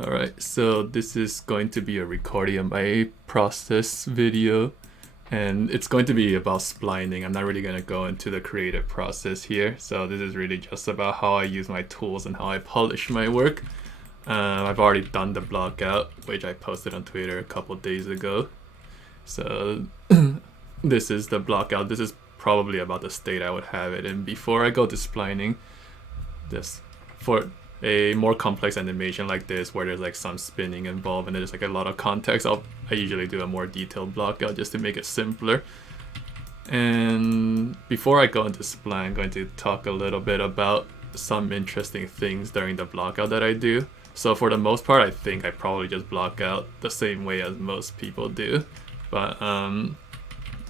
Alright, so this is going to be a recording of my process video, and it's going to be about splining. I'm not really going to go into the creative process here, so this is really just about how I use my tools and how I polish my work. I've already done the block out, which I posted on Twitter a couple days ago. So this is the block out. This is probably about the state I would have it in before I go to splining. This for a more complex animation like this, where there's like some spinning involved and there's like a lot of context, I usually do a more detailed block out just to make it simpler. And before I go into spline, I'm going to talk a little bit about some interesting things during the block out that I do. So for the most part, I think I probably just block out the same way as most people do, but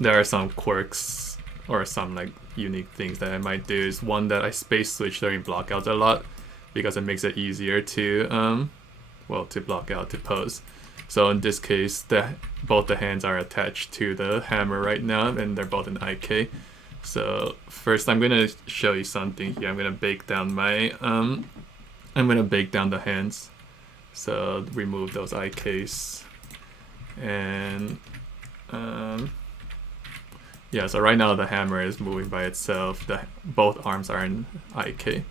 there are some quirks or some like unique things that I might do. Is one that I space switch during blockouts a lot, because it makes it easier to to block out, to pose. So in this case, both the hands are attached to the hammer right now, and they're both in IK. So first, I'm gonna show you something here. I'm gonna bake down the hands. So remove those IKs, and yeah. So right now the hammer is moving by itself. Both arms are in IK.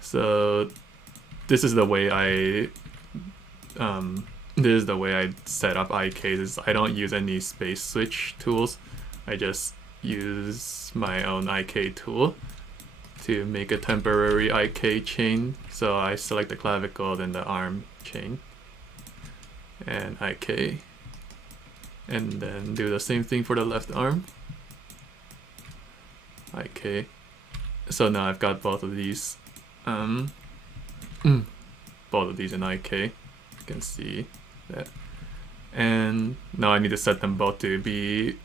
So this is the way I set up IKs. I don't use any space switch tools. I just use my own IK tool to make a temporary IK chain. So I select the clavicle, then the arm chain, and IK, and then do the same thing for the left arm. IK. So now I've got both of these in IK. You can see that. And now I need to set them both to be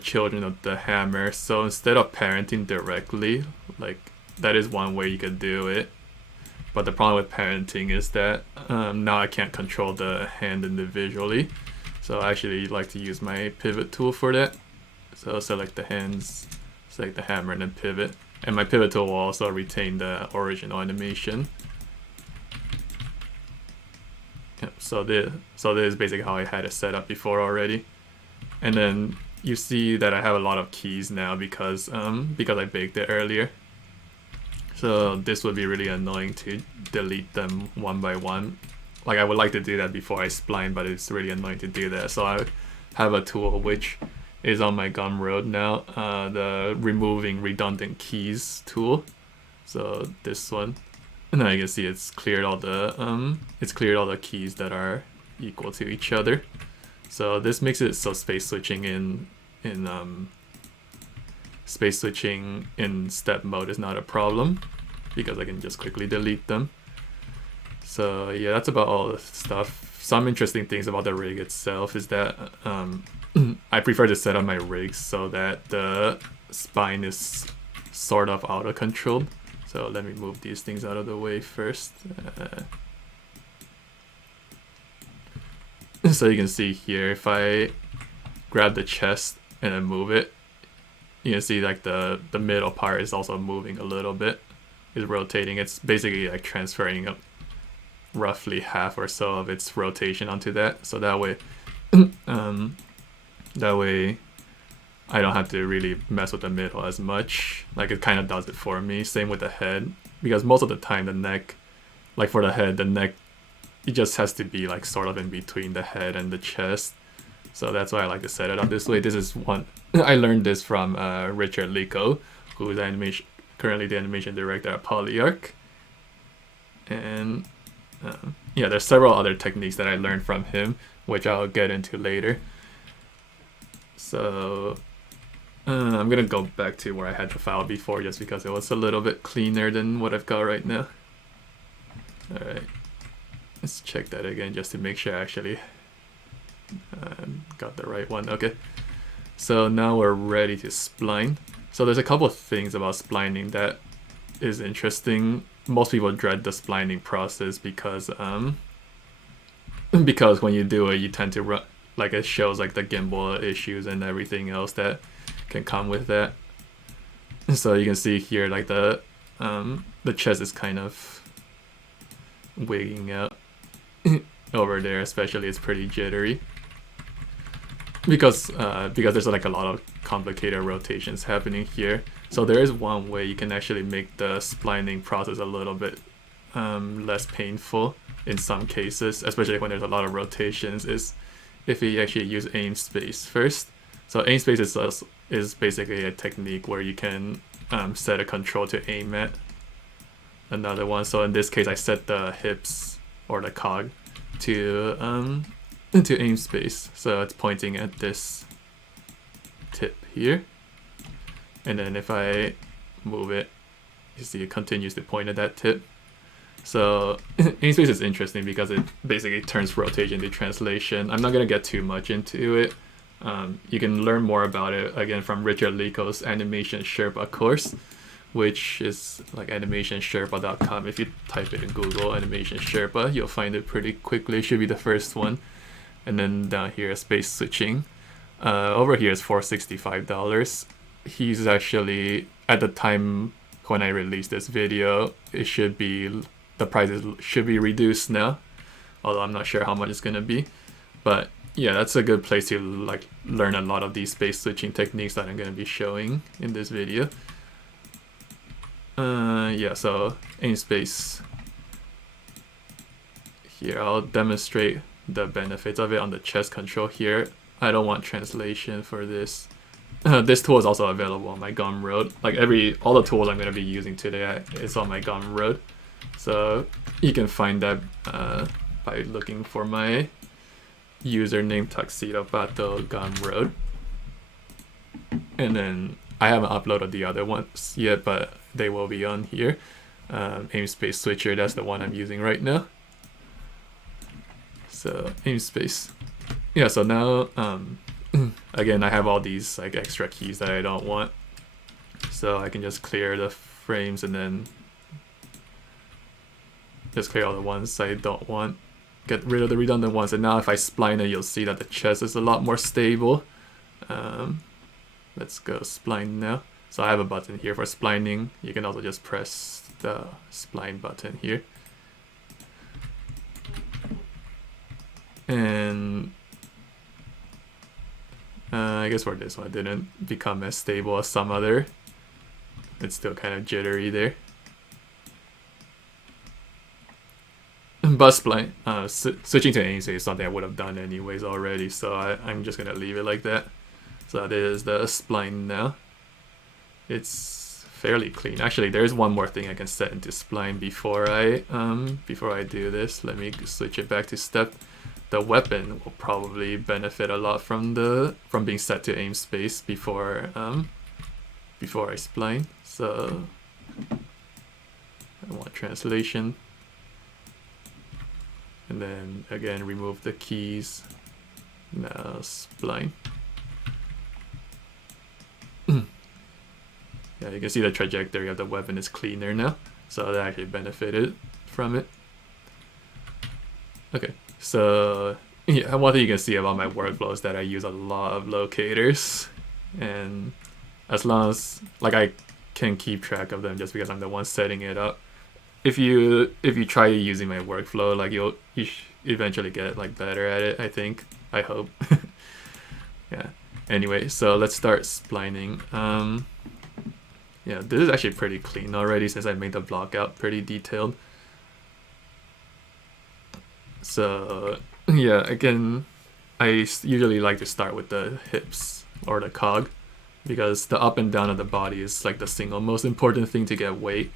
children of the hammer. So instead of parenting directly, like that is one way you could do it. But the problem with parenting is that now I can't control the hand individually. So I actually like to use my pivot tool for that. So select the hands, select the hammer, and then pivot. And my pivot tool will also retain the original animation. Yep, so this is basically how I had it set up before already. And then you see that I have a lot of keys now because I baked it earlier. So this would be really annoying to delete them one by one. Like I would like to do that before I spline, but it's really annoying to do that. So I have a tool which is on my Gumroad now, the removing redundant keys tool. So this one, and now you can see it's cleared all the keys that are equal to each other. So this makes it so space switching in step mode is not a problem, because I can just quickly delete them. So yeah, that's about all the stuff. Some interesting things about the rig itself is that I prefer to set up my rigs so that the spine is sort of auto-controlled. So let me move these things out of the way first. So you can see here, if I grab the chest and then move it, you can see like the middle part is also moving a little bit. It's rotating. It's basically like transferring up roughly half or so of its rotation onto that. So that way, I don't have to really mess with the middle as much. Like it kind of does it for me. Same with the head, because most of the time the neck, like for the head, the neck, it just has to be like sort of in between the head and the chest. So that's why I like to set it up this way. This is one I learned this from Richard Lico, who is currently the animation director at Polyarc. And yeah, there's several other techniques that I learned from him, which I'll get into later. So I'm gonna go back to where I had the file before, just because it was a little bit cleaner than what I've got right now. Alright, let's check that again just to make sure I actually got the right one. Okay, so now we're ready to spline. So there's a couple of things about splining that is interesting. Most people dread the splining process because when you do it, you tend to run, like it shows like the gimbal issues and everything else that can come with that. So you can see here like the chest is kind of wigging out. over there especially is pretty jittery because there's like a lot of complicated rotations happening here. So there is one way you can actually make the splining process a little bit less painful in some cases, especially when there's a lot of rotations, is if you actually use aim space first. So aim space is basically a technique where you can set a control to aim at another one. So in this case, I set the hips or the cog to aim space. So it's pointing at this tip here. And then if I move it, you see it continues to point at that tip. So aim space is interesting because it basically turns rotation to translation. I'm not going to get too much into it. You can learn more about it again from Richard Liko's Animation Sherpa course, which is like animationsherpa.com. If you type it in Google, Animation Sherpa, you'll find it pretty quickly. It should be the first one. And then down here, space switching. Over here is $465. He's actually, at the time when I released this video, the prices should be reduced now, although I'm not sure how much it's gonna be. But yeah, that's a good place to like learn a lot of these space switching techniques that I'm gonna be showing in this video. Yeah, so aim space. Here, I'll demonstrate the benefits of it on the chest control here. I don't want translation for this. This tool is also available on my Gumroad. Like all the tools I'm going to be using today is on my Gumroad. So you can find that by looking for my username Tuxedo Pato Gumroad. And then I haven't uploaded the other ones yet, but they will be on here. Aim space switcher, that's the one I'm using right now. So aim space. Yeah, so now again, I have all these like extra keys that I don't want, so I can just clear the frames and then just clear all the ones I don't want, get rid of the redundant ones. And now if I spline it, you'll see that the chest is a lot more stable. Let's go spline now. So I have a button here for splining. You can also just press the spline button here. And I guess for this one, it didn't become as stable as some other. It's still kind of jittery there. But spline, switching to aim space is something I would have done anyways already, so I'm just gonna leave it like that. So this is the spline now. It's fairly clean. Actually, there's one more thing I can set into spline before I do this. Let me switch it back to step. The weapon will probably benefit a lot from being set to aim space before I spline. So I want translation, and then again remove the keys. Now spline. Yeah, you can see the trajectory of the weapon is cleaner now, so that actually benefited from it. Okay. So yeah, one thing you can see about my workflow is that I use a lot of locators, and as long as like I can keep track of them just because I'm the one setting it up. If you try using my workflow, like you eventually get like better at it, I hope. Yeah. Anyway, so let's start splining. Yeah, this is actually pretty clean already since I made the block out pretty detailed. So yeah, again, I usually like to start with the hips or the cog, because the up and down of the body is like the single most important thing to get weight.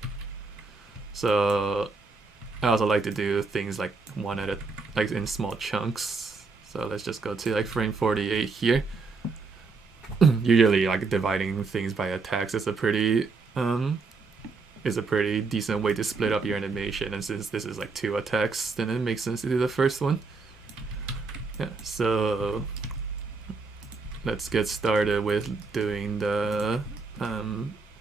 So I also like to do things like like in small chunks. So let's just go to like frame 48 here. Usually like dividing things by attacks is a pretty decent way to split up your animation, and since this is like 2 attacks, then it makes sense to do the first one. Yeah, so let's get started with doing the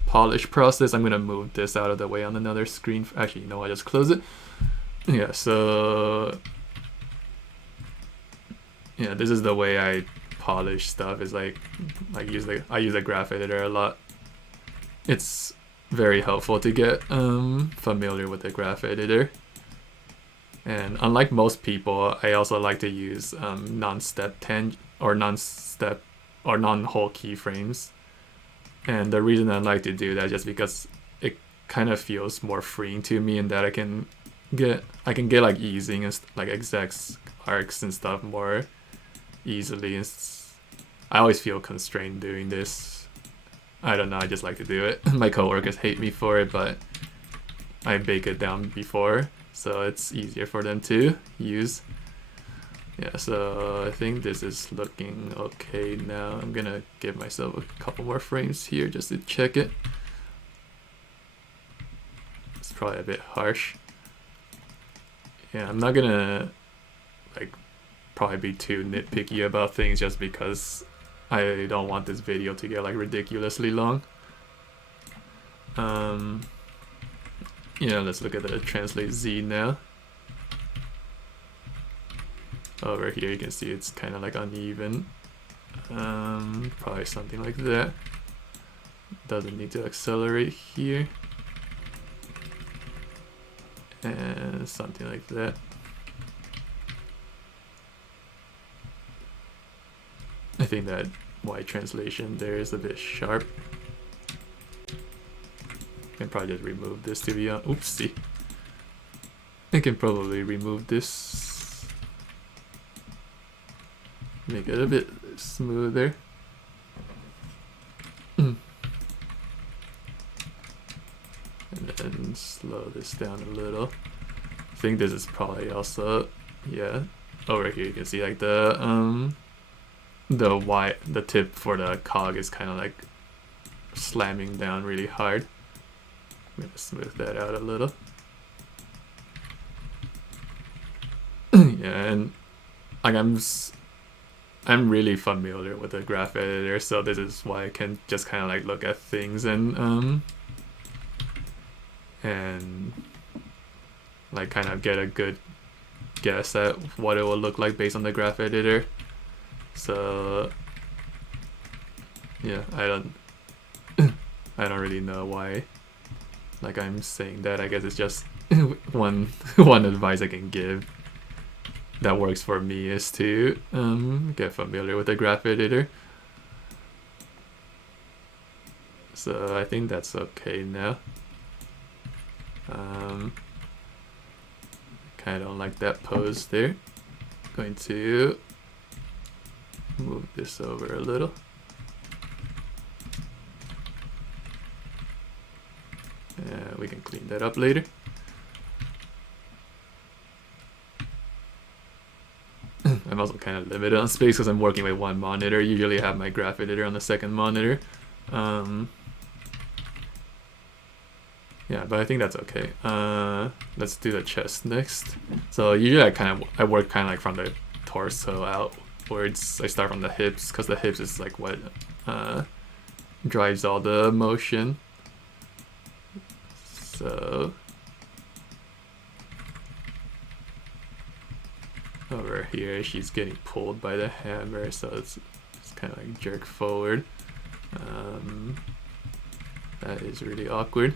polish process. I'm gonna move this out of the way on another screen. Actually, no, I just close it. Yeah, so yeah, this is the way I polish stuff. Is like I use a graph editor a lot. It's very helpful to get familiar with the graph editor. And unlike most people, I also like to use non-step non-step or non-hole keyframes. And the reason I like to do that is just because it kind of feels more freeing to me, and that I can get like easing and like exact arcs and stuff more easily. I always feel constrained doing this. I don't know, I just like to do it. My coworkers hate me for it, but I bake it down before, so it's easier for them to use. Yeah, so I think this is looking okay now. I'm gonna give myself a couple more frames here just to check it. It's probably a bit harsh. Yeah, I'm not gonna like probably be too nitpicky about things just because I don't want this video to get like ridiculously long. Yeah, let's look at the translate Z now. Over here you can see it's kind of like uneven. Probably something like that. Doesn't need to accelerate here. And something like that. I think that white translation there is a bit sharp. I can probably just remove this to be honest. Oopsie. I can probably remove this. Make it a bit smoother. And then slow this down a little. I think this is probably also, yeah, over here you can see like the tip for the cog is kind of like slamming down really hard. I'm gonna smooth that out a little. Yeah, and like I'm really familiar with the graph editor, so this is why I can just kind of like look at things and like kind of get a good guess at what it will look like based on the graph editor. So yeah, I don't really know why like I'm saying that. I guess it's just one advice I can give that works for me is to get familiar with the graph editor. So I think that's okay now. Kind of don't like that pose there. Going to move this over a little. We can clean that up later. I'm also kind of limited on space because I'm working with one monitor. Usually I have my graph editor on the second monitor. Yeah, but I think that's okay. Let's do the chest next. So usually I work kind of like from the torso outwards. I start from the hips because the hips is like what drives all the motion. So over here she's getting pulled by the hammer, so it's kind of like jerk forward. That is really awkward.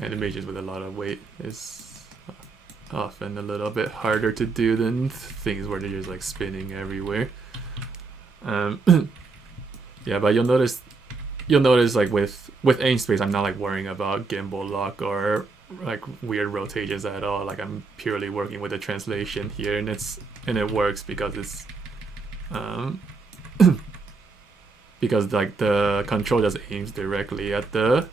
Animations with a lot of weight is often a little bit harder to do than things where they're just like spinning everywhere. Yeah, but you'll notice like with aim space, I'm not like worrying about gimbal lock or like weird rotations at all. Like I'm purely working with the translation here, and it works because it's because like the control just aims directly at the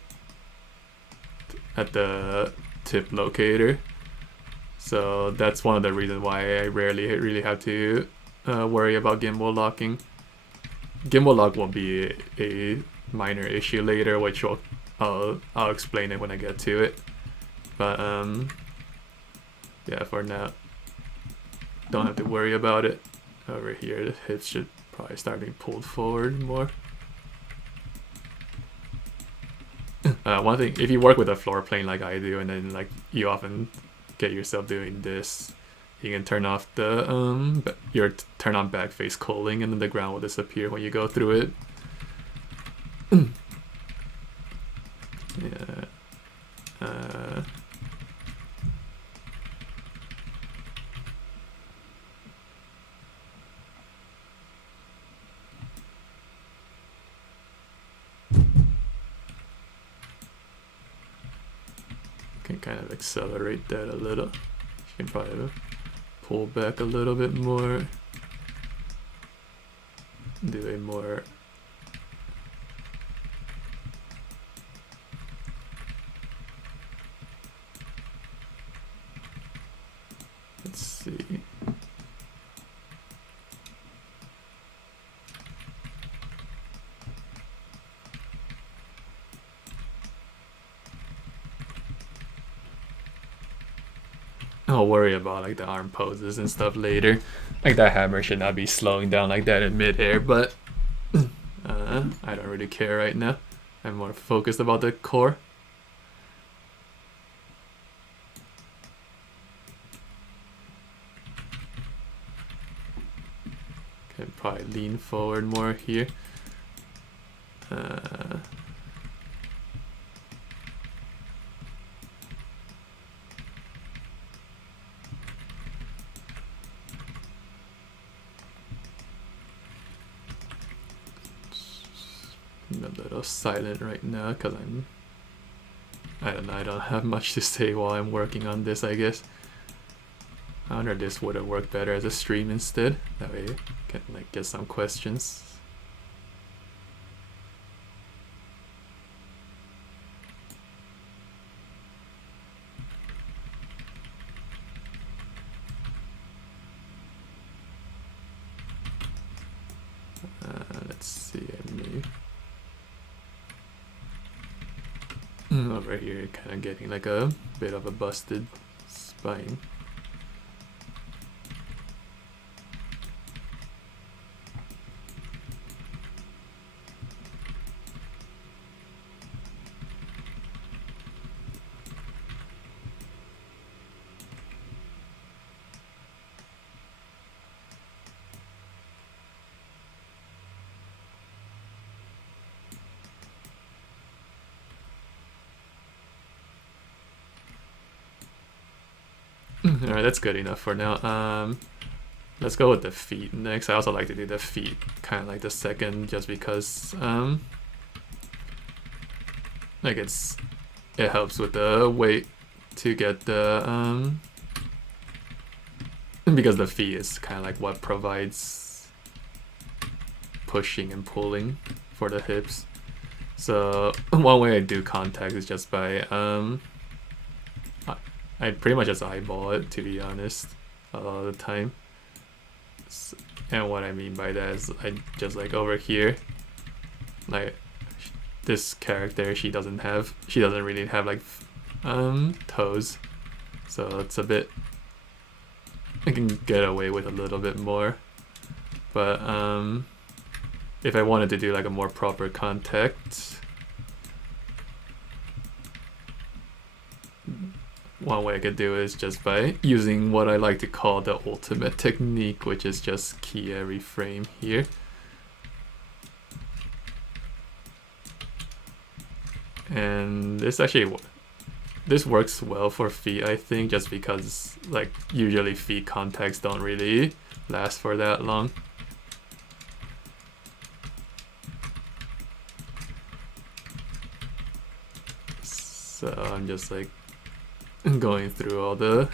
tip locator. So that's one of the reasons why I rarely really have to worry about gimbal locking. Gimbal lock will be a minor issue later, which I'll explain it when I get to it. But yeah, for now, don't have to worry about it. Over here, the hips should probably start being pulled forward more. One thing, if you work with a floor plane like I do, and then like you often get yourself doing this, you can turn off the your turn on back face culling, and then the ground will disappear when you go through it. Yeah. Can kind of accelerate that a little. You can probably pull back a little bit more. Do a more let's see. I'll worry about like the arm poses and stuff later. Like that hammer should not be slowing down like that in midair, but I don't really care right now. I'm more focused about the core. Can probably lean forward more here. I'm a little silent right now because I don't know, I don't have much to say while I'm working on this, I guess. I wonder if this would have worked better as a stream instead. That way I can like get some questions. Let's see, maybe over here kind of getting like a bit of a busted spine. Alright, that's good enough for now. Let's go with the feet next. I also like to do the feet kind of like the second, just because like it helps with the weight to get the because the feet is kind of like what provides pushing and pulling for the hips. So one way I do contact is just by I pretty much just eyeball it, to be honest, a lot of the time. And what I mean by that is I just like over here, like this character, she doesn't really have like toes, so it's a bit, I can get away with a little bit more. But if I wanted to do like a more proper contact, one way I could do it is just by using what I like to call the ultimate technique, which is just key every frame here. And this works well for feet, I think, just because like usually feet contacts don't really last for that long. So I'm just like going through all the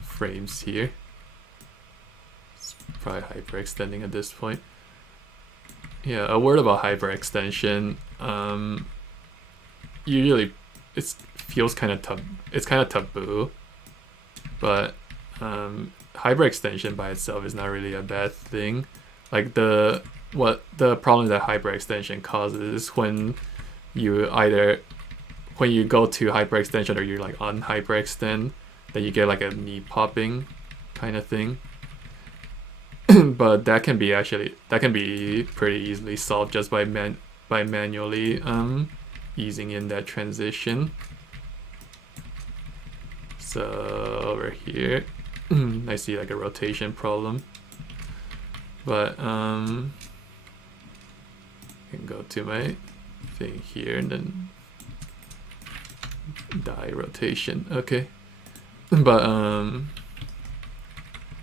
frames here. It's probably hyperextending at this point. Yeah, a word about hyperextension. Usually it feels kind of taboo, but hyperextension by itself is not really a bad thing. Like the problem that hyperextension causes is when you go to hyperextension or you're like on hyperextend, then you get like a knee popping kind of thing. But that can be pretty easily solved just by by manually easing in that transition. So over here, I see like a rotation problem, but I can go to my thing here and then die rotation. Okay, but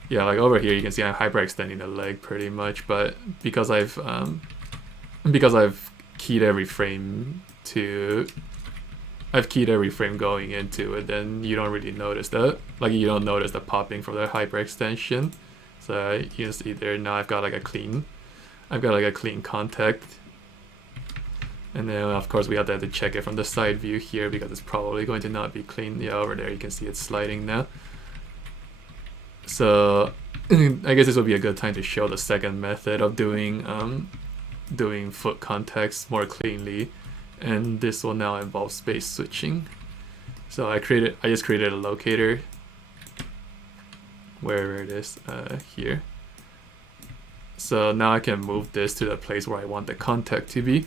yeah, like over here you can see I'm hyperextending the leg pretty much, but because I've keyed every frame going into it, then you don't really notice you don't notice the popping for the hyperextension. So you can see there now I've got like a clean contact. And then of course we have to check it from the side view here because it's probably going to not be clean. Yeah, over there you can see it's sliding now. So I guess this would be a good time to show the second method of doing foot contacts more cleanly, and this will now involve space switching. So I just created a locator wherever it is here. So now I can move this to the place where I want the contact to be.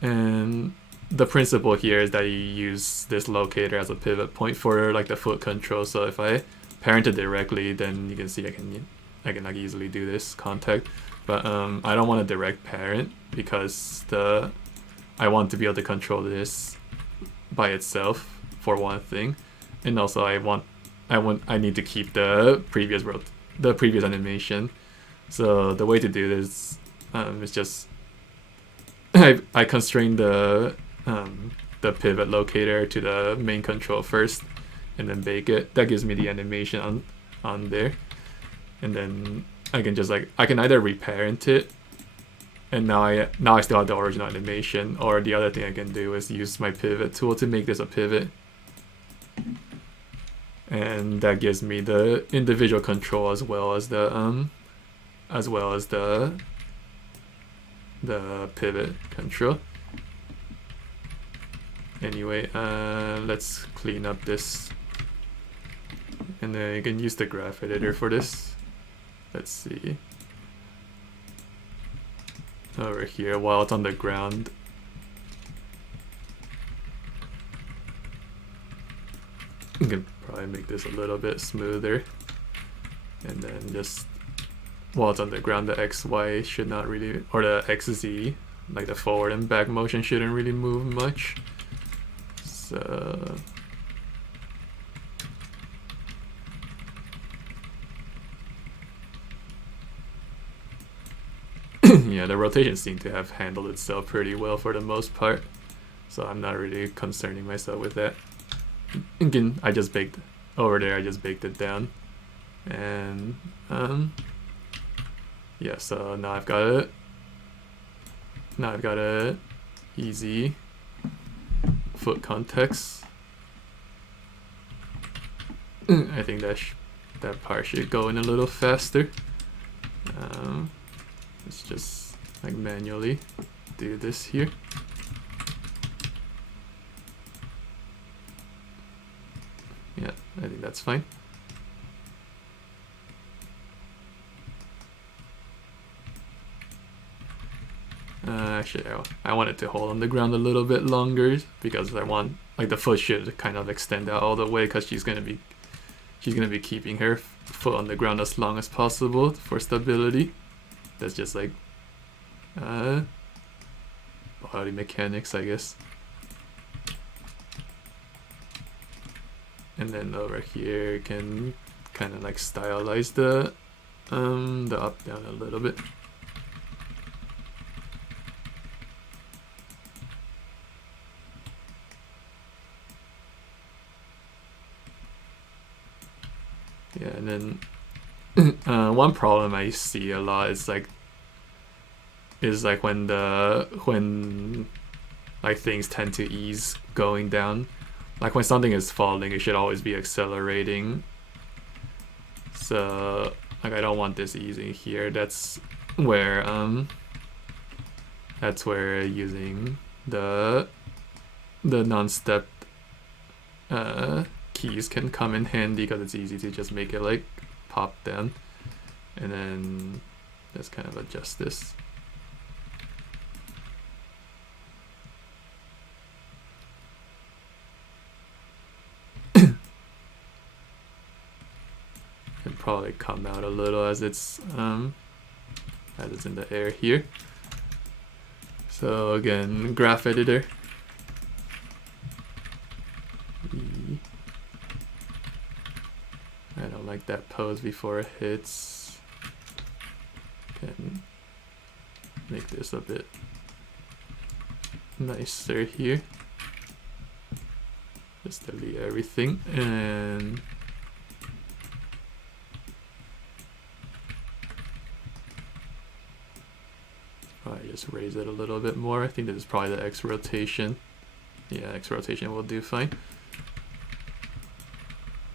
And the principle here is that you use this locator as a pivot point for like the foot control. So if I parent it directly, then you can see I can like easily do this contact. But I don't want a direct parent because I want to be able to control this by itself for one thing, and also I need to keep the previous animation. So the way to do this is just I constrain the pivot locator to the main control first, and then bake it. That gives me the animation on there, and then I can just I can either reparent it, and now I still have the original animation, or the other thing I can do is use my pivot tool to make this a pivot, and that gives me the individual control as well as the pivot control. Anyway, let's clean up this, and then you can use the graph editor for this. Let's see. Over here, while it's on the ground, you can probably make this a little bit smoother, and then just while it's on the ground, the XY should not really, or the XZ, like the forward and back motion, shouldn't really move much. So yeah, the rotation seemed to have handled itself pretty well for the most part, so I'm not really concerning myself with that. Again, I just baked it down, and yeah, so now I've got a easy foot context. I think that part should go in a little faster. Let's just manually do this here. Yeah, I think that's fine. Actually, I want it to hold on the ground a little bit longer because I want the foot should kind of extend out all the way, because she's gonna be keeping her foot on the ground as long as possible for stability. That's just body mechanics, I guess. And then over here, you can kind of stylize the up down a little bit. Yeah, and then one problem I see a lot is when things tend to ease going down. Like when something is falling, it should always be accelerating. So I don't want this easing here. That's where using the non-step keys can come in handy, because it's easy to just make it pop down, and then just kind of adjust this. probably come out a little as it's in the air here. So again, graph editor. I don't like that pose before it hits. Can make this a bit nicer here. Just delete everything and probably just raise it a little bit more. I think this is probably the X rotation. Yeah, X rotation will do fine.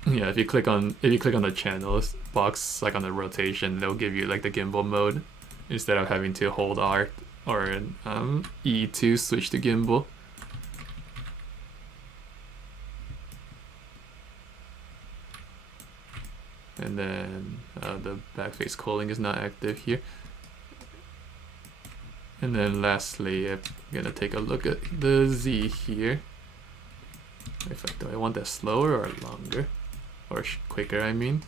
Yeah, if you click on the channels box, like on the rotation, they'll give you like the gimbal mode instead of having to hold R or E to switch to gimbal. And then the backface culling is not active here. And then lastly, I'm gonna take a look at the Z here. Do I want that slower or longer? Or quicker, I mean.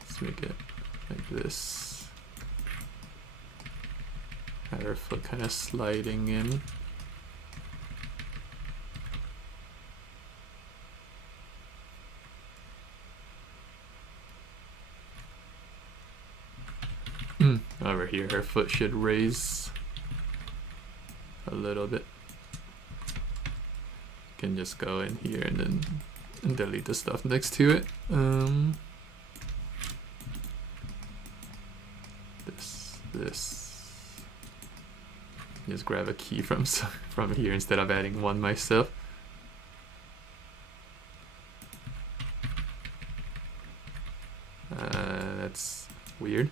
Let's make it like this. Have her foot kind of sliding in. Over here, her foot should raise a little bit. Can just go in here and then delete the stuff next to it. This. Just grab a key from here instead of adding one myself. That's weird.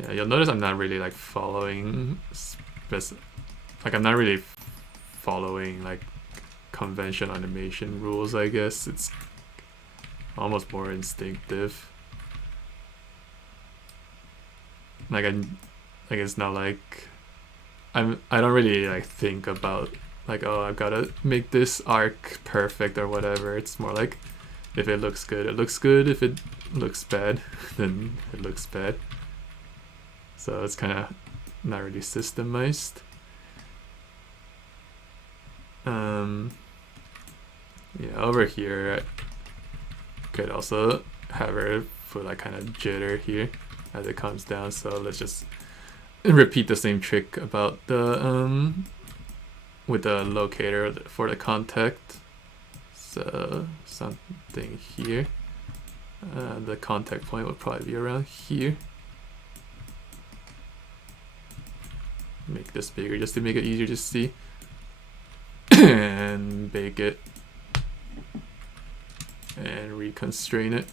Yeah, you'll notice I'm not really like following I'm not really following like convention animation rules, I guess. It's almost more instinctive. Like it's not like I don't really like think about like, oh, I've gotta make this arc perfect or whatever. It's more like if it looks good, it looks good. If it looks bad, then it looks bad. So it's kind of not really systemized. Yeah, over here I could also have her foot like kind of jitter here as it comes down. So let's just repeat the same trick about the with the locator for the contact. So something here. The contact point would probably be around here. Make this bigger just to make it easier to see. And bake it. And reconstrain it.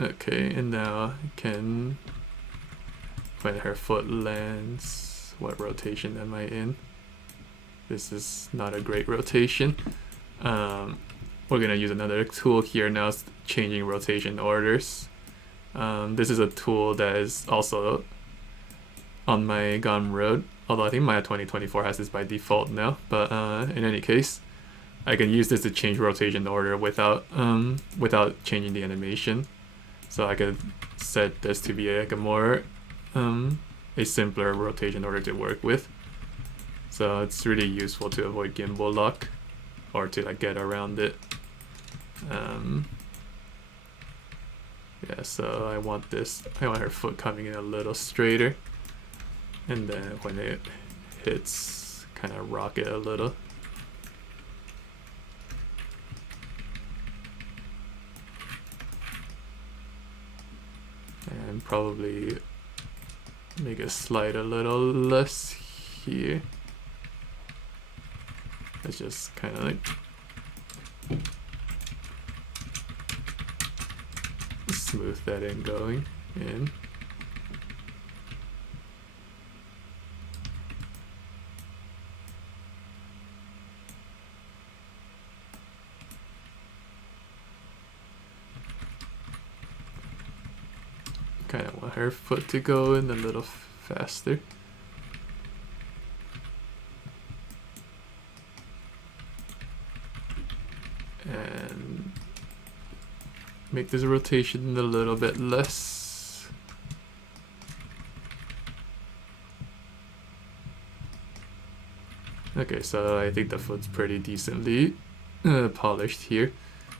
Okay, and now I can, when her foot lands, what rotation am I in? This is not a great rotation. We're gonna use another tool here now, changing rotation orders. This is a tool that is also on my Gumroad, although I think Maya 2024 has this by default now, but in any case, I can use this to change rotation order without changing the animation. So I could set this to be like a more a simpler rotation order to work with. So it's really useful to avoid gimbal lock or to like get around it. Yeah, so I want her foot coming in a little straighter. And then when it hits, kind of rock it a little. And probably make it slide a little less here. Let's just kind of like smooth that in going in. Kind of want her foot to go in a little faster. make this rotation a little bit less. Okay, so I think the foot's pretty decently polished here,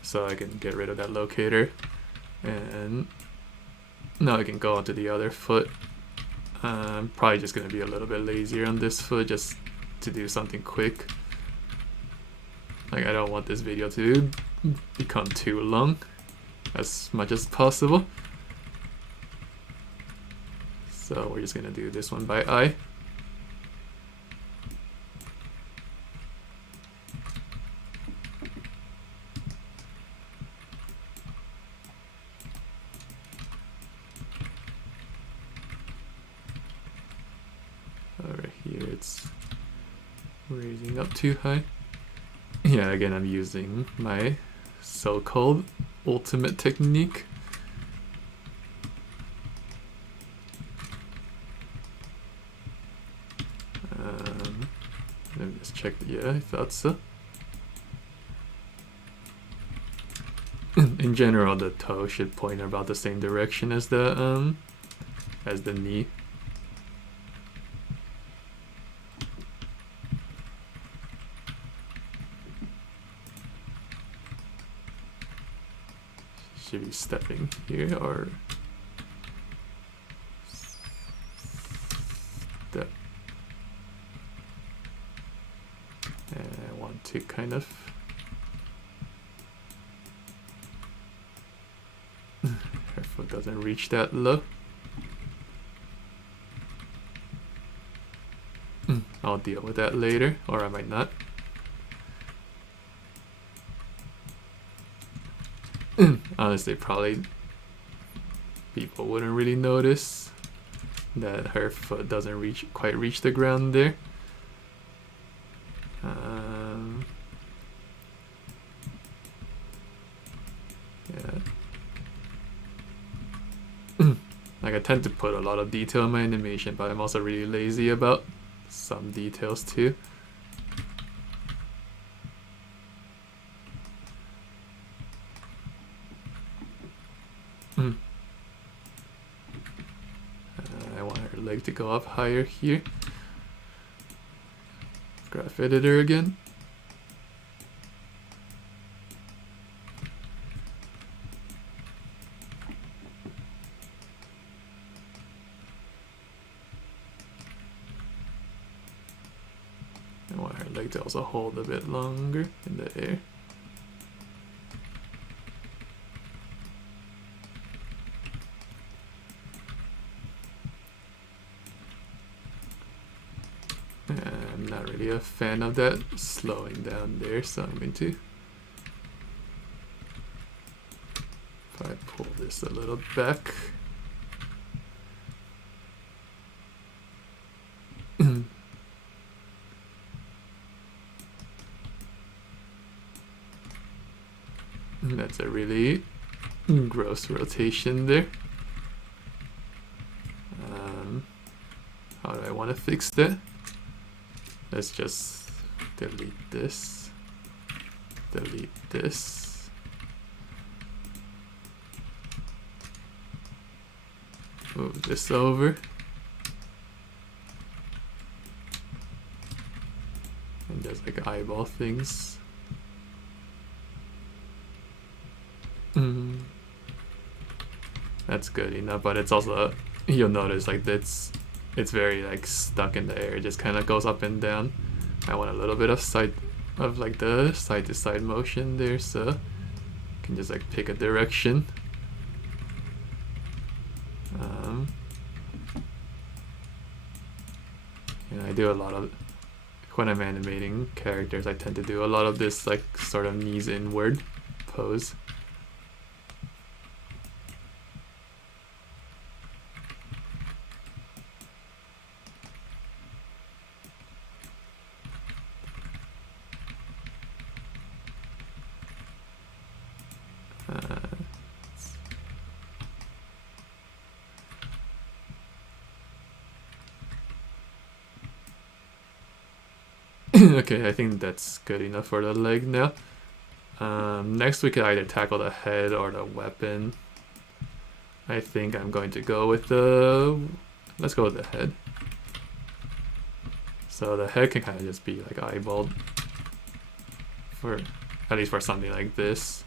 so I can get rid of that locator, and now I can go onto the other foot. I'm probably just going to be a little bit lazier on this foot just to do something quick. Like, I don't want this video to become too long as much as possible. So we're just going to do this one by eye. Over here it's raising up too high. Yeah, again, I'm using my so-called ultimate technique. Let me just check. Yeah, I thought so. In general, the toe should point about the same direction as the knee. Should be stepping here or step. And I want to kind of her foot doesn't reach that low. I'll deal with that later, or I might not. Honestly, probably people wouldn't really notice that her foot doesn't quite reach the ground there. Yeah. Like, I tend to put a lot of detail in my animation, but I'm also really lazy about some details too. I want her leg to go up higher here. Graph editor again. I want her leg to also hold a bit longer in the air. I'm not really a fan of that slowing down there, so I'm going to, if I pull this a little back, that's a really gross rotation there. How do I want to fix that? Let's just delete this, delete this. Move this over. And just like eyeball things. That's good enough, but it's also, you'll notice like it's very like stuck in the air. It just kind of goes up and down. I want a little bit of like the side to side motion there, so you can just like pick a direction. And I do a lot of, when I'm animating characters, I tend to do a lot of this like sort of knees inward pose. Okay, I think that's good enough for the leg now. Next we could either tackle the head or the weapon. I think I'm going to go with let's go with the head. So the head can kind of just be like eyeballed, for at least for something like this,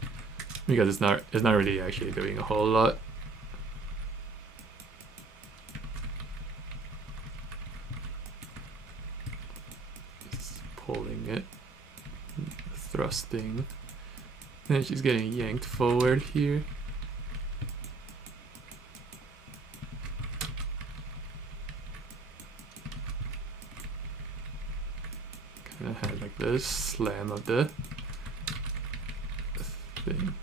because it's not really actually doing a whole lot. Just pulling it, thrusting, and she's getting yanked forward here. Kind of had like this slam of the thing.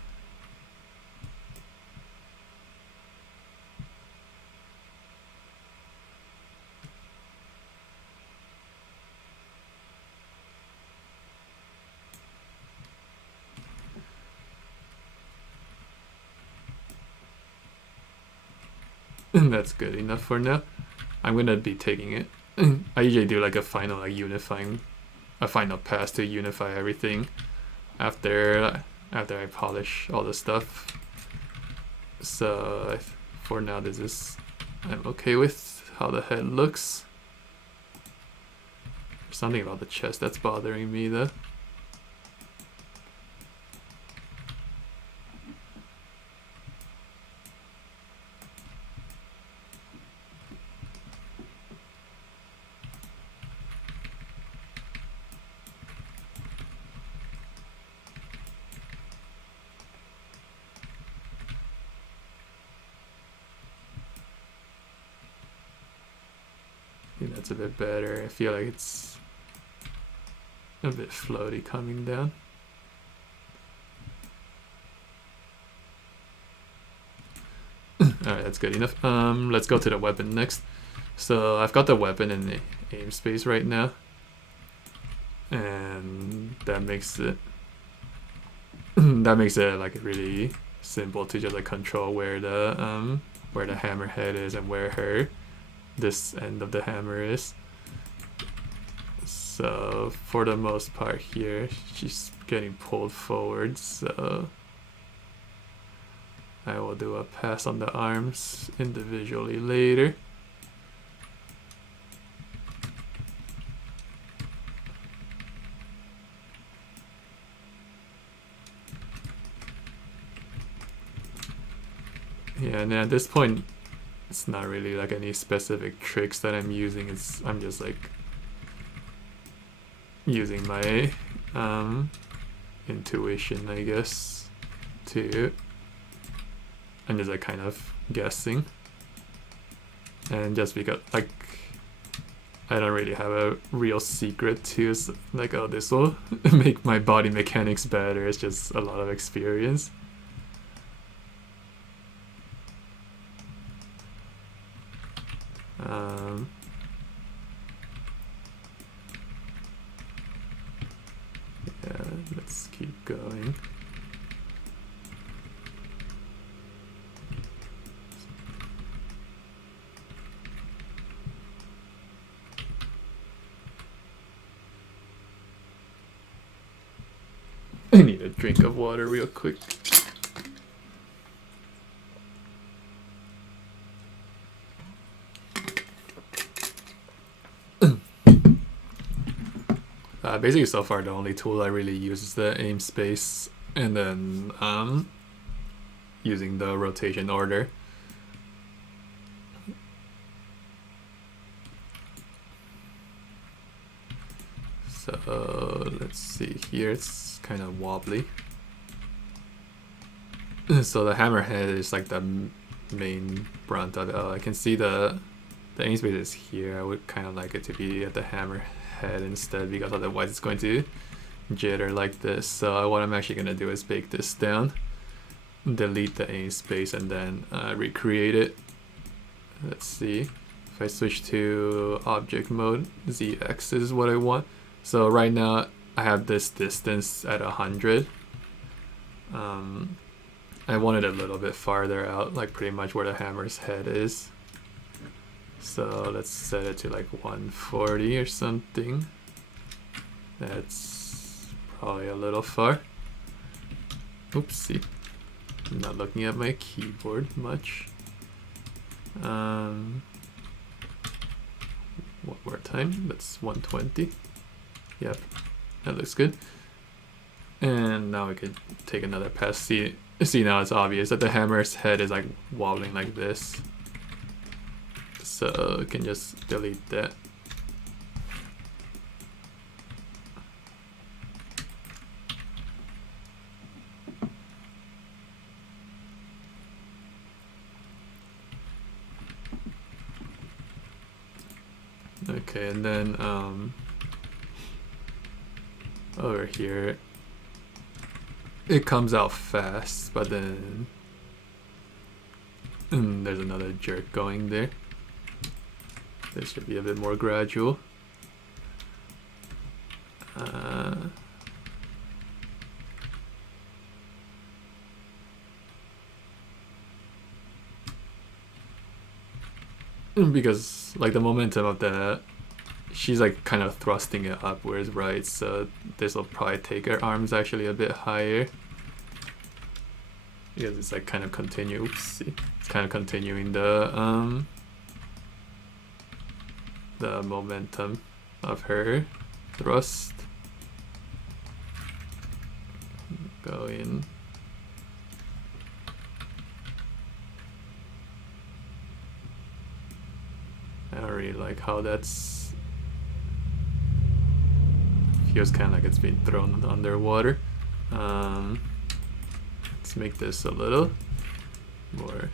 That's good enough for now. I'm gonna be taking it. I usually do like a final final pass to unify everything after I polish all the stuff. So for now, I'm okay with how the head looks. There's something about the chest that's bothering me though. I think that's a bit better. I feel like it's a bit floaty coming down. Alright, that's good enough. Let's go to the weapon next. So I've got the weapon in the aim space right now, and that makes it like really simple to just like control where the hammerhead is and where this end of the hammer is. So for the most part here, she's getting pulled forward, so I will do a pass on the arms individually later. Yeah, and at this point, it's not really like any specific tricks that I'm using. I'm just like using my intuition, I guess, I'm just like kind of guessing. And just because like I don't really have a real secret to like, oh, this will make my body mechanics better. It's just a lot of experience. Yeah, let's keep going. I need a drink of water real quick. Basically, so far the only tool I really use is the aim space, and then using the rotation order. So let's see here, it's kind of wobbly. So the hammerhead is like the main brunt of it. I can see the aim space is here. I would kind of like it to be at the hammerhead instead, because otherwise it's going to jitter like this. So what I'm actually going to do is bake this down, delete the aim space, and then recreate it. Let's see. If I switch to object mode, ZX is what I want. So right now I have this distance at 100. I want it a little bit farther out, like pretty much where the hammer's head is. So let's set it to like 140 or something. That's probably a little far. Oopsie. I'm not looking at my keyboard much. One more time. That's 120. Yep, that looks good. And now we could take another pass. See now it's obvious that the hammer's head is like wobbling like this. So we can just delete that. Okay, and then over here it comes out fast, but then there's another jerk going there. This should be a bit more gradual. Because like the momentum of that, she's like kind of thrusting it upwards, right? So this will probably take her arms actually a bit higher, because it's like kind of it's kind of continuing the momentum of her thrust. Go in. I don't really like how that's feels kind of like it's being thrown underwater. Let's make this a little more.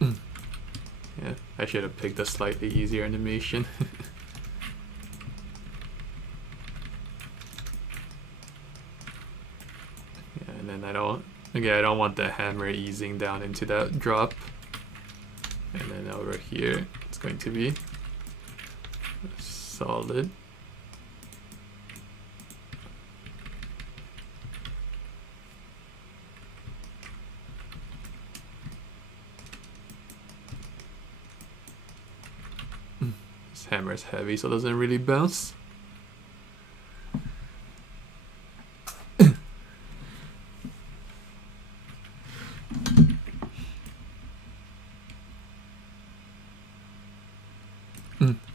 Yeah, I should have picked a slightly easier animation. Yeah, and then I don't want the hammer easing down into that drop. And then over here, it's going to be solid. This hammer is heavy, so it doesn't really bounce.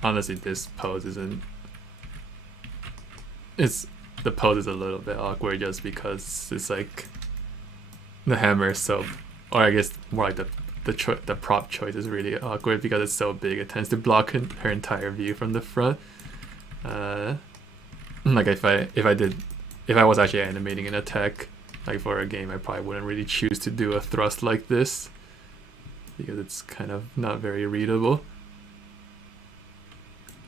Honestly, this pose isn't. The pose is a little bit awkward just because it's like the hammer is so, or I guess more like the prop choice is really awkward because it's so big. It tends to block her entire view from the front. Like if I was actually animating an attack like for a game, I probably wouldn't really choose to do a thrust like this because it's kind of not very readable.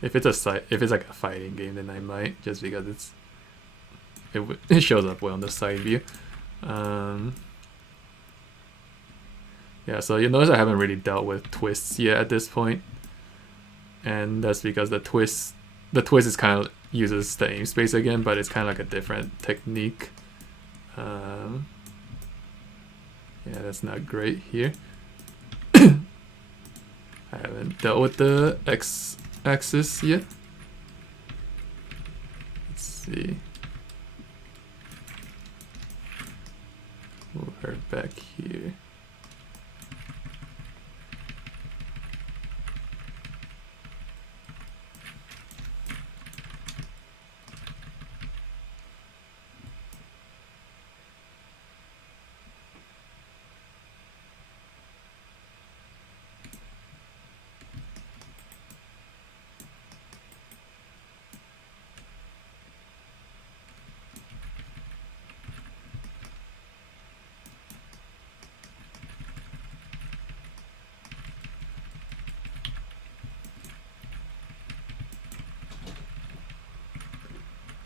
If it's like a fighting game, then I might, just because it shows up well on the side view. Yeah, so you notice I haven't really dealt with twists yet at this point, and that's because the twist is kind of uses the aim space again, but it's kind of like a different technique. Yeah, that's not great here. I haven't dealt with the X-axis yet. Let's see. Move her back here.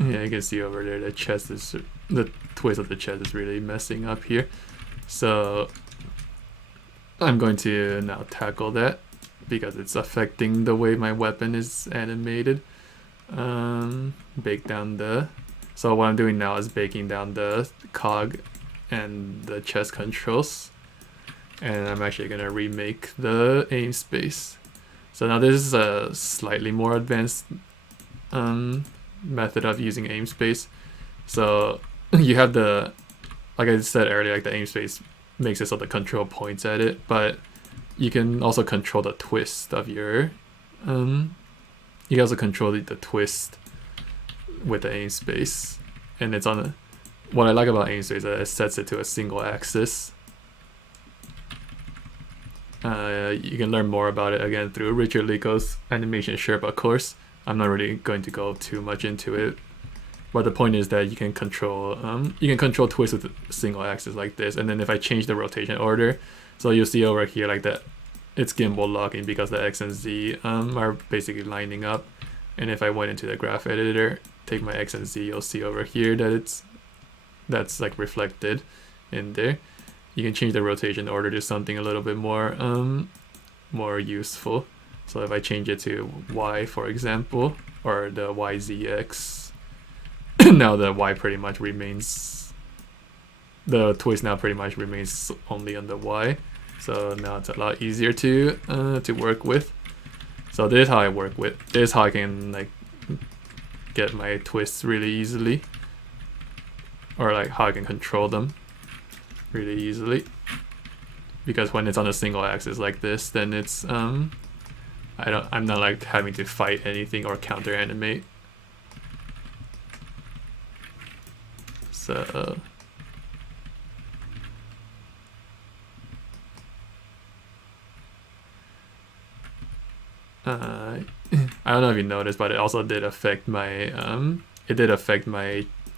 Yeah, you can see over there the twist of the chest is really messing up here. So I'm going to now tackle that because it's affecting the way my weapon is animated. Bake down so what I'm doing now is baking down the cog and the chest controls, and I'm actually gonna remake the aim space. So now this is a slightly more advanced method of using aim space. So you have the, like I said earlier, like the aim space makes it so the control points at it, but you can also control the twist of your, you can also control the twist with the aim space, and it's on. What I like about aim space is that it sets it to a single axis. You can learn more about it again through Richard Lico's Animation Sherpa course. I'm not really going to go too much into it, but the point is that you can control twist with a single axis like this. And then if I change the rotation order, so you'll see over here like that, it's gimbal locking because the X and Z are basically lining up. And if I went into the graph editor, take my X and Z, you'll see over here that that's like reflected in there. You can change the rotation order to something a little bit more more useful. So if I change it to Y, for example, or the YZX, now the Y pretty much remains, the twist now pretty much remains only on the Y. So now it's a lot easier to work with. So this is how I work with. This is how I can like get my twists really easily, or like how I can control them really easily. Because when it's on a single axis like this, then it's I'm not like having to fight anything or counter animate. So I don't know if you noticed, but it also did affect my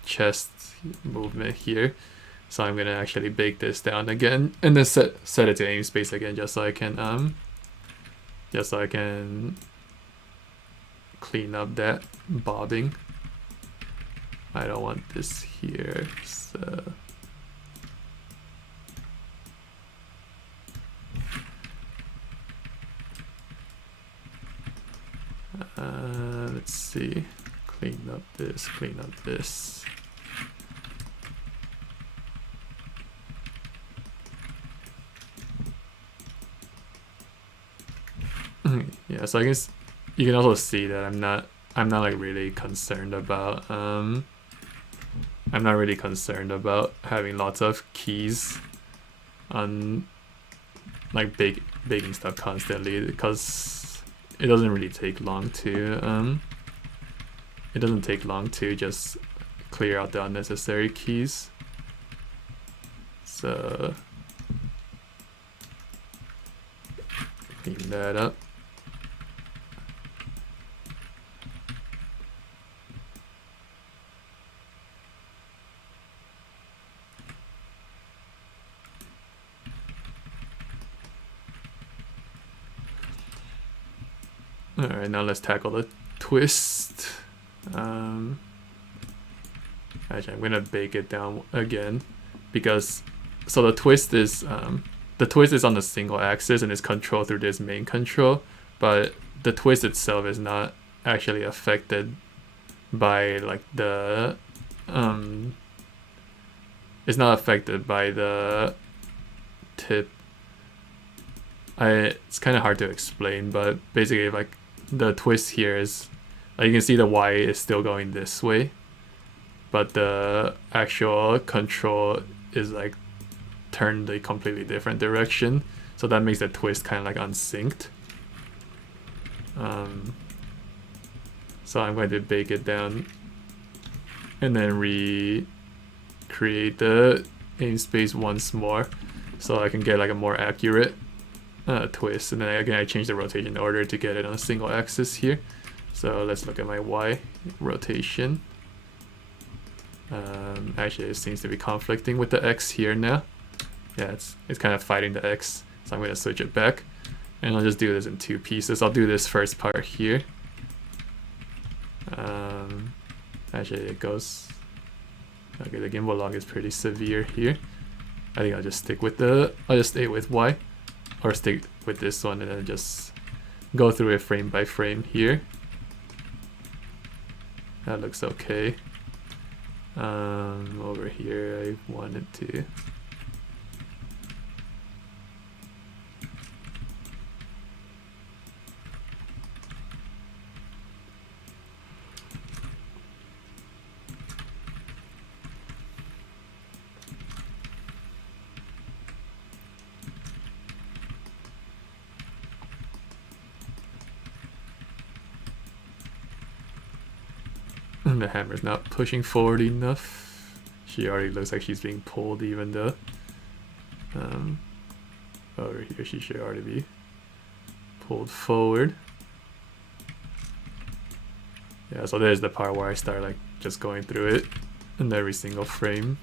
chest movement here. So I'm gonna actually bake this down again and then set it to aim space again, just so I can clean up that bobbing. I don't want this here, so let's see, clean up this. Yeah, so I guess you can also see that I'm not like really concerned about having lots of keys on like baking stuff constantly, because it doesn't really take long to just clear out the unnecessary keys. So clean that up. Alright, now let's tackle the twist. Actually, I'm gonna bake it down again, because so the twist is on the single axis and is controlled through this main control, but the twist itself is not actually affected by like the it's not affected by the tip. It's kind of hard to explain, but basically like the twist here is, like, you can see the Y is still going this way, but the actual control is like turned a completely different direction, so that makes the twist kind of like unsynced. So I'm going to bake it down and then recreate the aim space once more, so I can get like a more accurate twist. And then again, I change the rotation order to get it on a single axis here. So let's look at my Y rotation. Actually, it seems to be conflicting with the X here now. Yeah, it's kind of fighting the X, so I'm going to switch it back, and I'll just do this in two pieces. I'll do this first part here. Actually, it goes, okay, the gimbal lock is pretty severe here. I think I'll just stay with Y, or stick with this one, and then just go through it frame by frame here. That looks okay. Over here I wanted to The hammer's not pushing forward enough. She already looks like she's being pulled, even though over here she should already be pulled forward. Yeah, so there's the part where I start like just going through it in every single frame.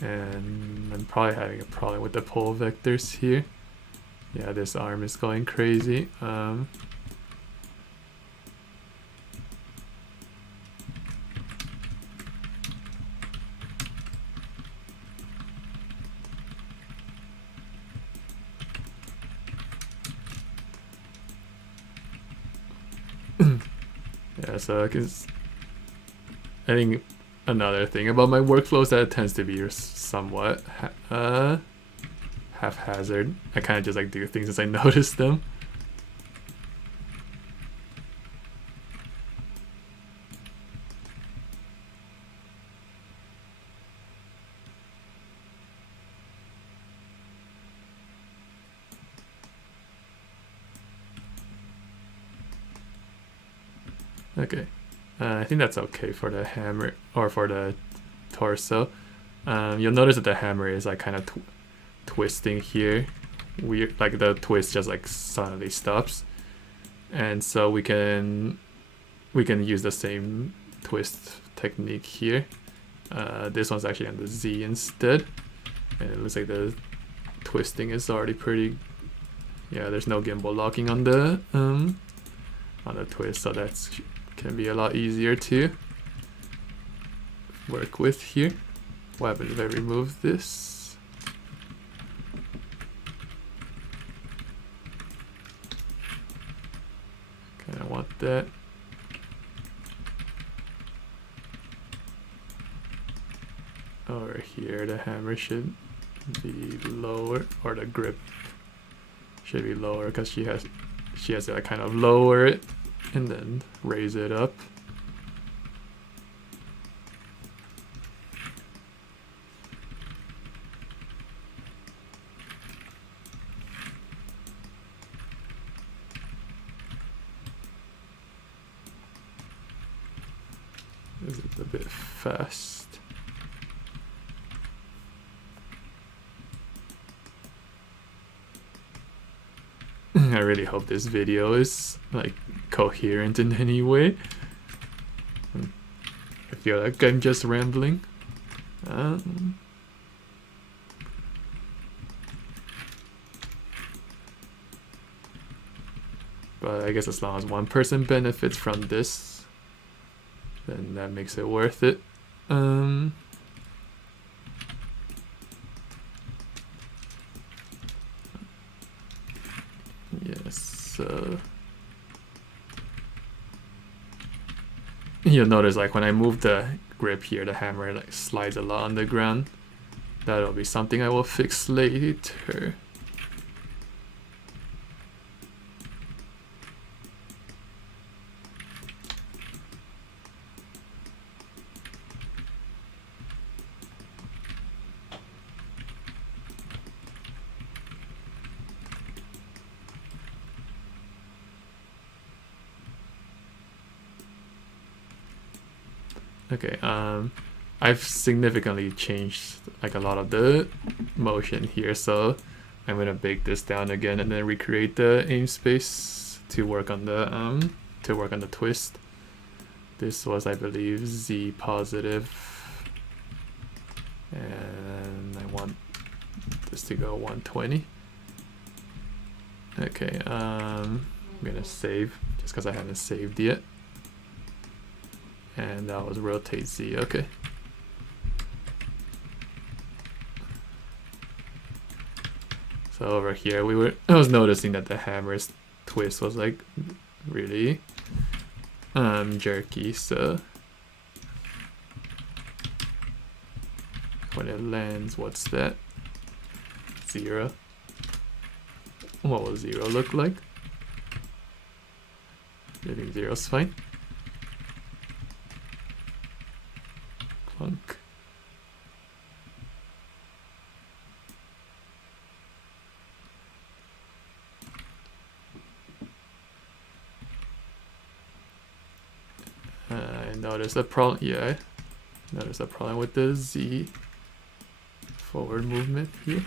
And I'm probably having a problem with the pole vectors here. Yeah, this arm is going crazy. Yeah, so I think another thing about my workflow is that it tends to be somewhat haphazard. I kind of just like do things as I notice them. Okay, I think that's okay for the hammer or for the torso. You'll notice that the hammer is like kind of twisting here. Weird, like the twist just like suddenly stops, and so we can use the same twist technique here. This one's actually on the Z instead, and it looks like the twisting is already pretty. Yeah, there's no gimbal locking on the twist, so that's can be a lot easier to work with here. What happens if I remove this? Kind of want that. Over here, the hammer should be lower, or the grip should be lower, because she has to like kind of lower it and then raise it up. This is a bit fast. I really hope this video is like coherent in any way. I feel like I'm just rambling. But I guess as long as one person benefits from this, then that makes it worth it. Yes. You'll notice like when I move the grip here, the hammer like slides a lot on the ground. That'll be something I will fix later. Okay, I've significantly changed like a lot of the motion here, so I'm gonna bake this down again and then recreate the aim space to work on the twist. This was, I believe, Z positive, and I want this to go 120. Okay, I'm gonna save just because I haven't saved yet. And that was rotate Z, okay. So over here, I was noticing that the hammer's twist was like really jerky, so when it lands, what's that? 0. What will 0 look like? I think 0's fine. Clunk. notice a problem. Yeah, notice a problem with the Z forward movement here.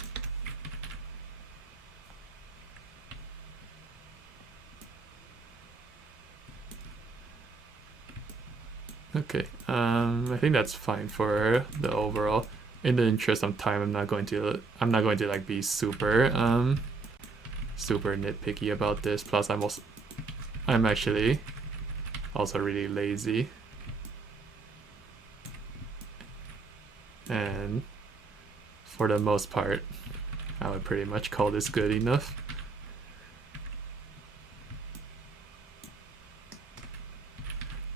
Okay, I think that's fine for the overall. In the interest of time, I'm not going to like be super super nitpicky about this. Plus, I'm actually also really lazy, and for the most part, I would pretty much call this good enough.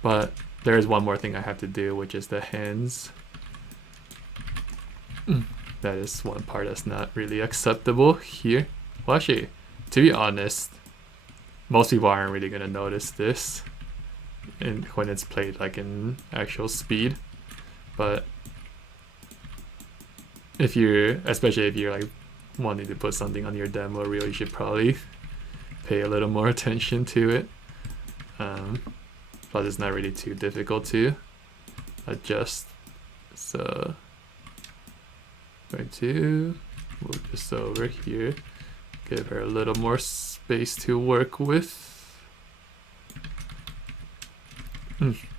But there is one more thing I have to do, which is the hands. That is one part that's not really acceptable here. Well, actually, to be honest, most people aren't really gonna notice this when it's played like in actual speed. But especially if you're like wanting to put something on your demo reel, you should probably pay a little more attention to it. Plus, it's not really too difficult to adjust. So I'm going to move this over here, give her a little more space to work with.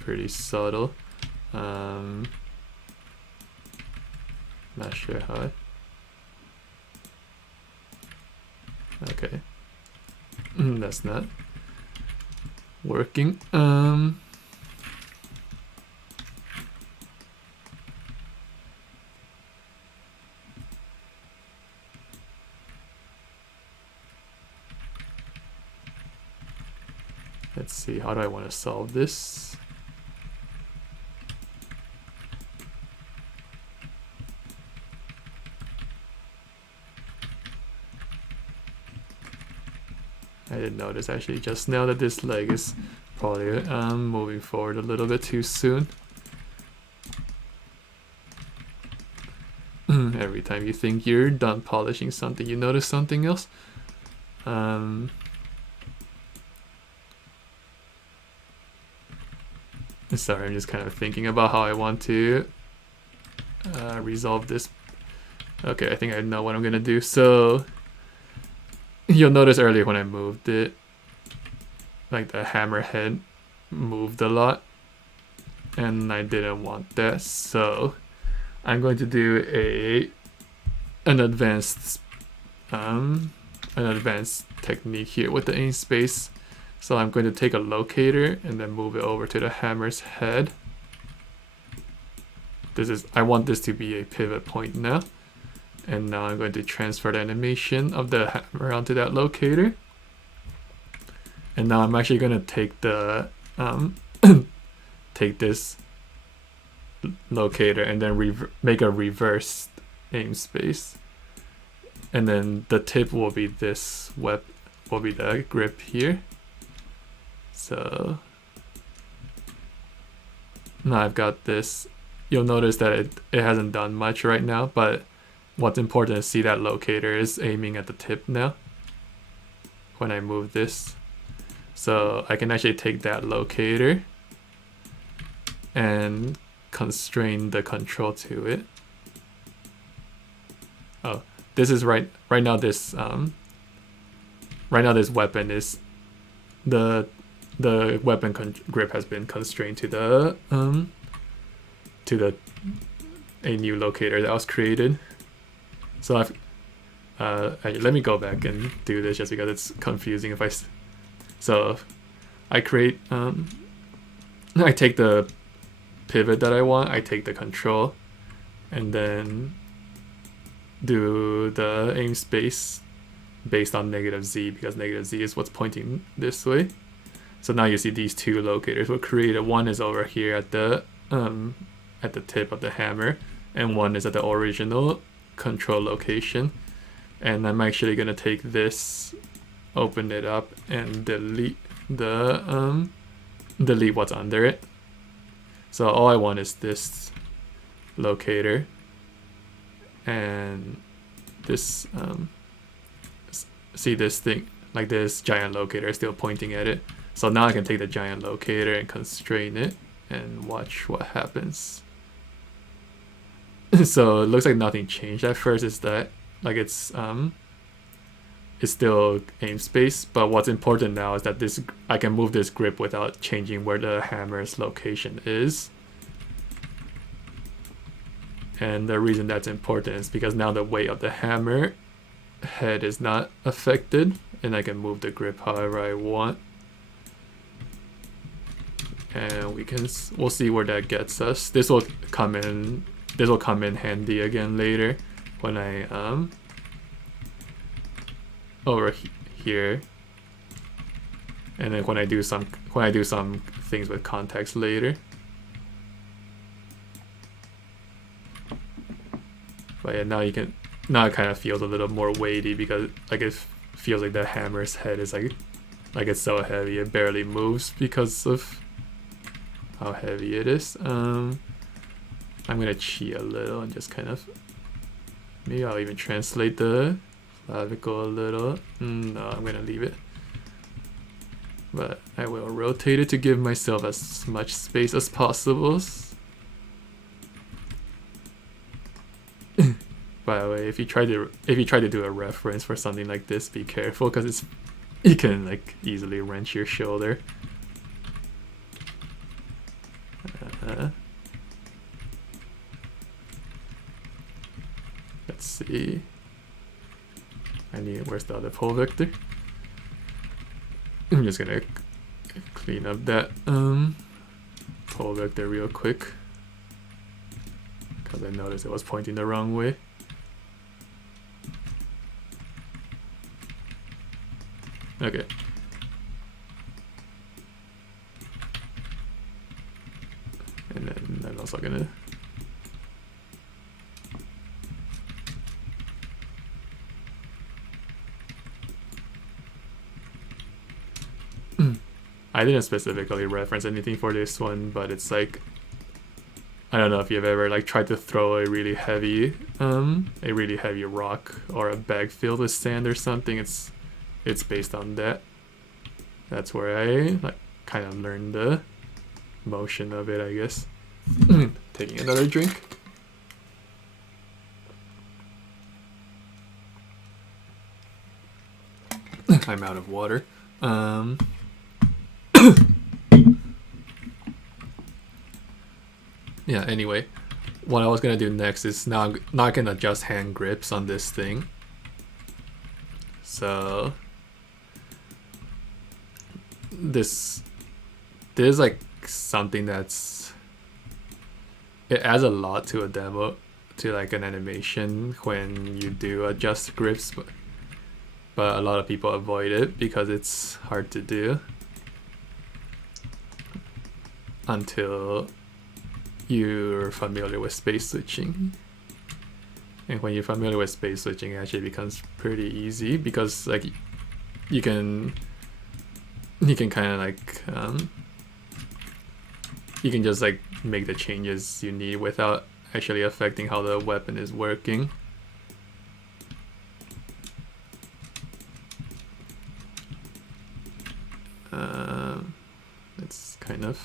Pretty subtle. Not sure how okay. That's not working. Let's see, how do I want to solve this? I didn't notice actually just now that this leg is probably moving forward a little bit too soon. Every time you think you're done polishing something, you notice something else. Sorry, I'm just kind of thinking about how I want to resolve this. Okay, I think I know what I'm gonna do. So you'll notice earlier when I moved it, like the hammer head moved a lot, and I didn't want that. So I'm going to do an advanced technique here with the aim space. So I'm going to take a locator and then move it over to the hammer's head. I want this to be a pivot point now. And now I'm going to transfer the animation of the hammer onto that locator. And now I'm actually going to take the take this locator and then make a reverse aim space. And then the tip will be this will be the grip here. So now I've got this. You'll notice that it hasn't done much right now, but what's important is see that locator is aiming at the tip now when I move this. So I can actually take that locator and constrain the control to it. Oh, this is right now this weapon is the weapon grip has been constrained to the a new locator that was created. So let me go back and do this just because it's confusing if I create I take the pivot that I want, I take the control, and then do the aim space based on -Z, because -Z is what's pointing this way. So now you see these two locators were created. One is over here at the tip of the hammer, and one is at the original control location. And I'm actually gonna take this, open it up, and delete what's under it. So all I want is this locator and this see this thing, like this giant locator still pointing at it. So now I can take the giant locator and constrain it and watch what happens. So it looks like nothing changed at first. Is that like it's still aim space, but what's important now is that this I can move this grip without changing where the hammer's location is. And the reason that's important is because now the weight of the hammer head is not affected, and I can move the grip however I want. And we'll see where that gets us. This will come in handy again later when I over here, and then when I do some things with context later. But yeah, now it kind of feels a little more weighty because like it feels like the hammer's head is like it's so heavy it barely moves because of how heavy it is. I'm gonna cheat a little and just kind of, maybe I'll even translate the clavicle a little. No, I'm gonna leave it. But I will rotate it to give myself as much space as possible. By the way, if you try to do a reference for something like this, be careful because you can like easily wrench your shoulder. Let's see. Where's the other pole vector? I'm just gonna clean up that pole vector real quick because I noticed it was pointing the wrong way. Okay. And then I'm also gonna I didn't specifically reference anything for this one, but it's like, I don't know if you've ever like tried to throw a really heavy rock or a bag filled with sand or something. It's based on that. That's where I like kind of learned the motion of it, I guess. Taking another drink. I'm out of water. Yeah, anyway, what I was gonna do next is now I'm not gonna adjust hand grips on this thing. So this is like something it adds a lot to a demo, to like an animation when you do adjust grips, but a lot of people avoid it because it's hard to do until you're familiar with space switching. And when you're familiar with space switching, it actually becomes pretty easy because like you can kind of like you can just like make the changes you need without actually affecting how the weapon is working. It's kind of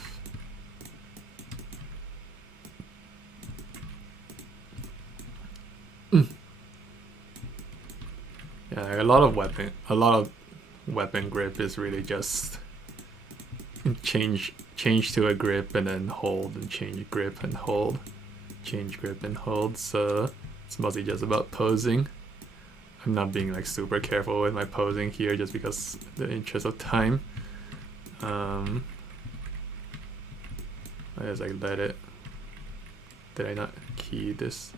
yeah, a lot of weapon grip is really just change to a grip and then hold and change grip and hold, change grip and hold. So it's mostly just about posing. I'm not being like super careful with my posing here just because the interest of time. I just like let it. Did I not key this?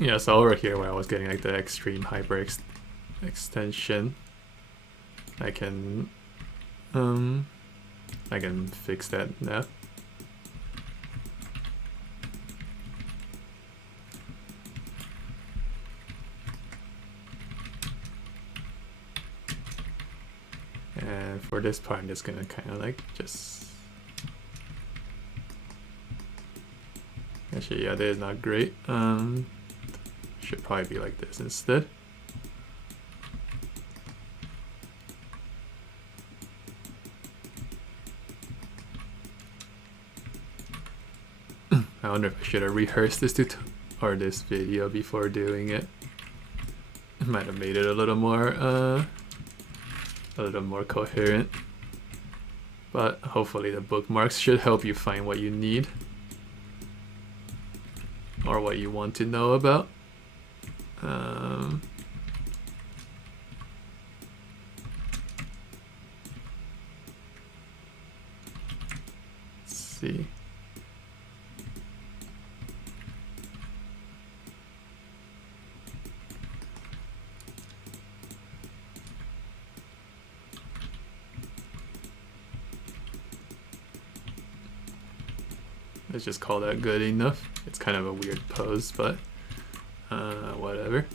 Yeah, so over here where I was getting like the extreme hyper extension, I can fix that now. And for this part, I'm just gonna kind of like Actually, yeah, that is not great. Should probably be like this instead. I wonder if I should have rehearsed this this video before doing it. It might have made it a little more coherent. But hopefully the bookmarks should help you find what you need or what you want to know about. Let's see. Let's just call that good enough. It's kind of a weird pose, but whatever.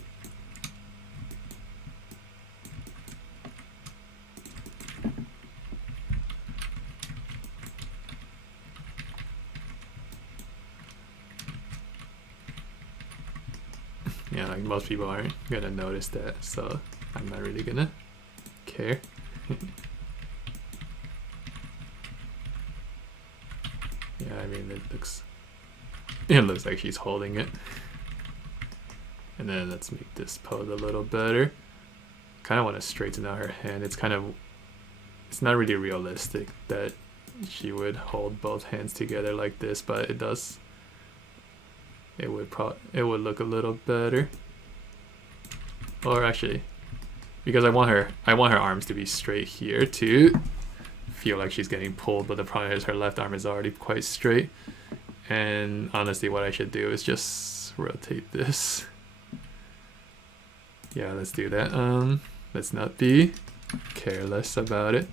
Yeah, like most people aren't gonna notice that, so I'm not really gonna care. Yeah, I mean, it looks like she's holding it. And then let's make this pose a little better. Kind of want to straighten out her hand. It's not really realistic that she would hold both hands together like this, but it does. It would look a little better. Or actually, because I want her arms to be straight here to feel like she's getting pulled, but the problem is her left arm is already quite straight. And honestly, what I should do is just rotate this. Yeah, let's do that. Let's not be careless about it.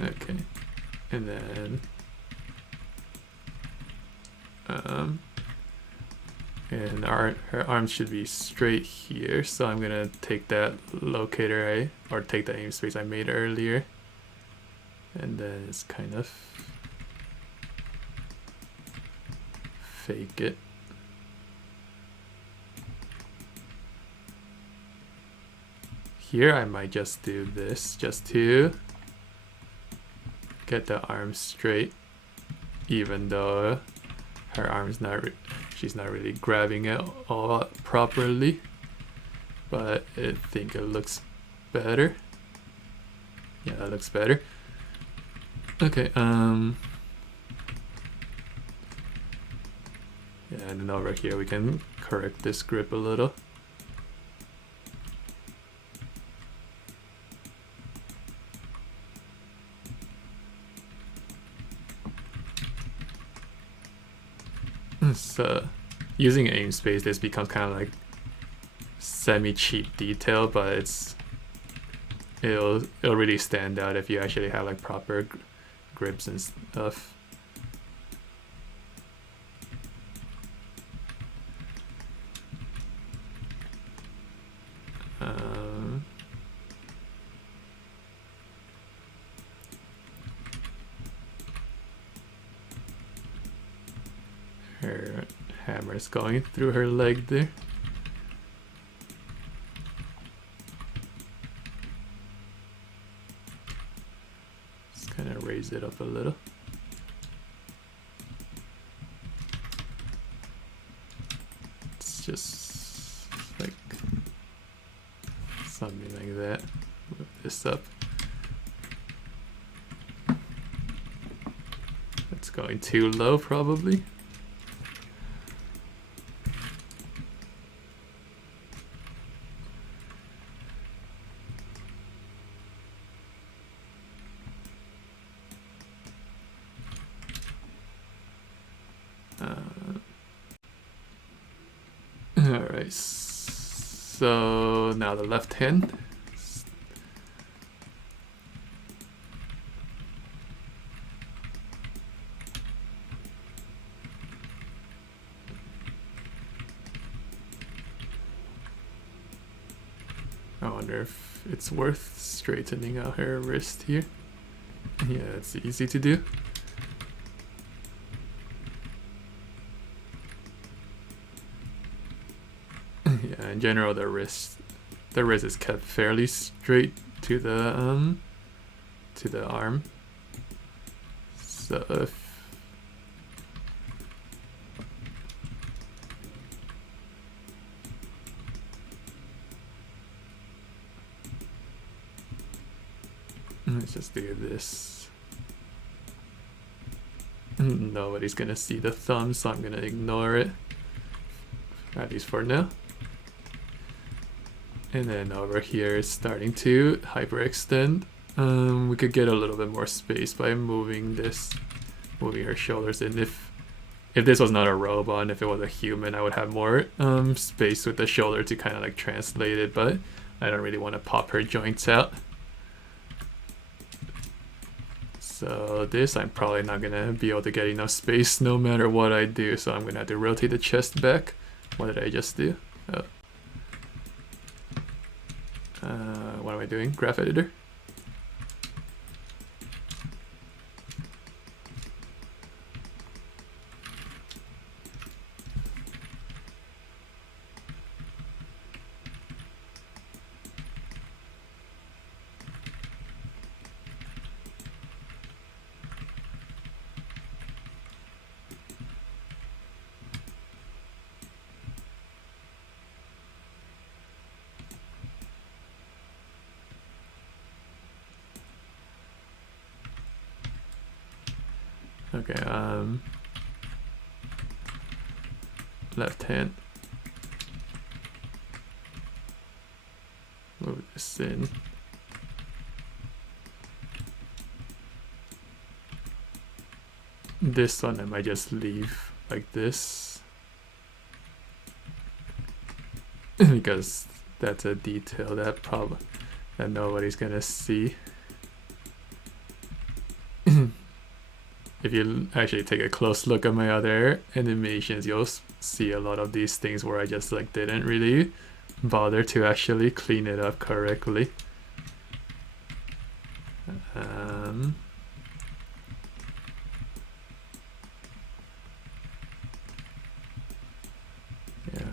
Okay, and then and her arms should be straight here, so I'm gonna take that locator or take the aim space I made earlier, and then it's kind of fake it. Here I might just do this just to get the arms straight, even though her arm's she's not really grabbing it all properly, but I think it looks better. Yeah, that looks better. Okay, yeah, and then over here we can correct this grip a little. So using aim space, this becomes kind of like semi-cheap detail, but it'll really stand out if you actually have like proper grips and stuff. Her hammer's going through her leg there. Just kind of raise it up a little. It's just like something like that. Move this up. It's going too low probably. Alright, so now the left hand. wonder if it's worth straightening out her wrist here. Yeah, it's easy to do. Yeah, in general the wrist is kept fairly straight to the arm. So if let's just do this. Nobody's gonna see the thumb, so I'm gonna ignore it, at least for now. And then over here it's starting to hyperextend. We could get a little bit more space by moving her shoulders in. If this was not a robot, and if it was a human, I would have more space with the shoulder to kind of like translate it, but I don't really want to pop her joints out. So this, I'm probably not gonna be able to get enough space no matter what I do, so I'm gonna have to rotate the chest back. What did I just do? Oh. What am I doing? Graph editor? Okay, left hand. Move this in. This one I might just leave like this. Because that's a detail that nobody's gonna see. If you actually take a close look at my other animations, you'll see a lot of these things where I just like didn't really bother to actually clean it up correctly. Yeah,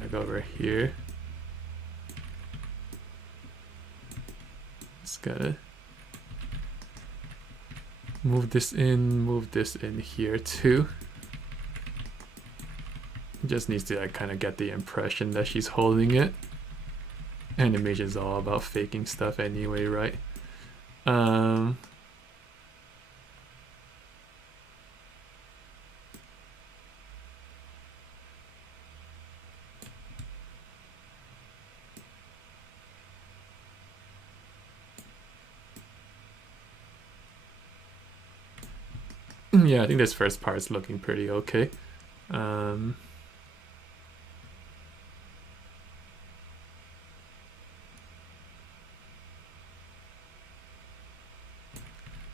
I go over here. Just gotta move this in here too. Just needs to like kind of get the impression that she's holding it. Animation is all about faking stuff anyway, right? Yeah, I think this first part is looking pretty okay.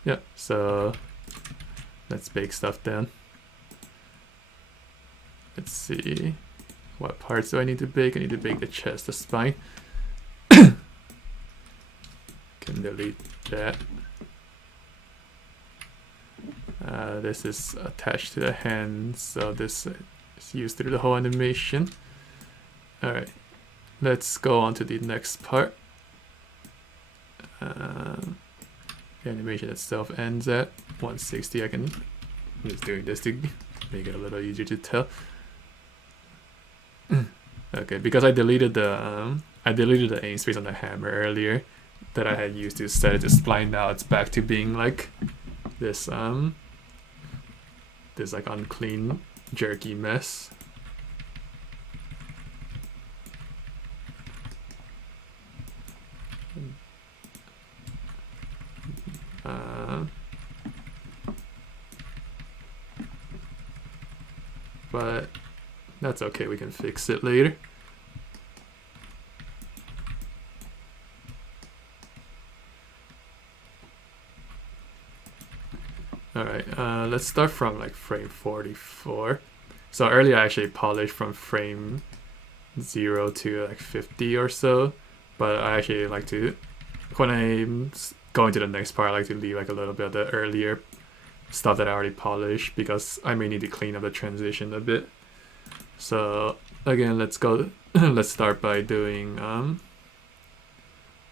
Yeah, so let's bake stuff down. Let's see, what parts do I need to bake? I need to bake the chest, the spine. Can delete that. This is attached to the hand, so this is used through the whole animation. Alright, let's go on to the next part. The animation itself ends at 160. I'm just doing this to make it a little easier to tell. Okay, because I deleted the aim space on the hammer earlier that I had used to set it to spline. Now it's back to being like this this like unclean jerky mess. But that's okay, we can fix it later. Alright, let's start from like frame 44. So earlier I actually polished from frame 0 to like 50 or so. But I actually like to, when I'm going to the next part, I like to leave like a little bit of the earlier stuff that I already polished, because I may need to clean up the transition a bit. So again, let's go. Let's start by doing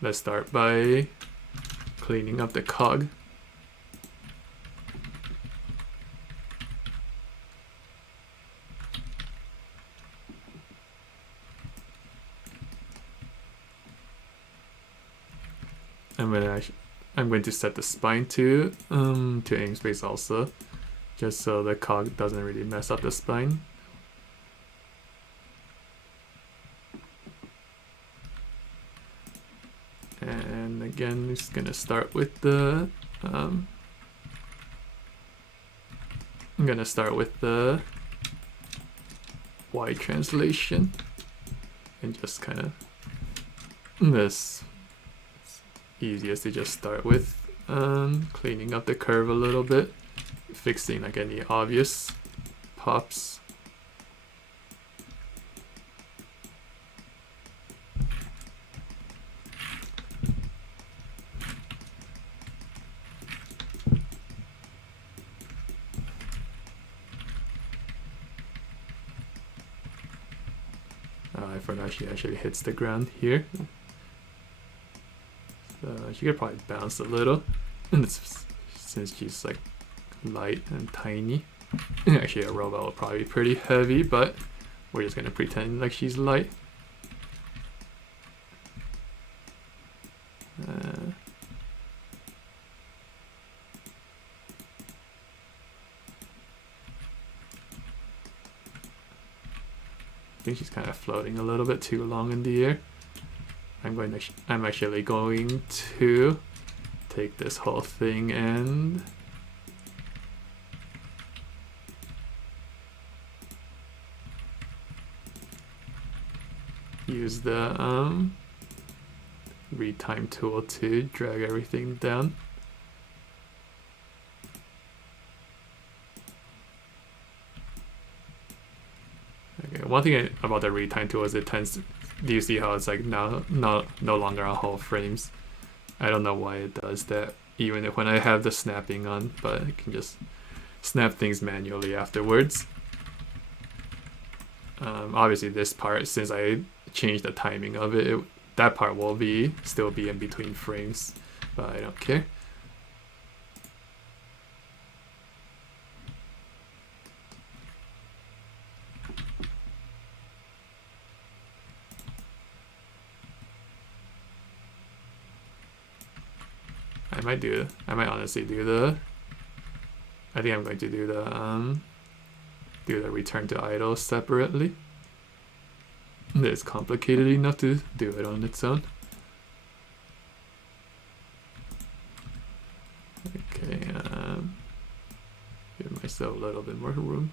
let's start by cleaning up the cog. I'm going to set the spine to aim space also, just so the cog doesn't really mess up the spine. And again, it's gonna start with the I'm gonna start with the Y translation, and just kind of this easiest to just start with cleaning up the curve a little bit, fixing like any obvious pops. I forgot she actually hits the ground here. So she could probably bounce a little, and since she's like light and tiny. Actually, a robot will probably be pretty heavy, but we're just gonna pretend like she's light. I think she's kind of floating a little bit too long in the air. I'm actually going to take this whole thing and use the retime tool to drag everything down. Okay, one thing about the retime tool is it tends to, do you see how it's like now no longer on whole frames? I don't know why it does that, even if when I have the snapping on, but I can just snap things manually afterwards. Obviously this part, since I changed the timing of it, that part will still be in between frames, but I don't care. I might honestly do the, I think I'm going to do the return to idle separately. It's complicated enough to do it on its own. Okay, give myself a little bit more room.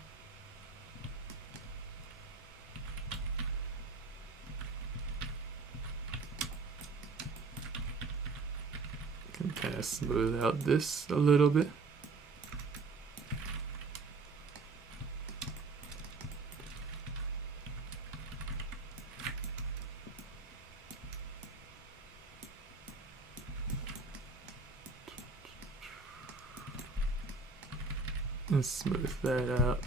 Can kind of smooth out this a little bit. And smooth that out.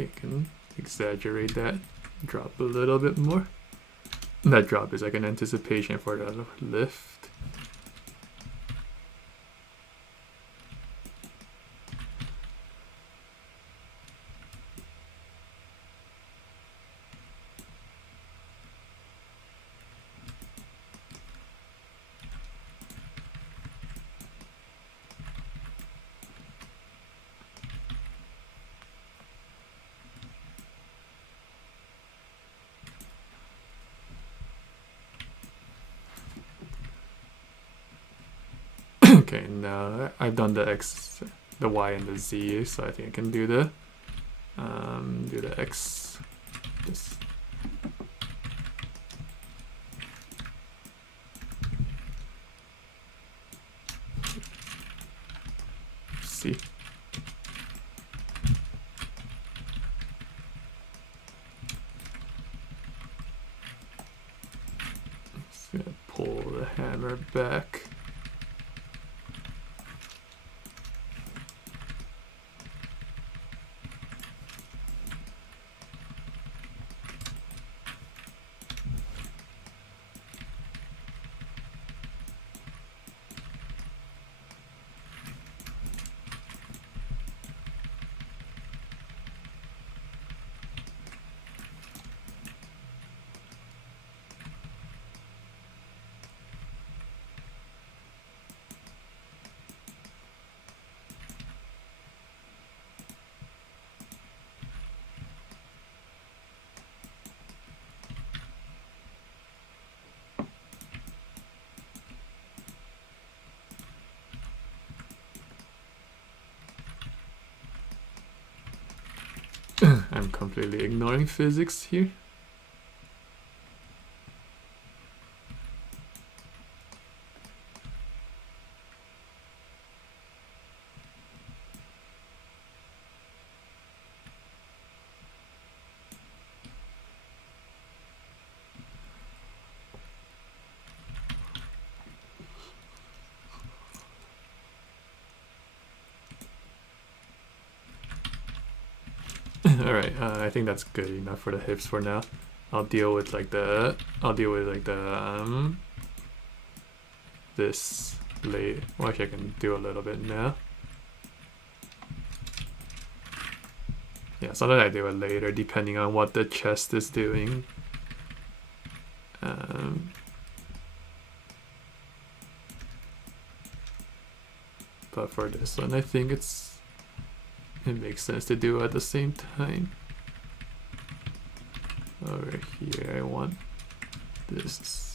I can exaggerate that, drop a little bit more. That drop is like an anticipation for the lift. Okay, now I've done the X, the Y, and the Z, so I think I can do the X. This. See. Just gonna pull the hammer back. I'm completely ignoring physics here. Alright, I think that's good enough for the hips for now. I'll deal with like the this late. Well, actually I can do a little bit now. Yeah, sometimes I do it later depending on what the chest is doing. But for this one, I think it makes sense to do at the same time. Over here, I want this.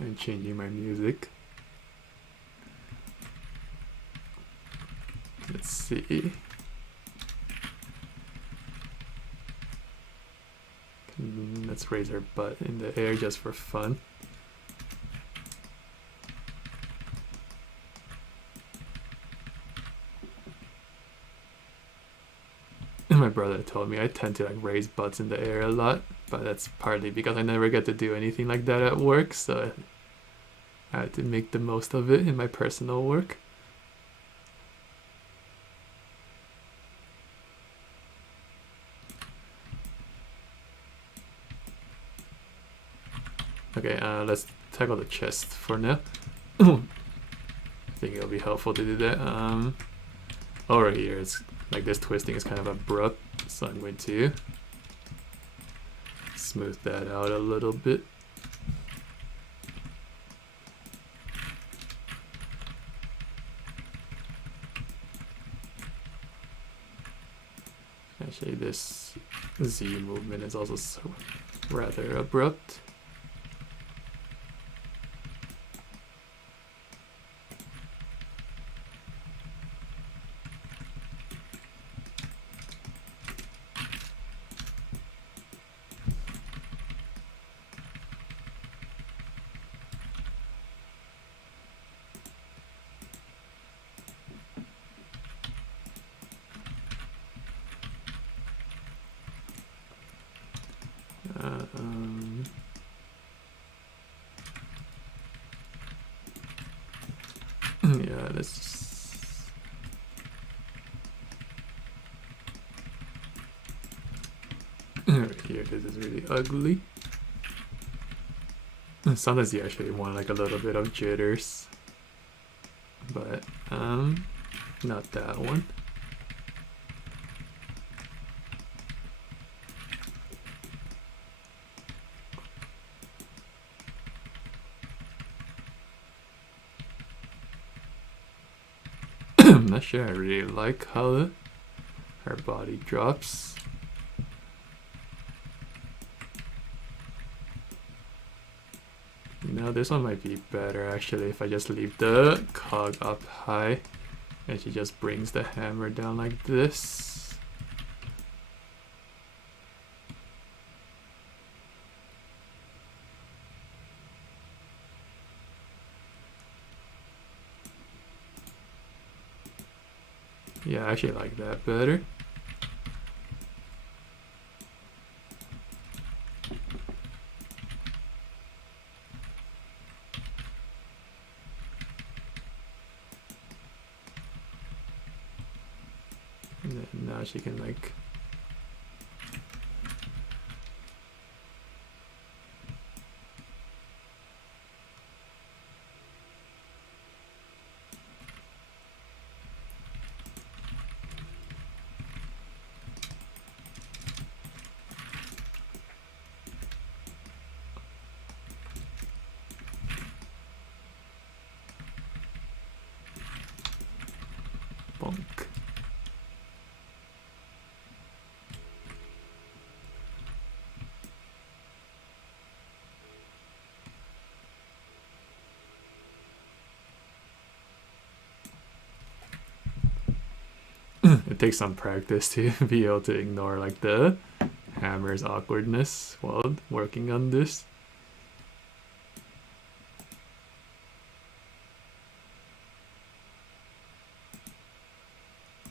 I'm changing my music. Let's see. Let's raise our butt in the air just for fun. My brother told me I tend to like raise butts in the air a lot, but that's partly because I never get to do anything like that at work, so I had to make the most of it in my personal work. Okay, let's tackle the chest for now. I think it'll be helpful to do that. Over here, it's like this twisting is kind of abrupt, so I'm going to smooth that out a little bit. Actually, this Z movement is also so rather abrupt. Yeah, let's just... Here, this is really ugly. Sometimes you actually want like a little bit of jitters, but not that one. I'm not sure I really like how her body drops. You know, this one might be better actually if I just leave the cog up high and she just brings the hammer down like this. Yeah, I actually like that better. And then now she can like bonk. It takes some practice to be able to ignore like the hammer's awkwardness while working on this.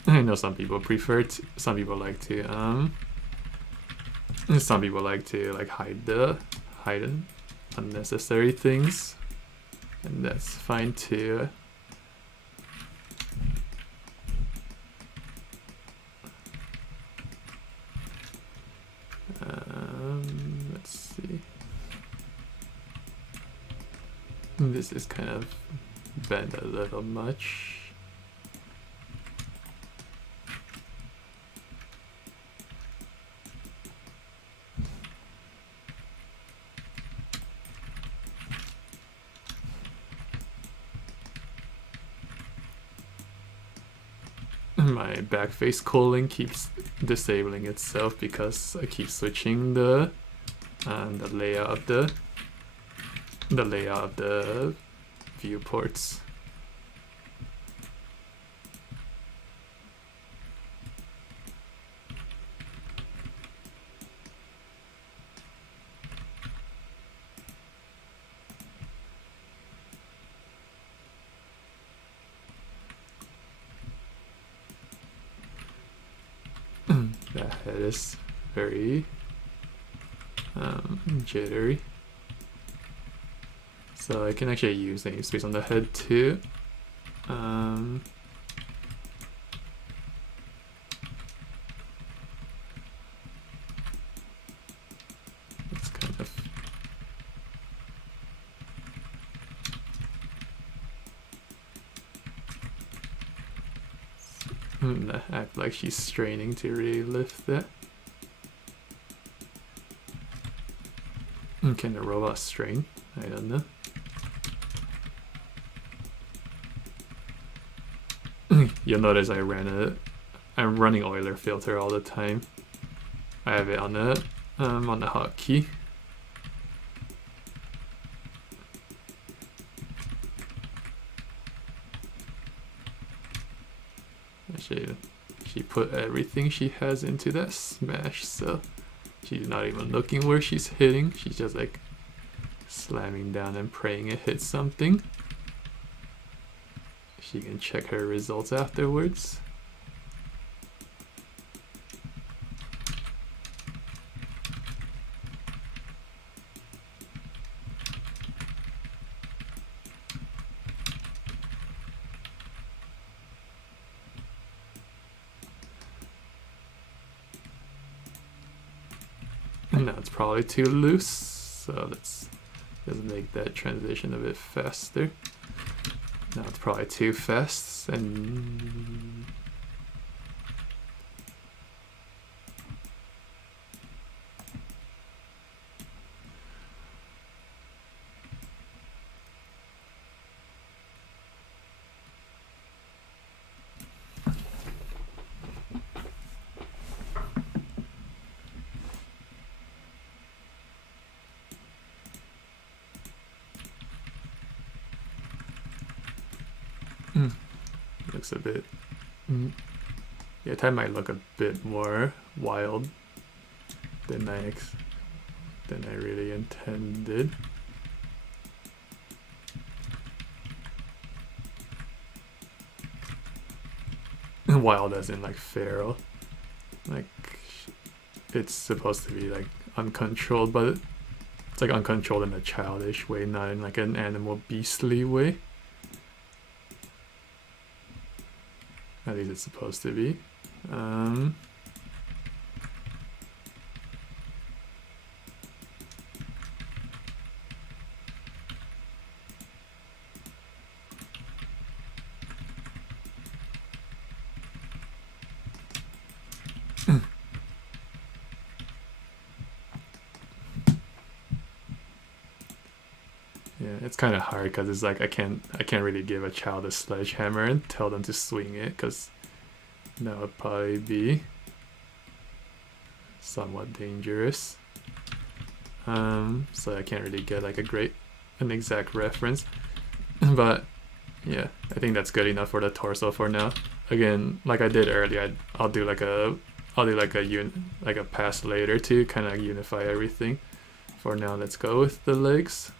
I know some people prefer to, some people like to like hide unnecessary things, and that's fine too. Let's see. This is kind of bent a little much. My backface cooling keeps disabling itself because I keep switching the layout of the viewports. That head is very jittery, so I can actually use namespace on the head too. It's kind of act like she's straining to really lift that. Can the robot strain? I don't know. You'll notice I'm running Euler filter all the time. I have it on the hotkey. She put everything she has into that smash, so she's not even looking where she's hitting. She's just like slamming down and praying it hits something. She can check her results afterwards. And now it's probably too loose, so let's just make that transition a bit faster. Now it's probably too fast, and Looks a bit... yeah, that might look a bit more wild than I really intended. Wild as in like feral. Like it's supposed to be like uncontrolled, but it's like uncontrolled in a childish way, not in like an animal beastly way. At least it's supposed to be. Yeah, it's kind of hard because it's like I can't really give a child a sledgehammer and tell them to swing it, because that would probably be somewhat dangerous. So I can't really get like an exact reference, but yeah, I think that's good enough for the torso for now. Again, like I did earlier, I'll do like a pass later to kind of unify everything. For now, let's go with the legs.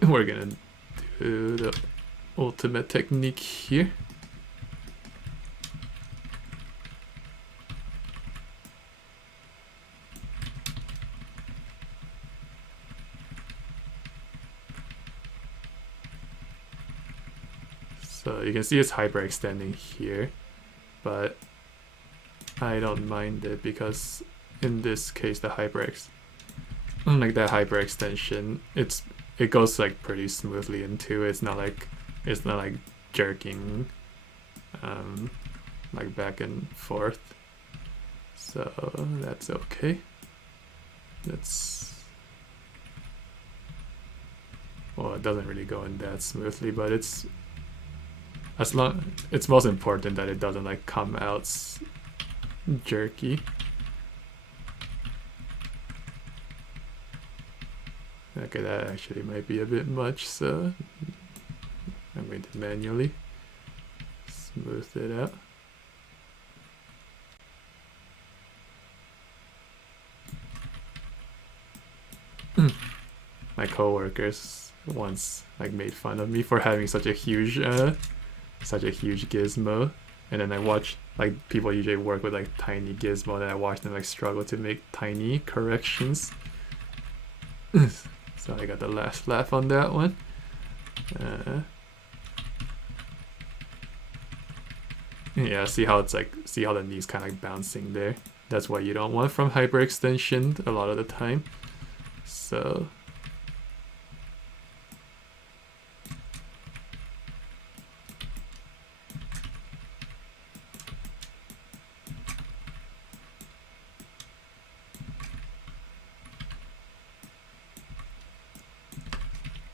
We're gonna do the ultimate technique here. So you can see it's hyperextending here, but I don't mind it because in this case the unlike that hyperextension, it goes like pretty smoothly into it. It's not like jerking like back and forth. So that's okay. Well, it doesn't really go in that smoothly, but it's most important that it doesn't like come out jerky. Okay, that actually might be a bit much, so I'm going to manually smooth it out. My coworkers once like made fun of me for having such a huge gizmo, and then I watch like people usually work with like tiny gizmo, and I watch them like struggle to make tiny corrections. So I got the last laugh on that one. Yeah, see how the knee's kind of like bouncing there. That's what you don't want from hyperextension a lot of the time. So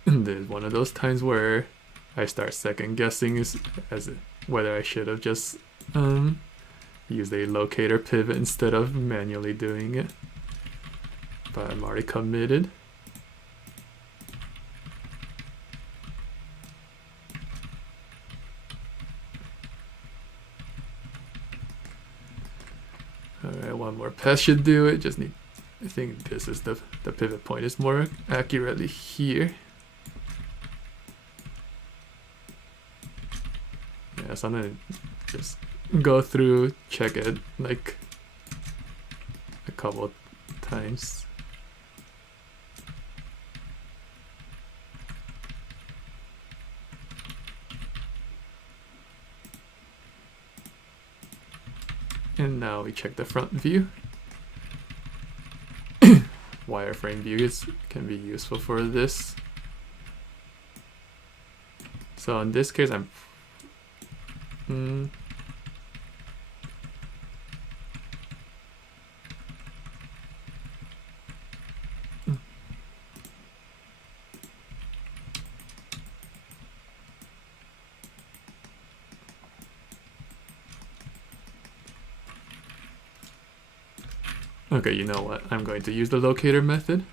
there's one of those times where I start second guessing whether I should have just used a locator pivot instead of manually doing it. But I'm already committed. Alright, one more pass should do it. I think this is the pivot point is more accurately here. Yeah, so I'm gonna just go through, check it like a couple times. And now we check the front view. Wireframe view can be useful for this. So in this case, Okay, you know what? I'm going to use the locator method.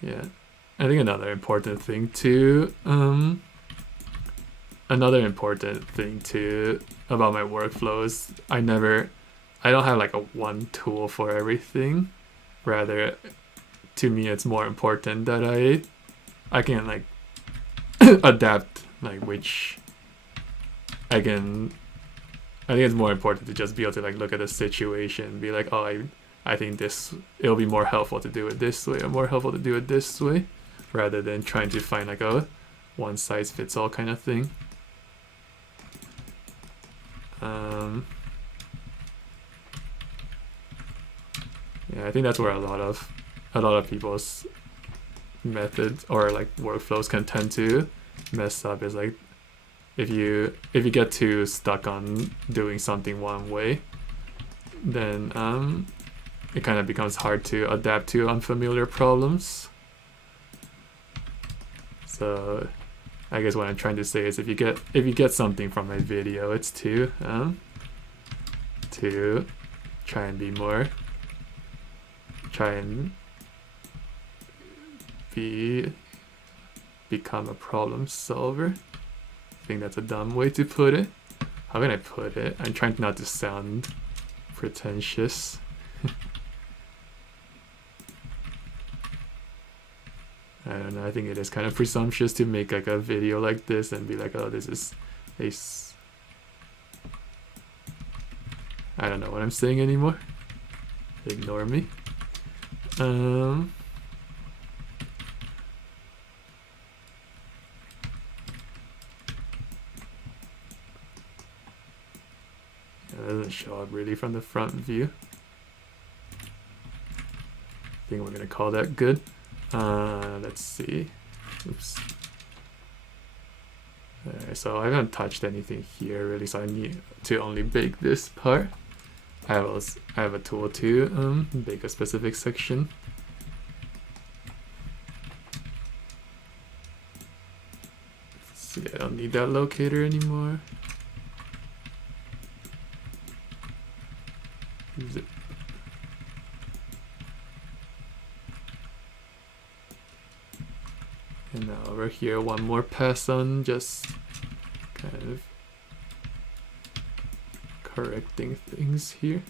Yeah, I think another important thing too, about my workflows, I don't have like a one tool for everything. Rather, to me, it's more important that I can like adapt like which I think it's more important to just be able to like look at a situation, be like, oh, I think it'll be more helpful to do it this way or more helpful to do it this way, rather than trying to find like a one size fits all kind of thing. Yeah, I think that's where a lot of people's methods or like workflows can tend to mess up, is like if you get too stuck on doing something one way, then it kind of becomes hard to adapt to unfamiliar problems. So I guess what I'm trying to say is if you get something from my video, it's to try and become a problem solver. I think that's a dumb way to put it. How can I put it? I'm trying not to sound pretentious. I don't know, I think it is kind of presumptuous to make like a video like this and be like, oh, this is I don't know what I'm saying anymore. Ignore me. Yeah, that doesn't show up really from the front view. I think we're gonna call that good. Let's see. Oops. So I haven't touched anything here really, so I need to only bake this part. I have a tool to bake a specific section. Let's see, I don't need that locator anymore. Use it. And now over here, one more pass on, just kind of correcting things here.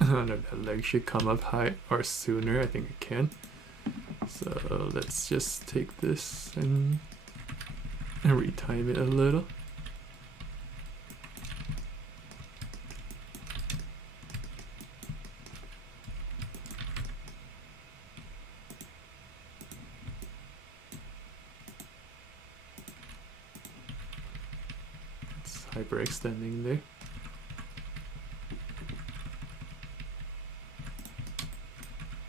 I don't know if that leg should come up high or sooner. I think it can. So let's just take this and retime it a little. It's hyperextending there.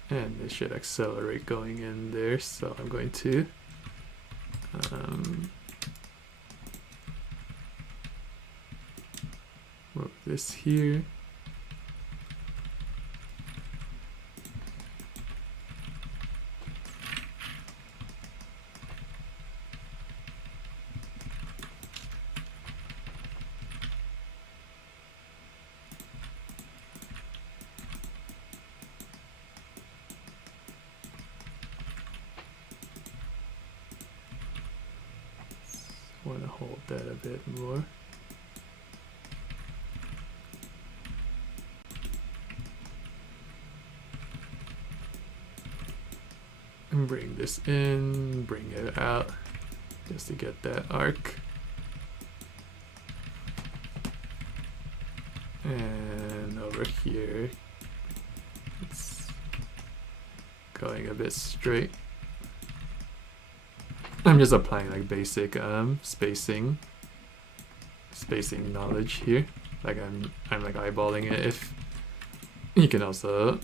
And this should accelerate going in there, so I'm going to move this here. Want to hold that a bit more. And bring this in, bring it out, just to get that arc. And over here, it's going a bit straight. I'm just applying like basic spacing knowledge here. Like I'm like eyeballing it. If you can also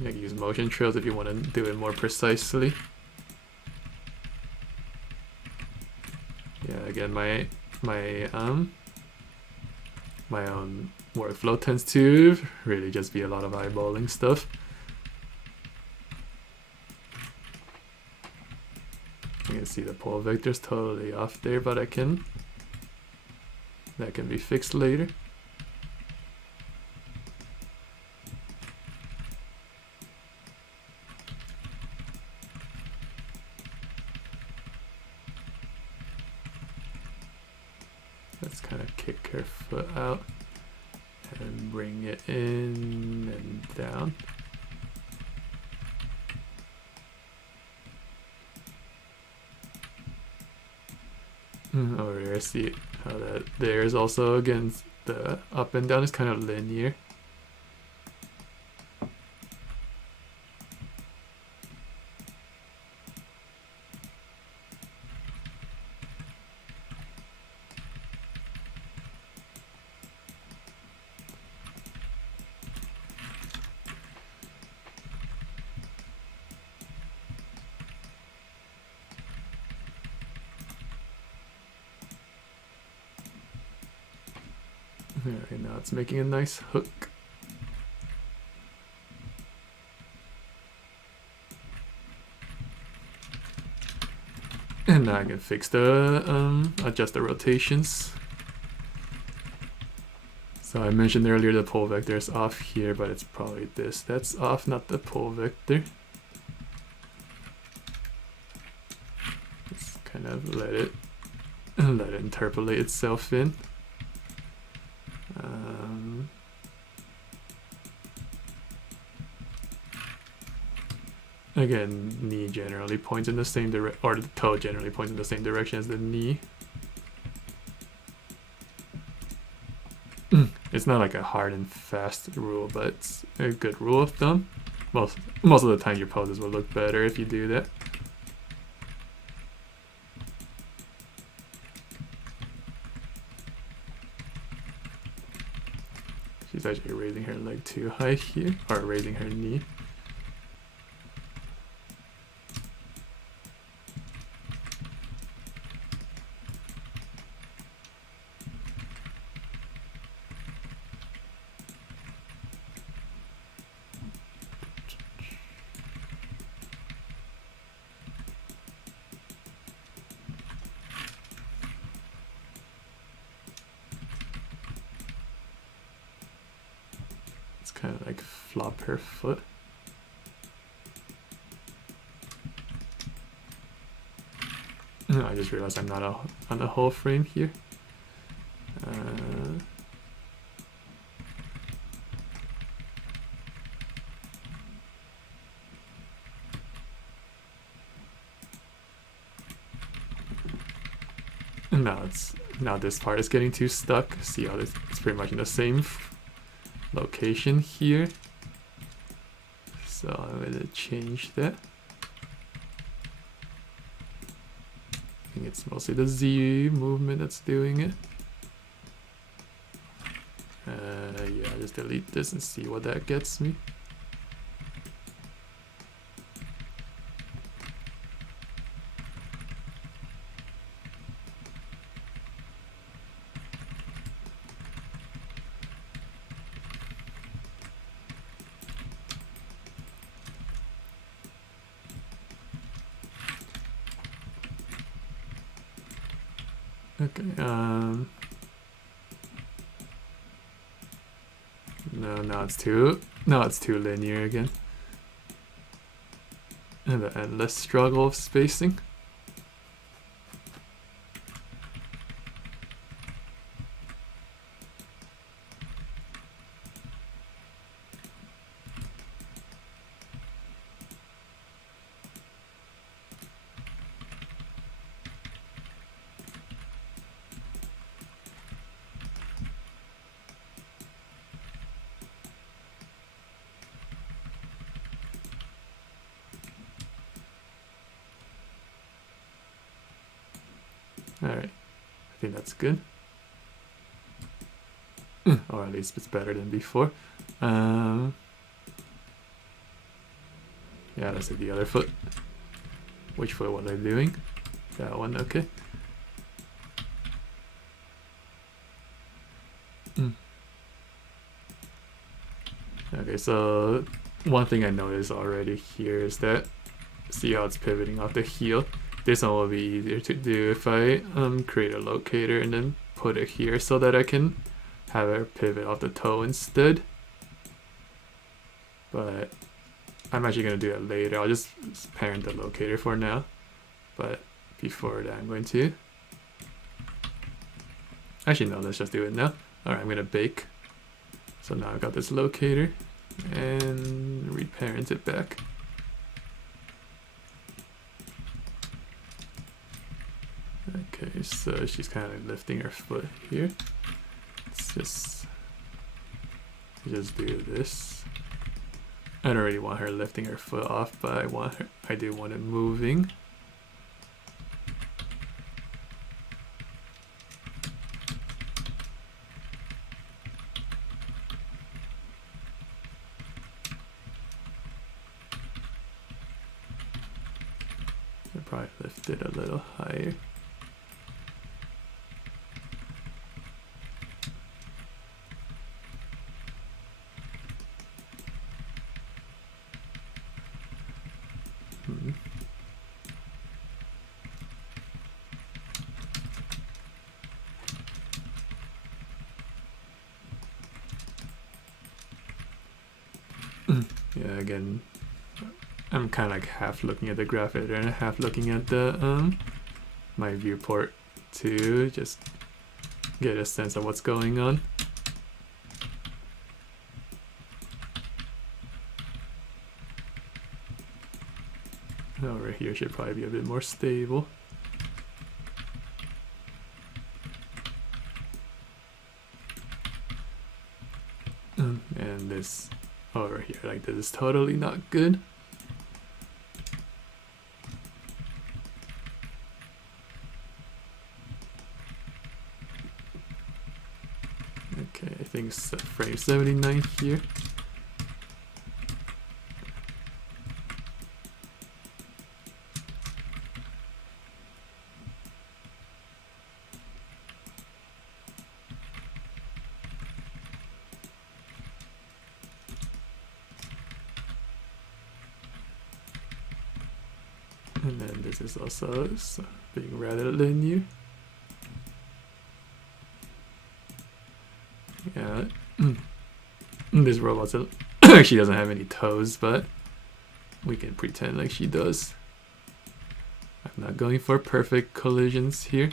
like use motion trails if you want to do it more precisely. Yeah, again, my own workflow tends to really just be a lot of eyeballing stuff. You can see the pole vector's totally off there, but that can be fixed later. Let's kind of kick her foot out and bring it in and down. Over here, see how that there's also, again, the up and down is kind of linear. Alright, now it's making a nice hook. And now I can fix the, adjust the rotations. So I mentioned earlier the pole vector is off here, but it's probably this that's off, not the pole vector. Just kind of let it interpolate itself in. Again, knee generally points in the same direction, or the toe generally points in the same direction as the knee. It's not like a hard and fast rule, but it's a good rule of thumb. Most of the time your poses will look better if you do that. She's actually raising her leg too high here, or raising her knee. Kind of like flop her foot. I just realized I'm not on the whole frame here. Now this part is getting too stuck. See how it's pretty much in the same location here, so I'm going to change that. I think it's mostly the Z movement that's doing it. Yeah, just delete this and see what that gets me. Okay, no, now it's too linear again. And the endless struggle of spacing. Alright, I think that's good. Or at least it's better than before. Yeah, let's see the other foot. Which foot was I doing? That one, okay. Okay, so one thing I noticed already here is that, see how it's pivoting off the heel? This one will be easier to do if I create a locator and then put it here so that I can have it pivot off the toe instead. But I'm actually going to do that later. I'll just parent the locator for now. But before that, I'm going to... Actually, no, let's just do it now. Alright, I'm going to bake. So now I've got this locator and reparent it back. Okay, so she's kind of lifting her foot here. Let's just do this. I don't really want her lifting her foot off, but I do want it moving. I'll probably lift it a little higher. Yeah, again, I'm kind of like half looking at the graph editor and half looking at the my viewport to just get a sense of what's going on. Over here should probably be a bit more stable. And this over here, like this is totally not good. Okay, I think it's frame 79 here. And then this is also being rather linear. Yeah, this robot she doesn't have any toes, but we can pretend like she does. I'm not going for perfect collisions here.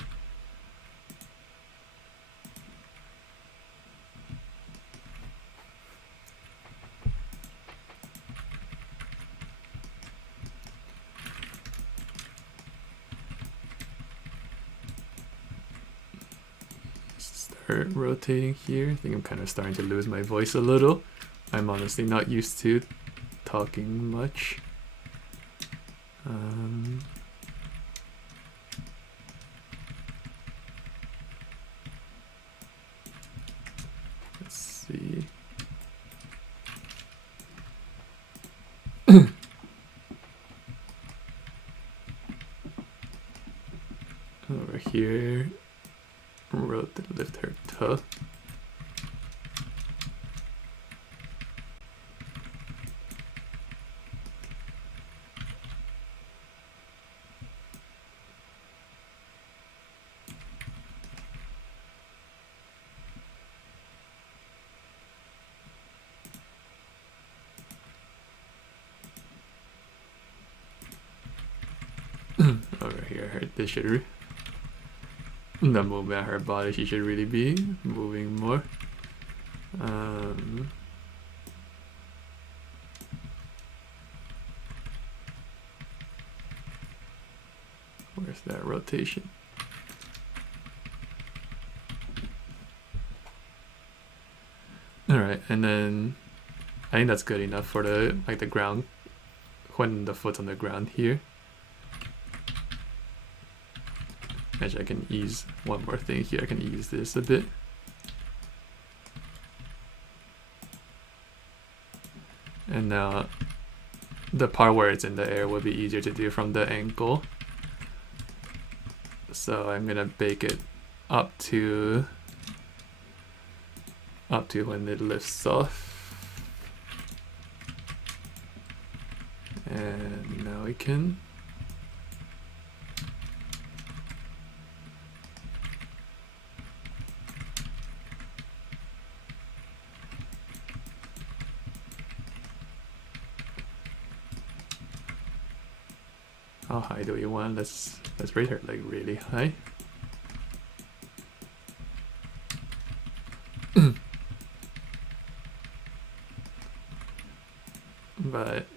Start rotating here. I think I'm kind of starting to lose my voice a little. I'm honestly not used to talking much. Let's see. Over here, lift her toe. Over here, this should the movement of her body, she should really be moving more. Where's that rotation? All right, and then I think that's good enough for the ground when the foot's on the ground here. Actually, I can ease one more thing here. I can ease this a bit. And now the part where it's in the air will be easier to do from the ankle. So I'm gonna bake it up to when it lifts off. And now we can how high do we want? Let's rate her like really high. But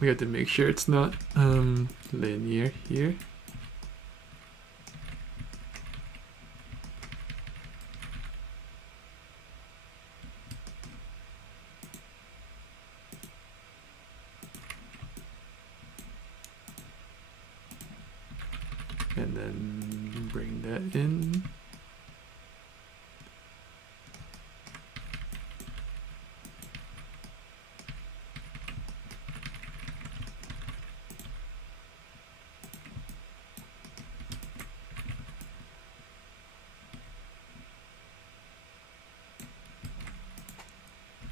we have to make sure it's not linear here. And then bring that in.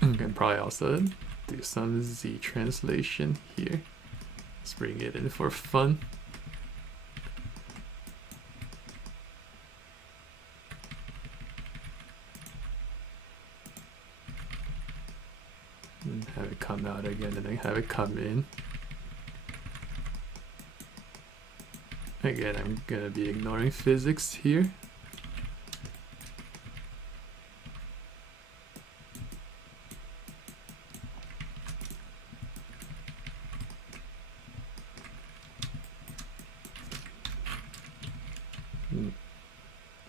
You can probably also do some Z translation here. Let's bring it in for fun. And have it come out again and then have it come in. Again, I'm gonna be ignoring physics here.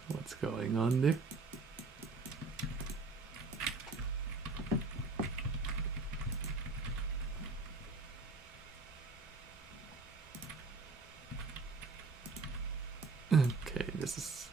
What's going on there? Okay, this is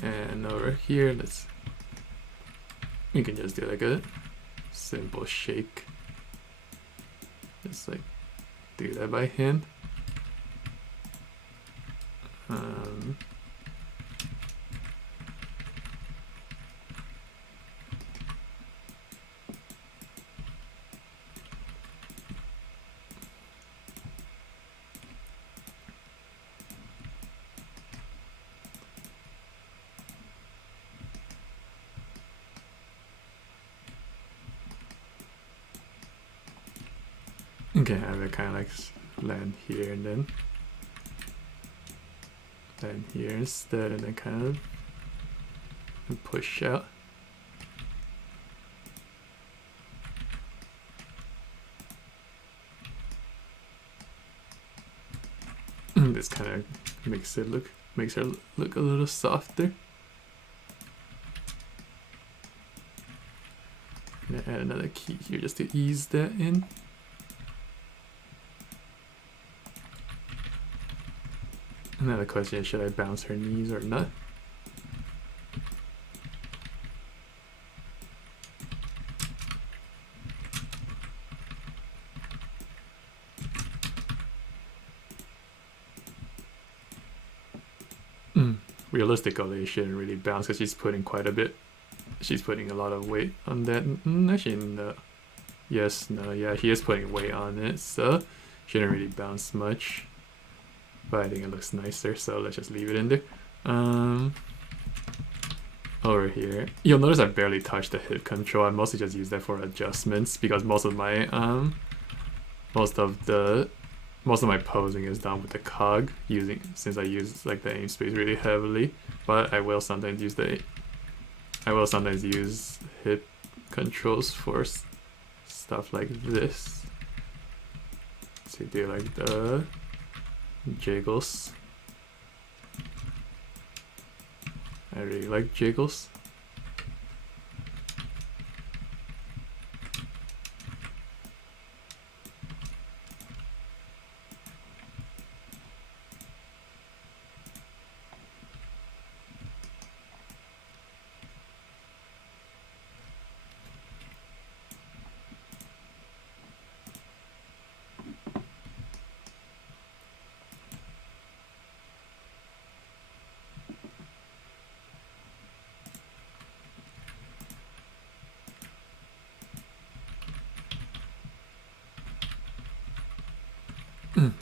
and over here, you can just do like a simple shake. Just like do that by hand. You can have it kind of like land here and then land here instead, and then kind of push out. This kind of makes her look a little softer. I'm gonna add another key here just to ease that in. Now the question is, should I bounce her knees or not? Realistically, she shouldn't really bounce because she's putting quite a bit. She's putting a lot of weight on that. Actually, no. Yes, no, yeah, he is putting weight on it, so shouldn't really bounce much. But I think it looks nicer, so let's just leave it in there. Over here, you'll notice I barely touched the hip control. I mostly just use that for adjustments because most of my posing is done with the cog, since I use like the aim space really heavily. But I will sometimes use hip controls for stuff like this. So do like the jiggles. I really like jiggles.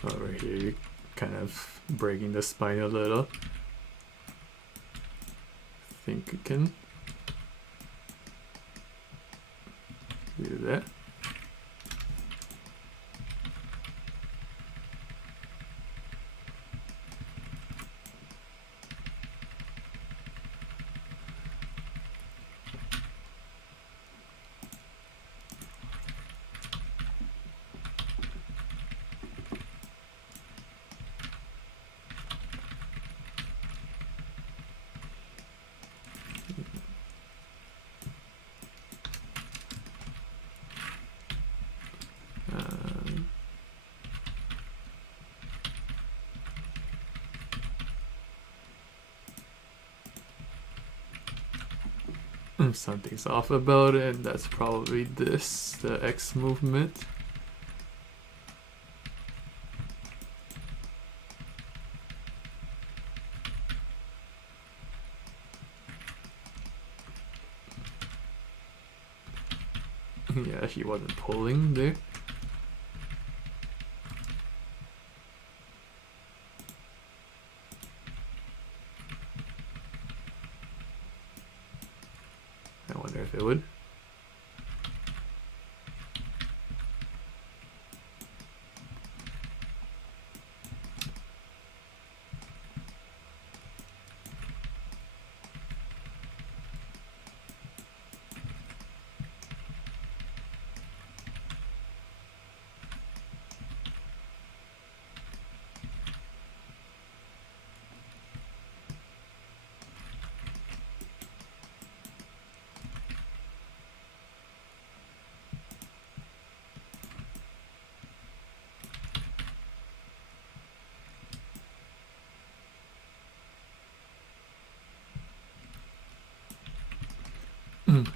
Over here, you're kind of breaking the spine a little. I think you can do that. Something's off about it, and that's probably this, the X movement. Yeah, he wasn't pulling there. I wonder if it would.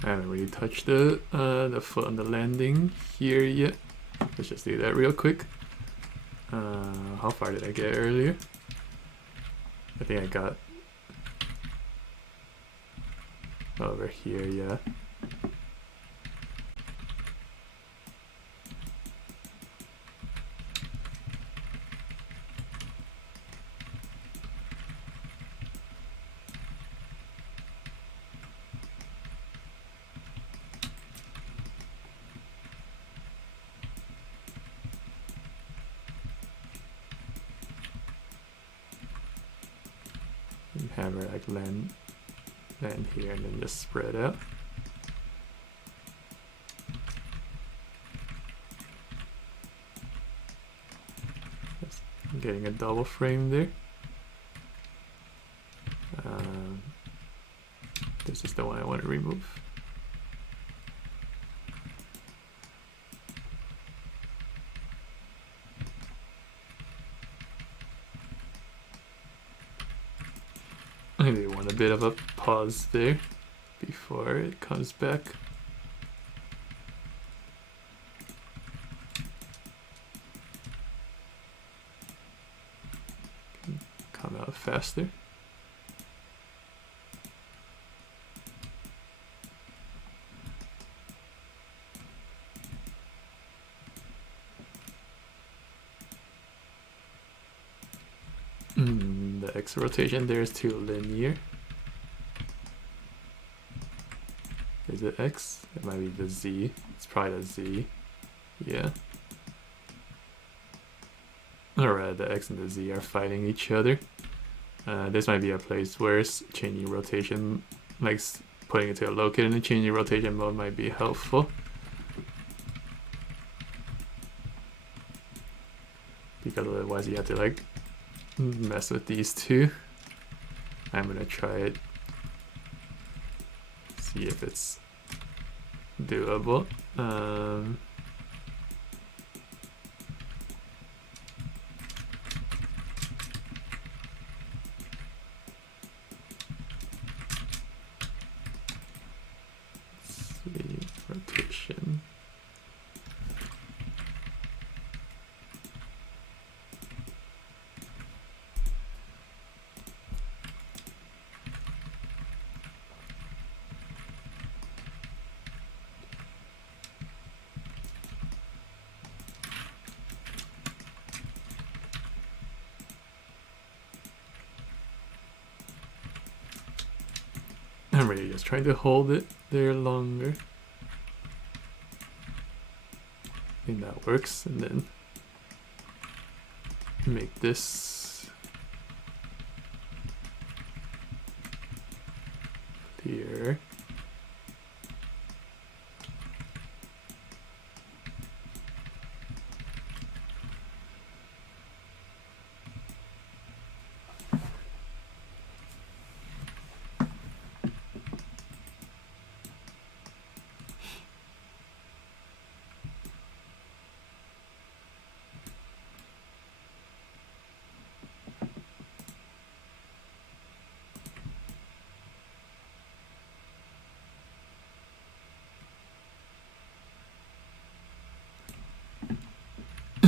I haven't really touched the foot on the landing here yet. Let's just do that real quick. How far did I get earlier? I think I got over here, yeah. And have her like land here and then just spread out. I'm getting a double frame there. This is the one I want to remove. I maybe want a bit of a pause there before it comes back. Come out faster. The X rotation there is too linear. Is it X? It might be the Z. It's probably the Z. Yeah. Alright, the X and the Z are fighting each other. This might be a place where changing rotation, like putting it to a locate and changing rotation mode might be helpful. Because otherwise you have to like mess with these two. I'm gonna try it. See if it's doable. See, rotation. I'm really just trying to hold it there longer. I think that works, and then make this clear.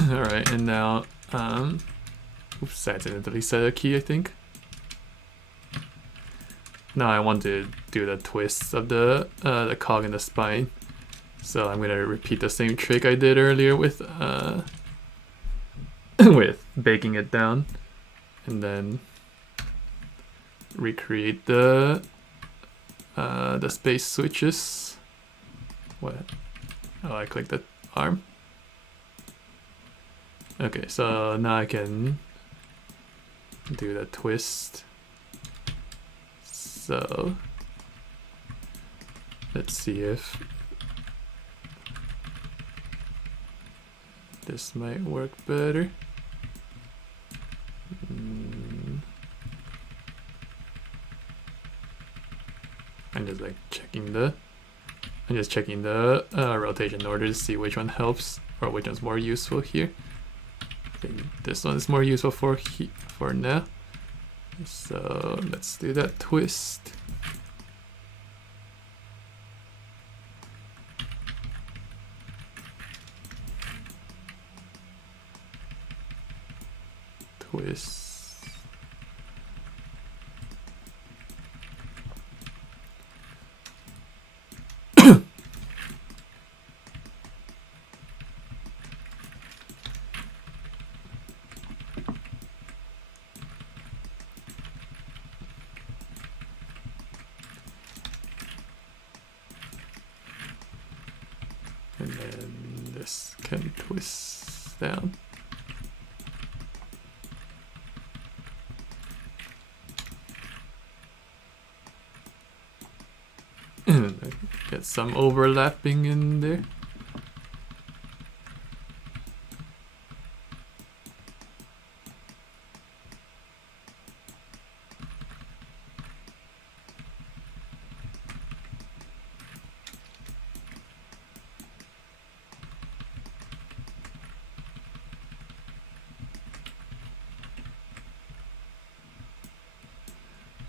Alright, and now, oops, I accidentally set a key, I think. Now I want to do the twists of the cog in the spine. So I'm gonna repeat the same trick I did earlier with with baking it down, and then recreate the space switches. What? Oh, I clicked the arm. Okay, so now I can do the twist. So let's see if this might work better. I'm just like checking the rotation order to see which one helps or which one's more useful here. I think this one is more useful for now. So let's do that twist. Twist. And then this can twist down. And get some overlapping in there.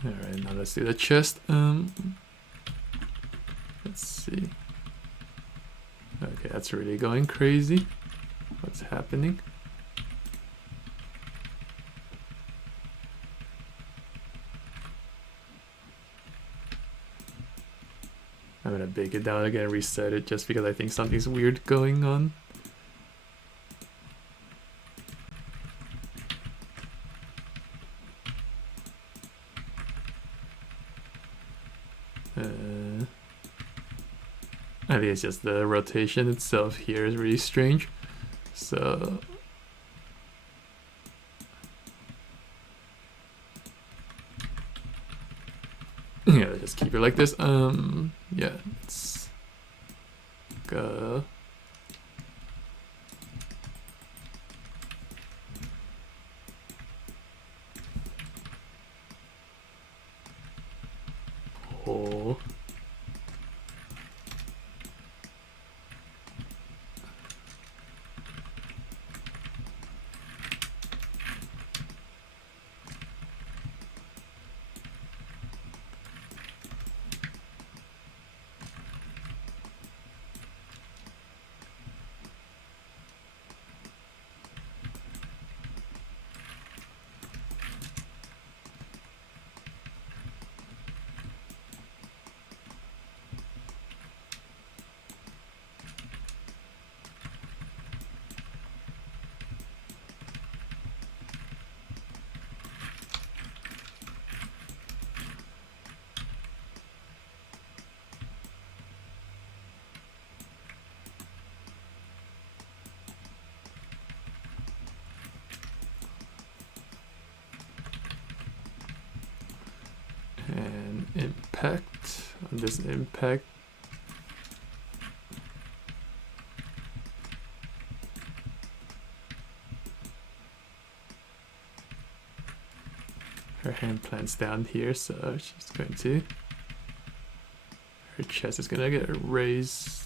Alright, now let's do the chest. Let's see. Okay, that's really going crazy. What's happening? I'm gonna bake it down again, reset it just because I think something's weird going on. I think it's just the rotation itself here is really strange. So yeah, let's just keep it like this. Yeah, let's go. Oh. impact. On this impact, her hand plants down here, so she's going to, her chest is gonna get raised.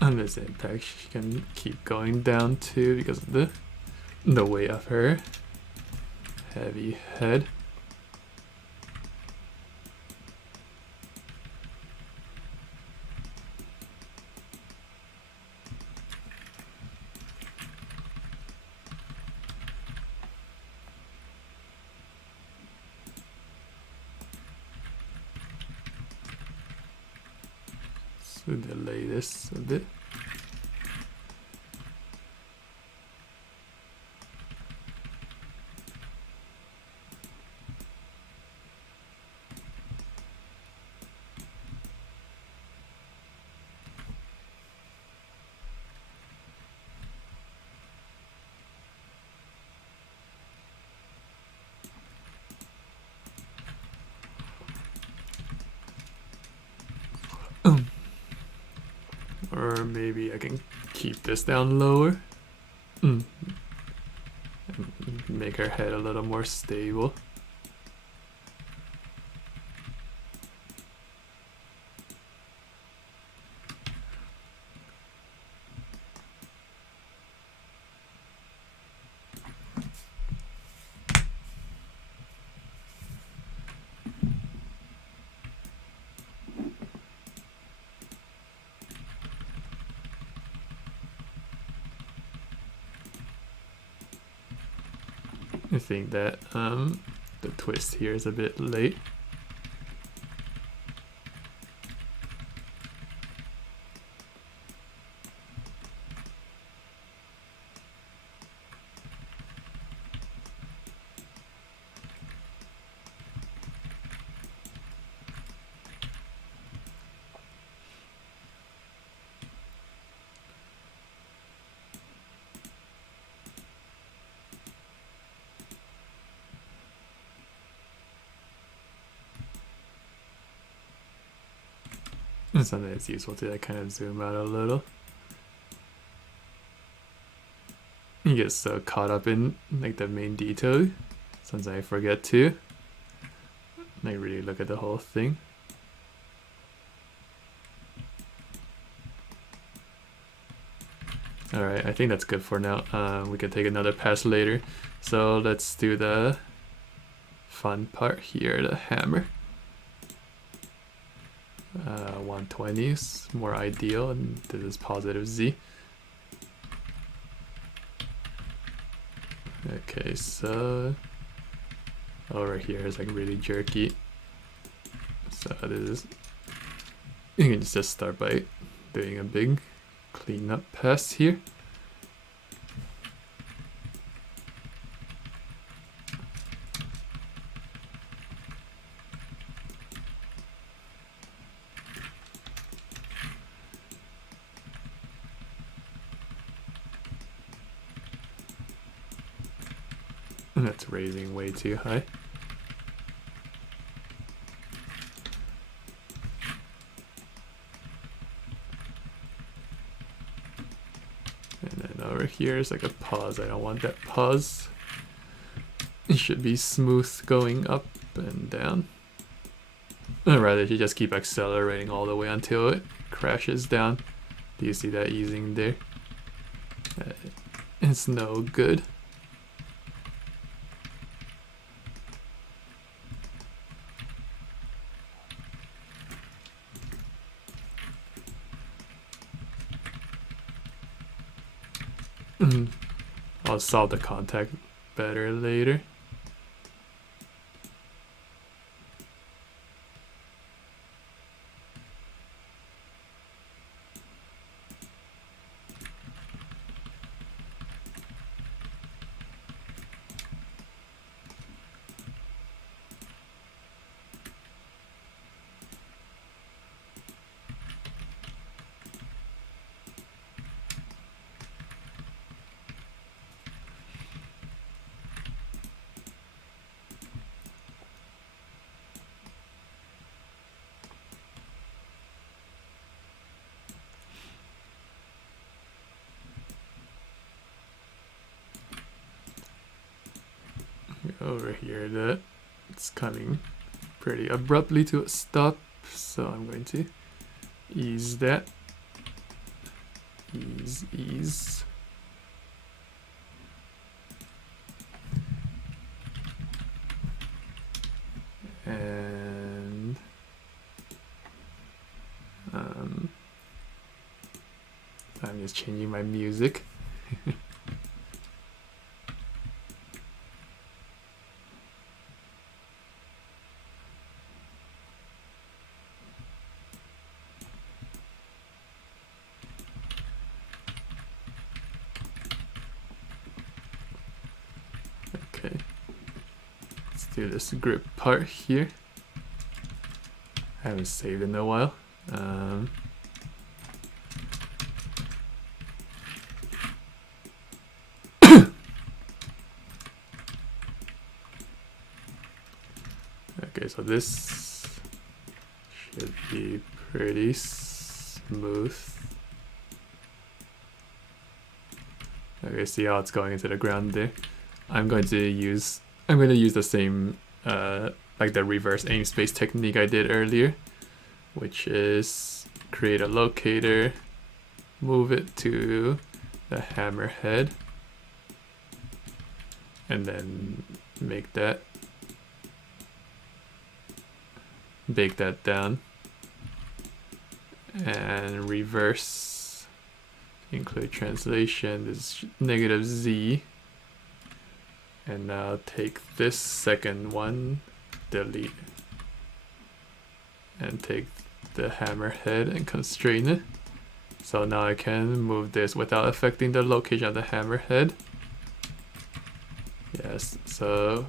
On this impact, she can keep going down too because of the weight of her heavy head. So delay this a bit. Or maybe I can keep this down lower. And make her head a little more stable. I think that the twist here is a bit late. And something that's useful to kind of zoom out a little. You get so caught up in like the main detail, sometimes I forget to like really look at the whole thing. Alright, I think that's good for now. We can take another pass later. So let's do the fun part here, the hammer. 120 is more ideal, and this is positive Z. Okay, so over here is like really jerky. So this is, you can just start by doing a big cleanup pass here. That's raising way too high. And then over here is like a pause. I don't want that pause. It should be smooth going up and down. Or rather, you just keep accelerating all the way until it crashes down. Do you see that easing there? It's no good. I'll solve the contact better later. Over here, that it's coming pretty abruptly to a stop, so I'm going to ease that. Ease. And I'm just changing my music. Okay, let's do this grip part here. I haven't saved in a while. Okay, so this should be pretty smooth. Okay, see how it's going into the ground there. I'm going to use the same like the reverse aim space technique I did earlier, which is create a locator, move it to the hammerhead, and then make that, bake that down, and reverse, include translation, this is -z, and now take this second one, delete, and take the hammerhead and constrain it. So now I can move this without affecting the location of the hammerhead. Yes, so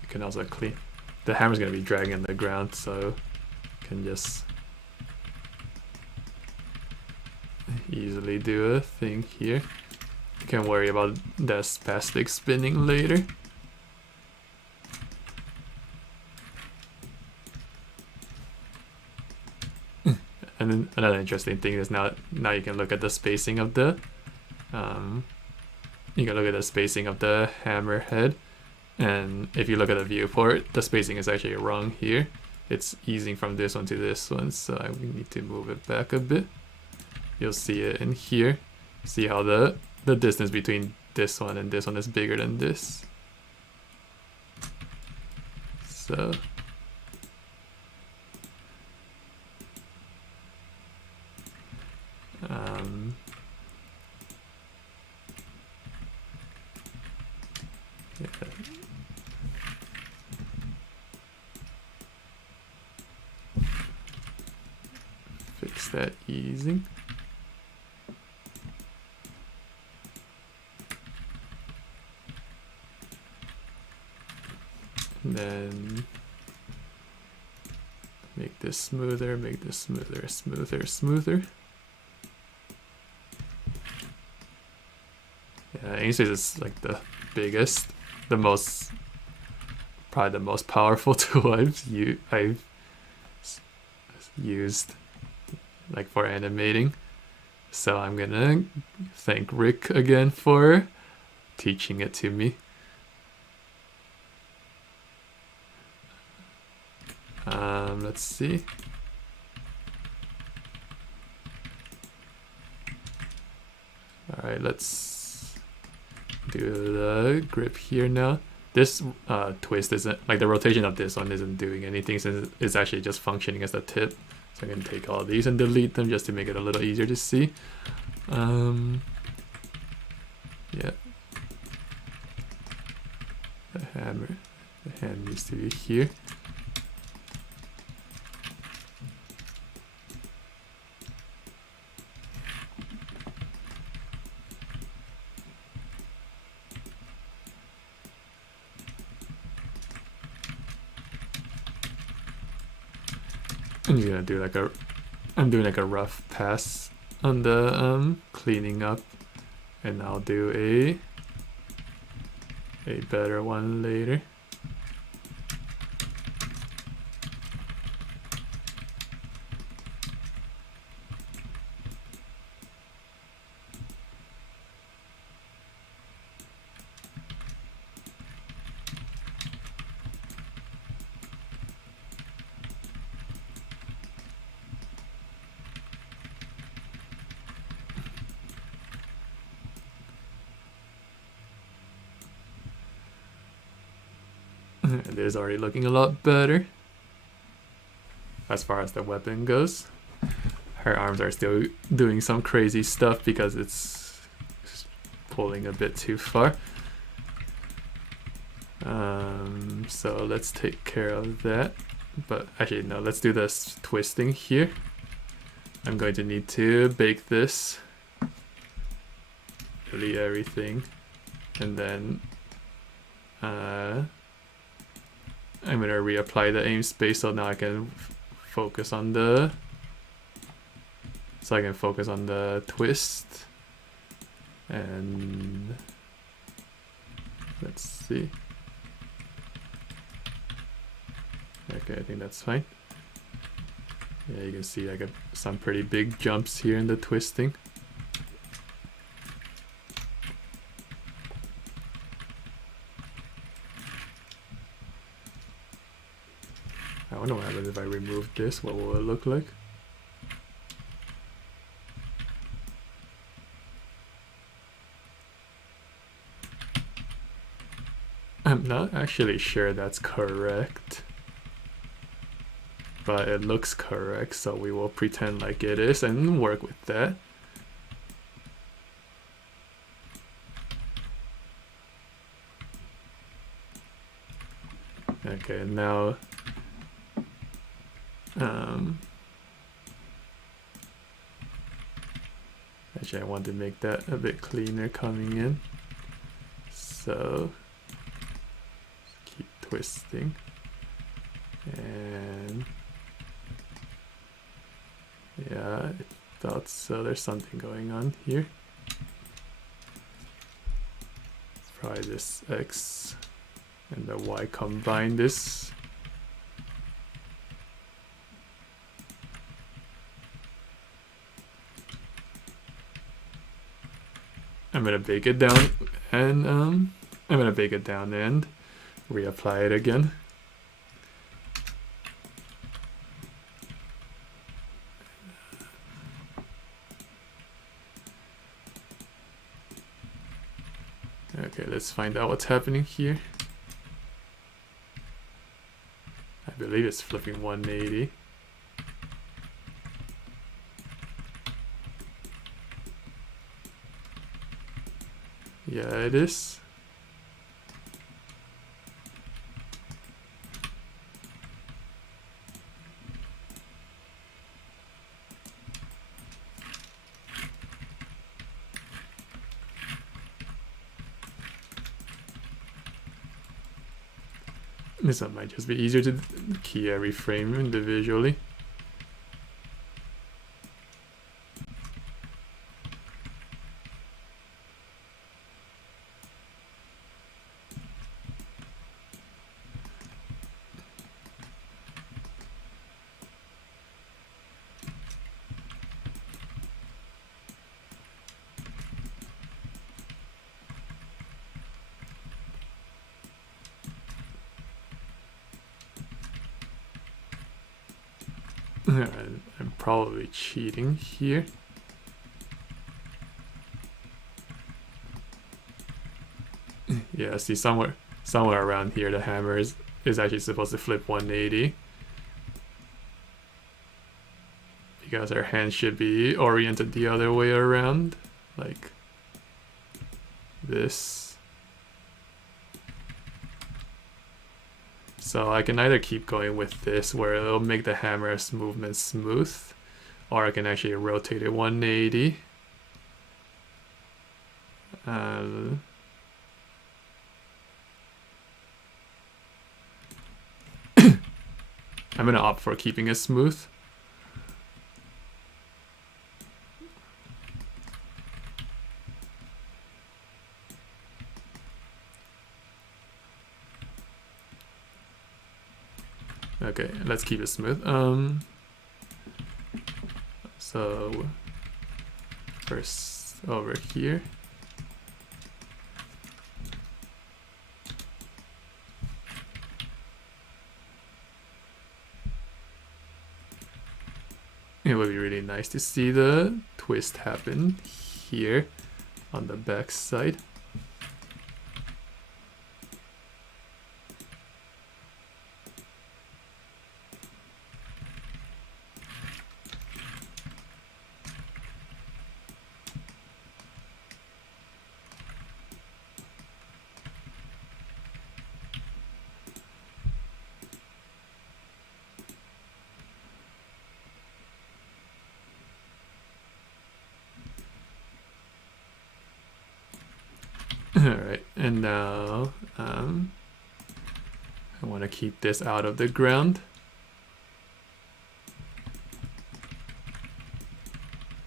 you can also clean. The hammer's gonna be dragging on the ground, so you can just easily do a thing here. You can worry about the spastic spinning later. And then another interesting thing is now you can look at the spacing of the hammerhead, and if you look at the viewport, the spacing is actually wrong here. It's easing from this one to this one, so we need to move it back a bit. You'll see it in here. See how the distance between this one and this one is bigger than this. So yeah. Fix that easing. And then make this smoother, smoother. Yeah, aim space is like the biggest, probably the most powerful tool I've used like for animating. So I'm gonna thank Rick again for teaching it to me. Let's see. All right, let's do the grip here now. This twist isn't, like the rotation of this one isn't doing anything since it's actually just functioning as a tip. So I'm gonna take all these and delete them just to make it a little easier to see. Yeah. The hammer, the hand needs to be here. And you're gonna do like I'm doing like a rough pass on the cleaning up, and I'll do a better one later. It is already looking a lot better as far as the weapon goes. Her arms are still doing some crazy stuff because it's pulling a bit too far. So let's take care of that. But actually no, let's do this twisting here. I'm going to need to bake this, delete everything, and then I'm gonna reapply the aim space so now I can focus on the twist. And let's see. Okay, I think that's fine. Yeah, you can see I got some pretty big jumps here in the twisting. I wonder what happens if I remove this. What will it look like? I'm not actually sure that's correct, but it looks correct, so we will pretend like it is and work with that. Okay, now actually I want to make that a bit cleaner coming in, so keep twisting, and yeah, I thought so. There's something going on here. It's probably this X and the Y combine this. I'm gonna bake it down, and I'm gonna bake it down and reapply it again. Okay, let's find out what's happening here. I believe it's flipping 180. Yeah, it is. This one might just be easier to key every frame individually. I'm probably cheating here. Yeah, see, somewhere around here the hammer is actually supposed to flip 180. Because our hand should be oriented the other way around, like this. So I can either keep going with this where it'll make the hammer's movement smooth, or I can actually rotate it 180. I'm gonna opt for keeping it smooth. Okay, let's keep it smooth. So first over here. It would be really nice to see the twist happen here on the back side. Alright, and now I want to keep this out of the ground.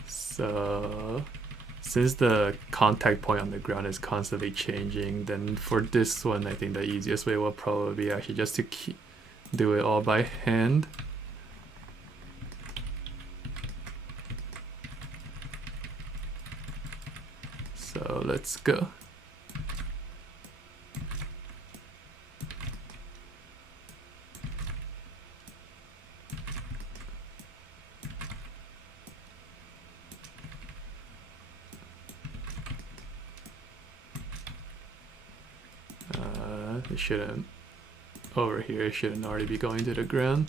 So since the contact point on the ground is constantly changing, then for this one I think the easiest way will probably be actually just to do it all by hand. So let's go. It shouldn't, over here, it shouldn't already be going to the ground.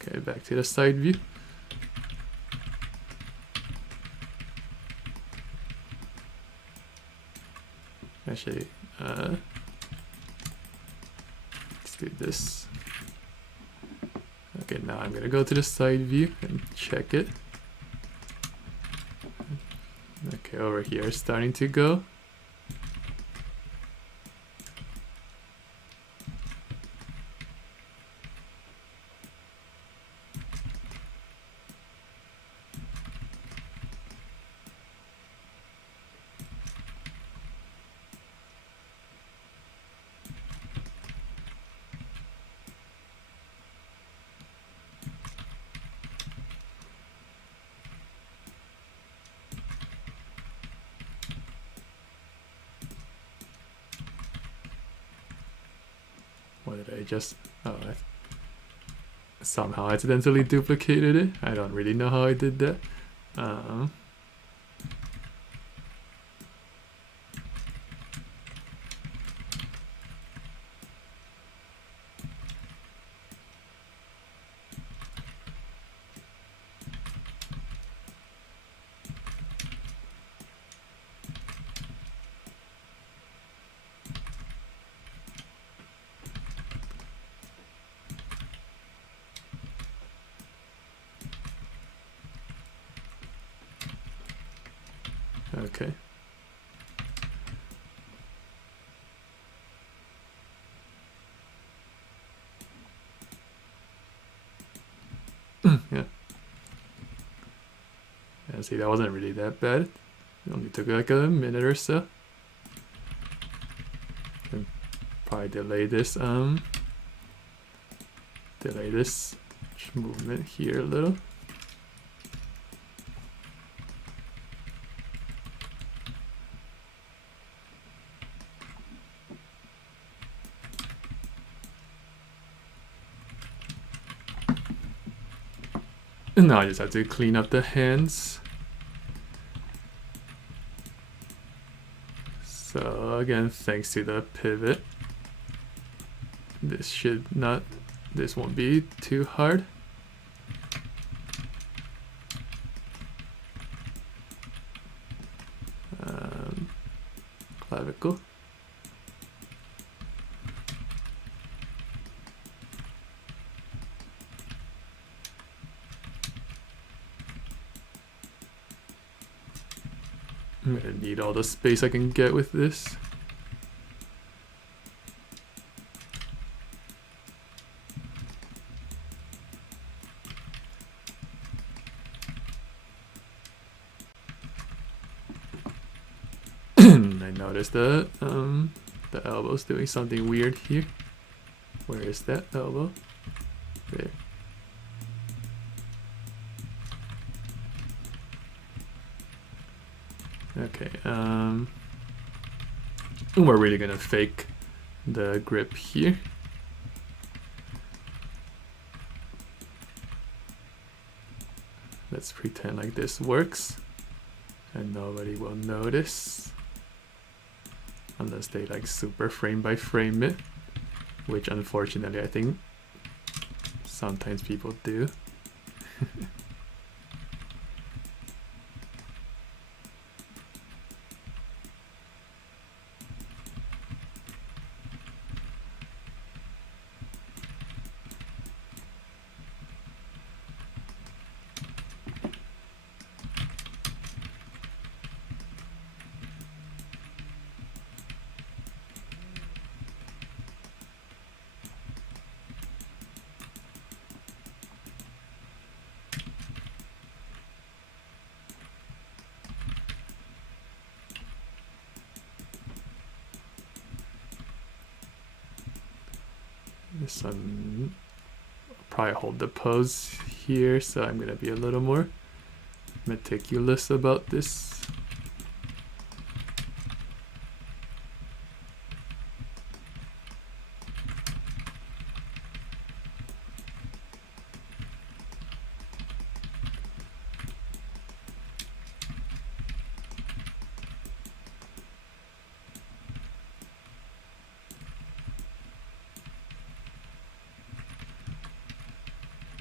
Okay, back to the side view. Actually, let's do this. Okay, now I'm gonna go to the side view and check it. Okay, over here it's starting to go. What did I just... Oh, I somehow accidentally duplicated it. I don't really know how I did that. Okay. Yeah. Yeah, see, that wasn't really that bad. It only took like a minute or so. And probably delay this movement here a little. And now I just have to clean up the hands. So again, thanks to the pivot, this won't be too hard. clavicle. I'm gonna need all the space I can get with this. I noticed that the elbow's doing something weird here. Where is that elbow? There. Okay, we're really gonna fake the grip here. Let's pretend like this works and nobody will notice unless they like super frame by frame it, which unfortunately I think sometimes people do. This one, I'll probably hold the pose here, so I'm gonna be a little more meticulous about this.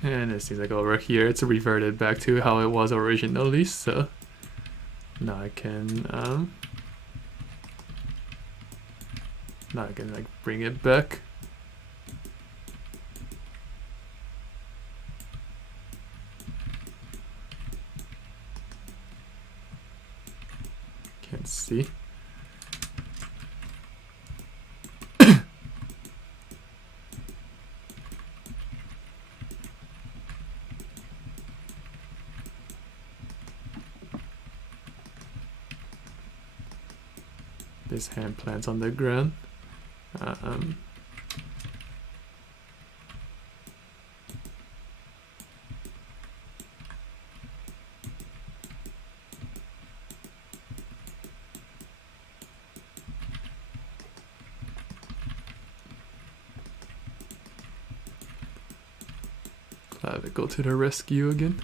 And it seems like over here it's reverted back to how it was originally, so now I can like bring it back. Can't see. This hand plants on the ground. Clavicle to the rescue again.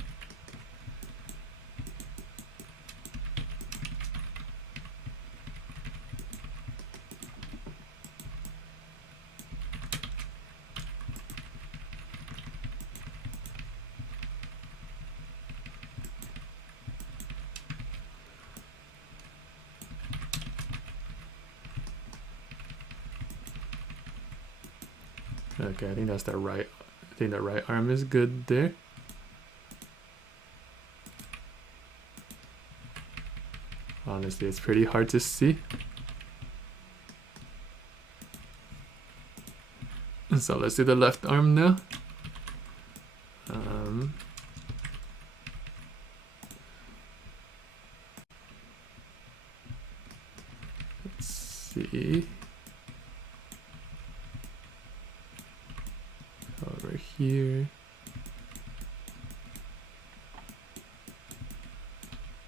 Okay, I think that's the right. I think the right arm is good there. Honestly, it's pretty hard to see. So let's do the left arm now. Let's see. Over here.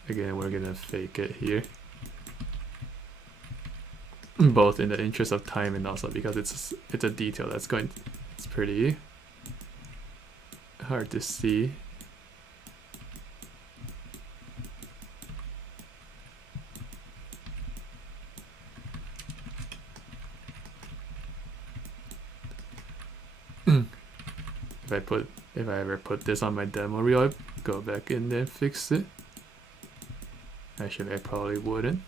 Again, we're gonna fake it here. Both in the interest of time and also because it's a detail that's it's pretty hard to see. If I ever put this on my demo reel, I'd go back in there and fix it. Actually, I probably wouldn't.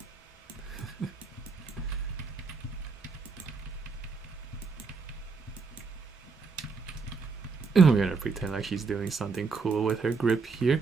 pretend like she's doing something cool with her grip here.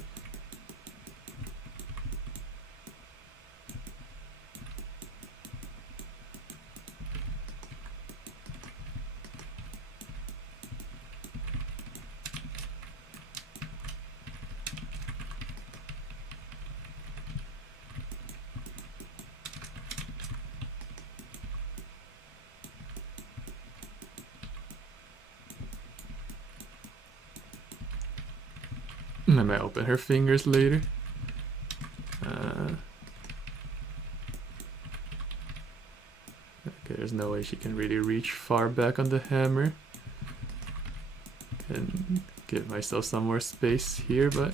I might open her fingers later. Okay, there's no way she can really reach far back on the hammer. Can give myself some more space here, but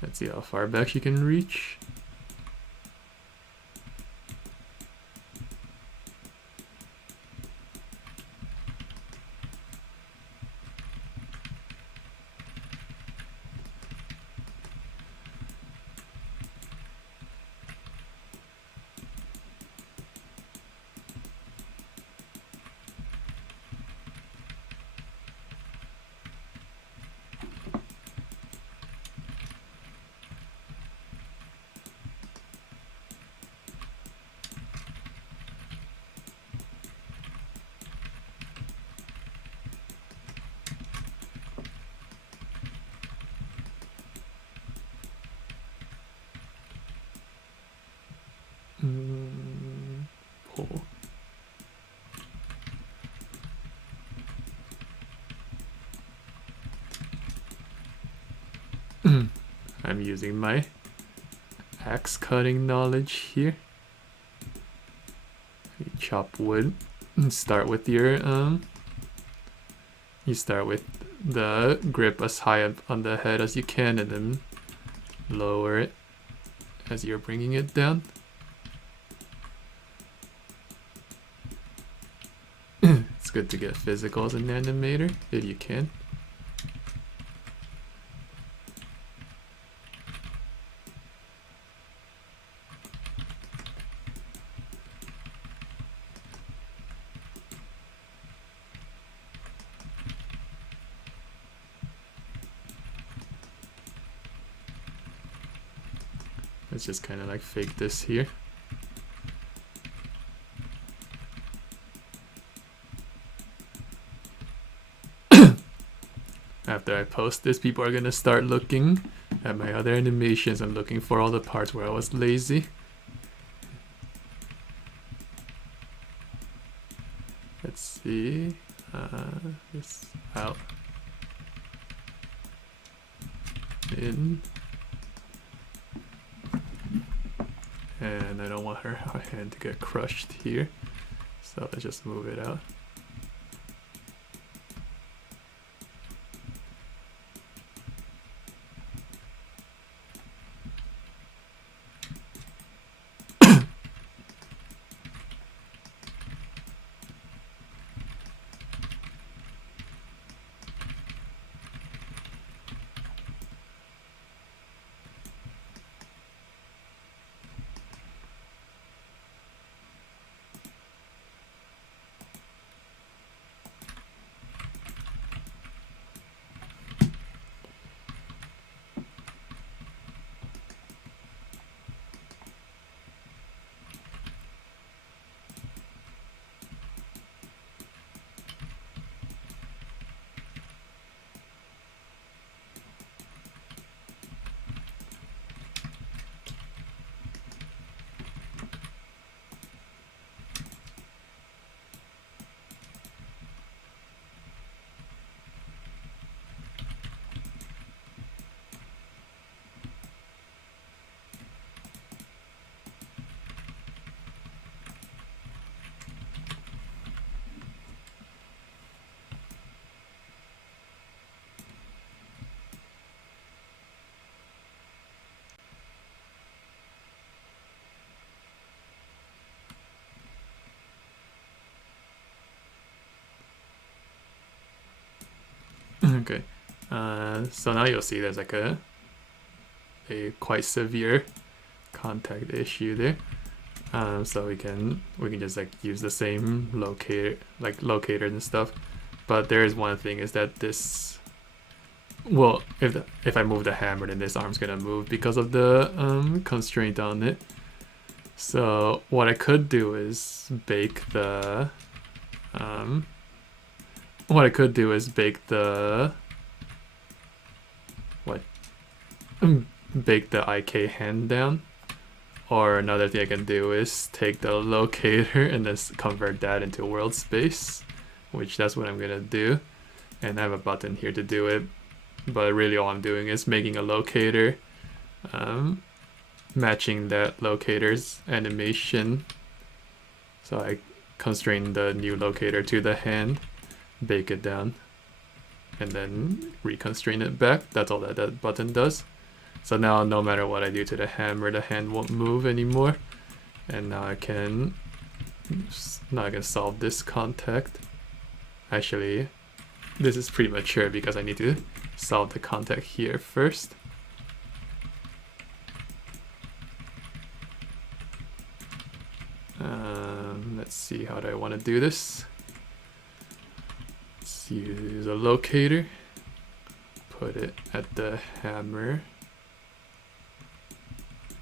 let's see how far back she can reach. Pull. I'm using my axe cutting knowledge here. You chop wood and start with your you start with the grip as high up on the head as you can and then lower it as you're bringing it down. It's good to get physical as an animator if you can. Let's just kind of like fake this here. After I post this, people are gonna start looking at my other animations and looking for all the parts where I was lazy. Let's see. This out. In. And I don't want her hand to get crushed here. So let's just move it out. Okay, so now you'll see there's like a quite severe contact issue there. So we can just like use the same locator, like locators and stuff. But there is one thing, is that this, well, if I move the hammer, then this arm's gonna move because of the constraint on it. So what I could do is bake the bake the IK hand down. Or another thing I can do is take the locator and then convert that into world space, which that's what I'm gonna do. And I have a button here to do it, but really all I'm doing is making a locator, matching that locator's animation. So I constrain the new locator to the hand, bake it down, and then reconstrain it back. That's all that button does. So now no matter what I do to the hammer, the hand won't move anymore. And now I can solve this contact. Actually, this is premature because I need to solve the contact here first. Let's see, how do I want to do this? Let's use a locator, put it at the hammer.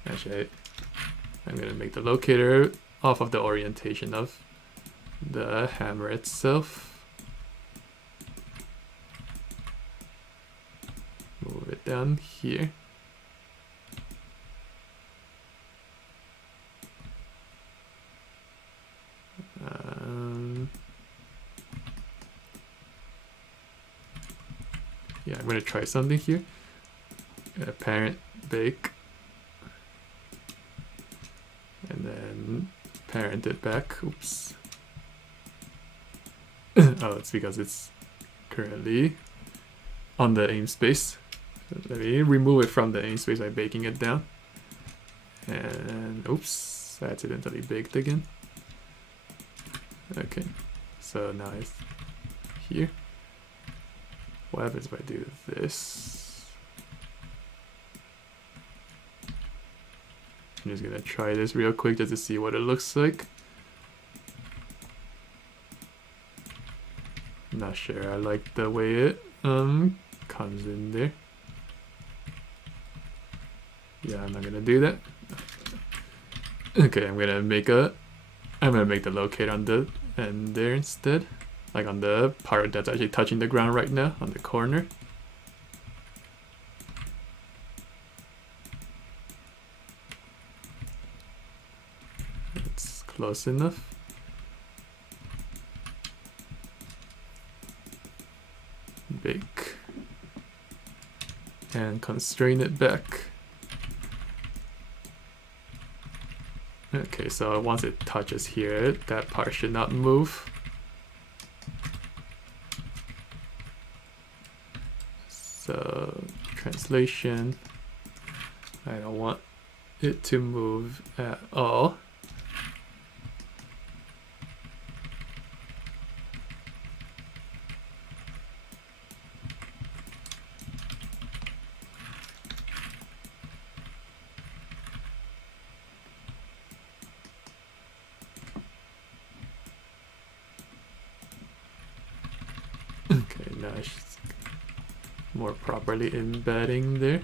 Actually, I'm gonna make the locator off of the orientation of the hammer itself. Move it down here. Yeah, I'm gonna try something here. Parent bake. And then parent it back. Oops. Oh, it's because it's currently on the aim space. Let me remove it from the aim space by baking it down. And oops, I accidentally baked again. Okay, so now it's here. What happens if I do this? I'm just gonna try this real quick just to see what it looks like. Not sure I like the way it comes in there. Yeah, I'm not gonna do that. Okay, I'm gonna make the locator on the end there instead. Like on the part that's actually touching the ground right now, on the corner. It's close enough. Bake. And constrain it back. Okay, so once it touches here, that part should not move. So, translation, I don't want it to move at all. Okay, now it's more properly embedding there.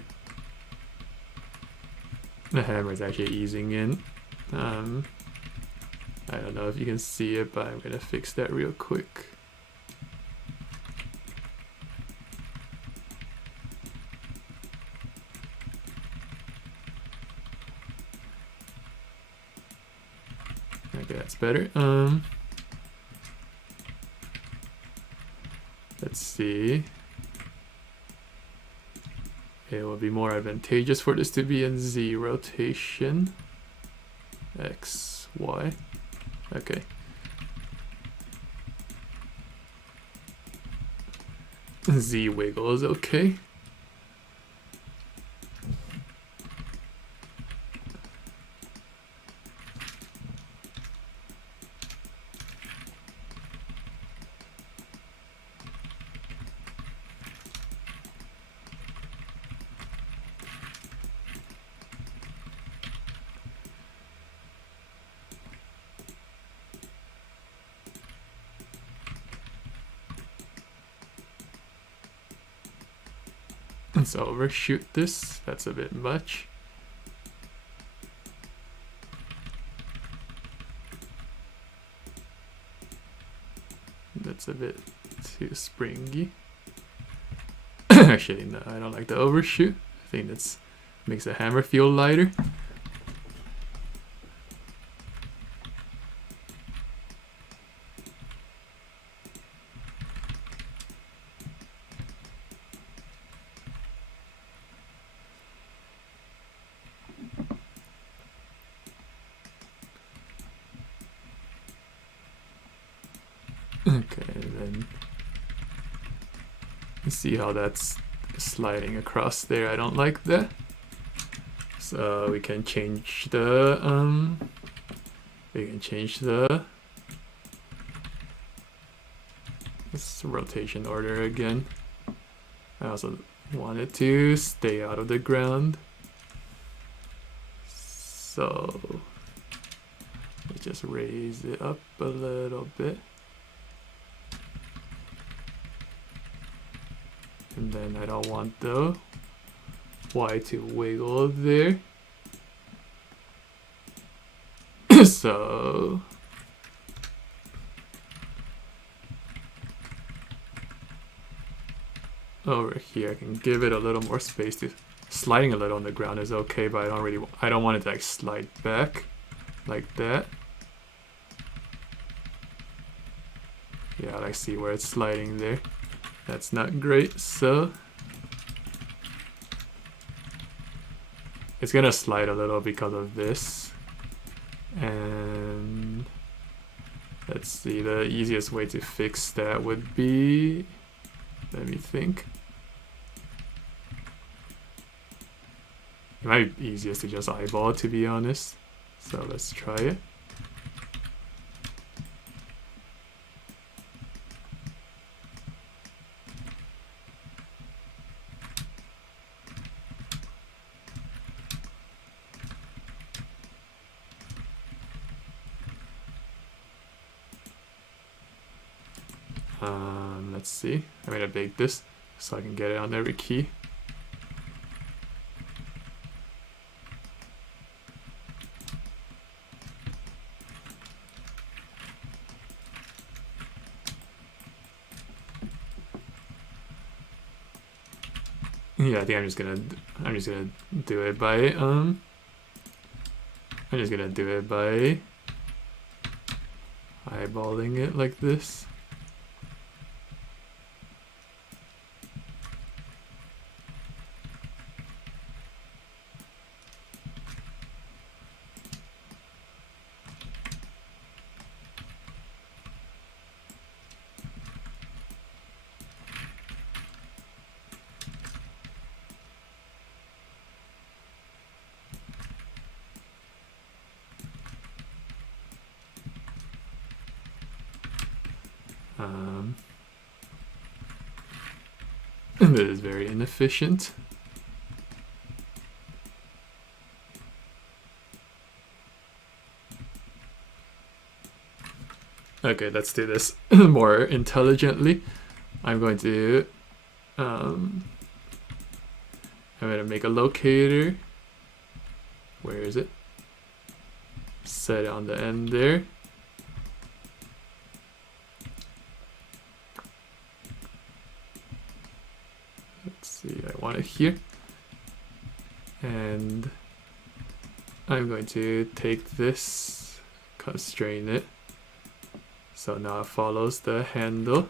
The hammer is actually easing in. I don't know if you can see it, but I'm gonna fix that real quick. Okay, that's better. Let's see. It will be more advantageous for this to be in Z rotation. X, Y. Okay. Z wiggle is okay. Let's overshoot this. That's a bit much. That's a bit too springy. Actually, no, I don't like the overshoot. I think that's makes the hammer feel lighter. Okay, then you see how that's sliding across there. I don't like that. So we can change the this rotation order again. I also want it to stay out of the ground. So let's just raise it up a little bit. And then I don't want the Y to wiggle there. So over here I can give it a little more space. To sliding a little on the ground is okay, but I don't want it to like slide back like that. Yeah, I see where it's sliding there. That's not great. So it's gonna slide a little because of this. And let's see, the easiest way to fix that would be, let me think. It might be easiest to just eyeball it, to be honest. So let's try it. Let's see. I'm gonna bake this so I can get it on every key. Yeah, I think I'm just gonna do it by eyeballing it like this. That is very inefficient. Okay, let's do this more intelligently. I'm going to make a locator. Where is it? Set it on the end there. Let's see, I want it here. And I'm going to take this, constrain it. So now it follows the handle.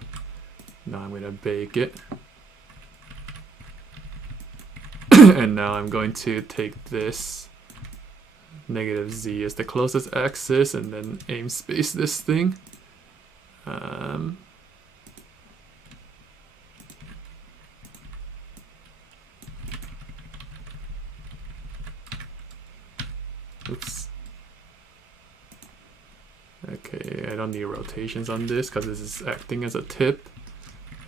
Now I'm going to bake it. And now I'm going to take this -z as the closest axis and then aim space this thing. Oops. Okay, I don't need rotations on this because this is acting as a tip.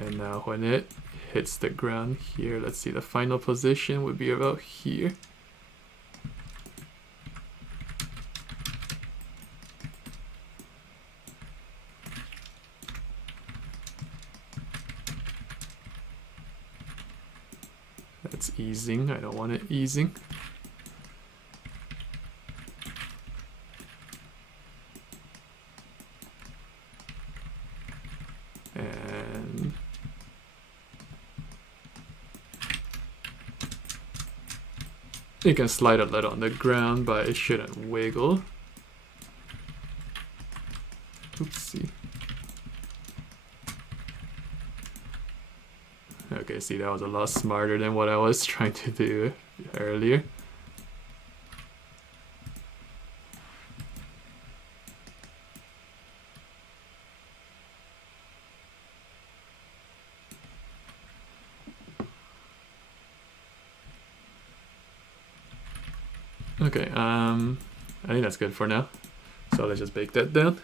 And now when it hits the ground here, let's see, the final position would be about here. easing. I don't want it easing. And you can slide a little on the ground, but it shouldn't wiggle. Oopsie. Okay, see, that was a lot smarter than what I was trying to do earlier. Okay, I think that's good for now. So let's just bake that down.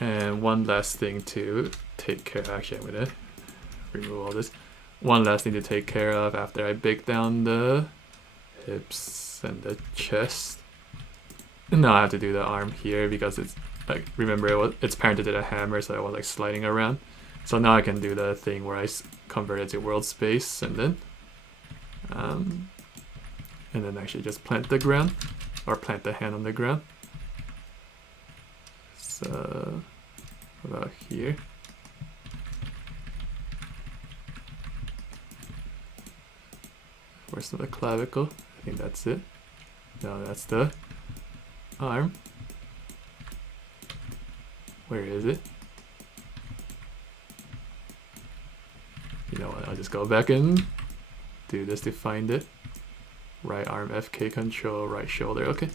And one last thing to take care of. Actually, I'm gonna remove all this. One last thing to take care of after I bake down the hips and the chest. And now I have to do the arm here because it's like, remember it's parented to the hammer, so I was like sliding around. So now I can do the thing where I convert it to world space and then actually just plant the ground, or plant the hand on the ground. So about here. Where's the clavicle? I think that's it. No, that's the arm. Where is it? You know what, I'll just go back and do this to find it. Right arm, FK control, right shoulder, okay.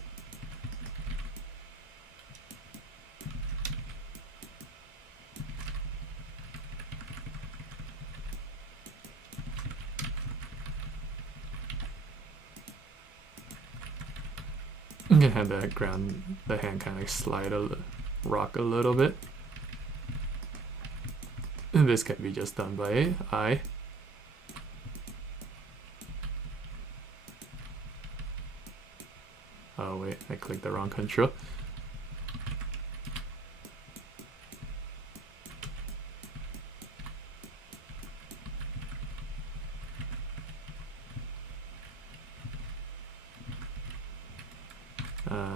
I'm gonna have the hand kind of like slide rock a little bit. And this can be just done by eye. Oh wait, I clicked the wrong control.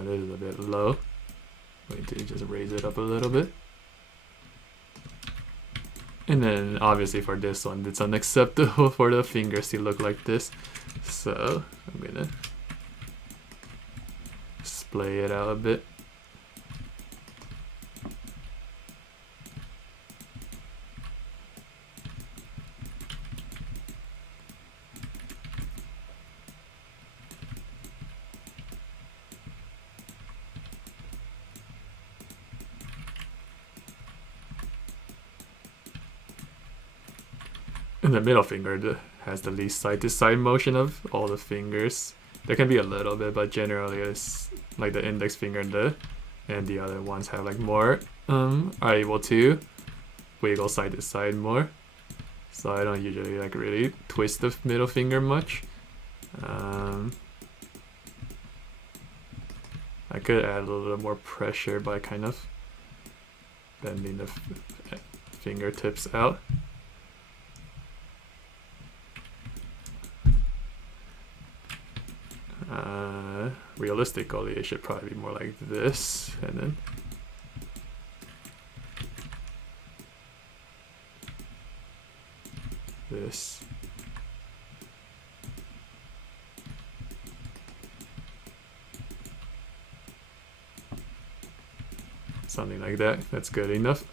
This is a bit low. Wait to just raise it up a little bit. And then obviously for this one, it's unacceptable for the fingers to look like this. So I'm gonna splay it out a bit. And the middle finger has the least side-to-side motion of all the fingers. There can be a little bit, but generally it's like the index finger and the other ones have like more are able to wiggle side to side more. So I don't usually like really twist the middle finger much. I could add a little bit more pressure by kind of bending the fingertips out. Realistically, it should probably be more like this, and then this. Something like that. That's good enough.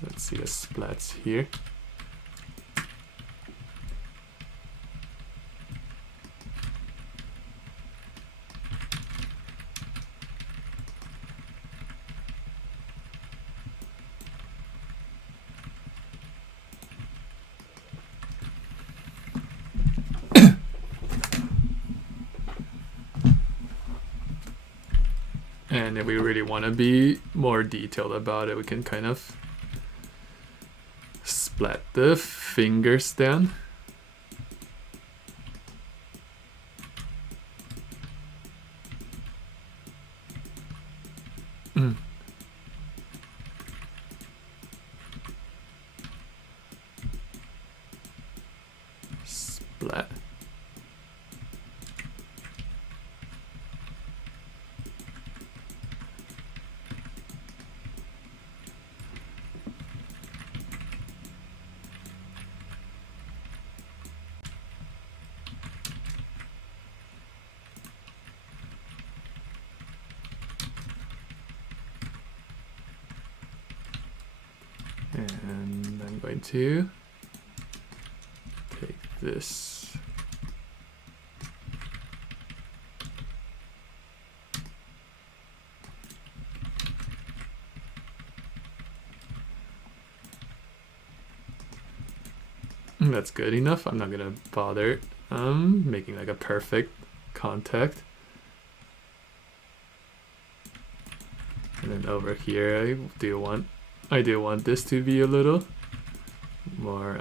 Let's see the splats here. And if we really want to be more detailed about it, we can kind of splat the fingers down. to take this. That's good enough. I'm not gonna bother making like a perfect contact. And then over here, I do want this to be a little more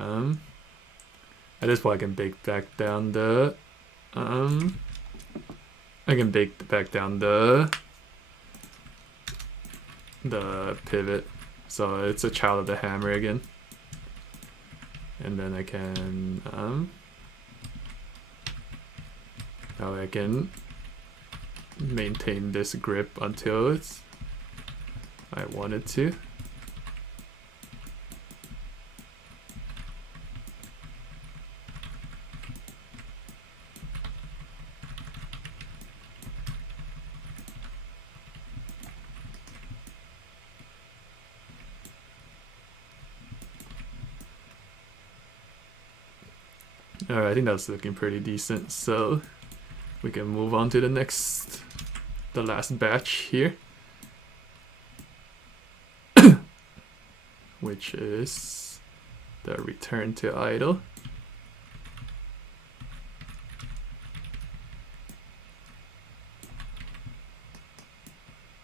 at this point I can bake back down the the pivot, so it's a child of the hammer again. And then I can now I can maintain this grip until I want it to. Alright, I think that's looking pretty decent, so we can move on to the last batch here, which is the return to idle.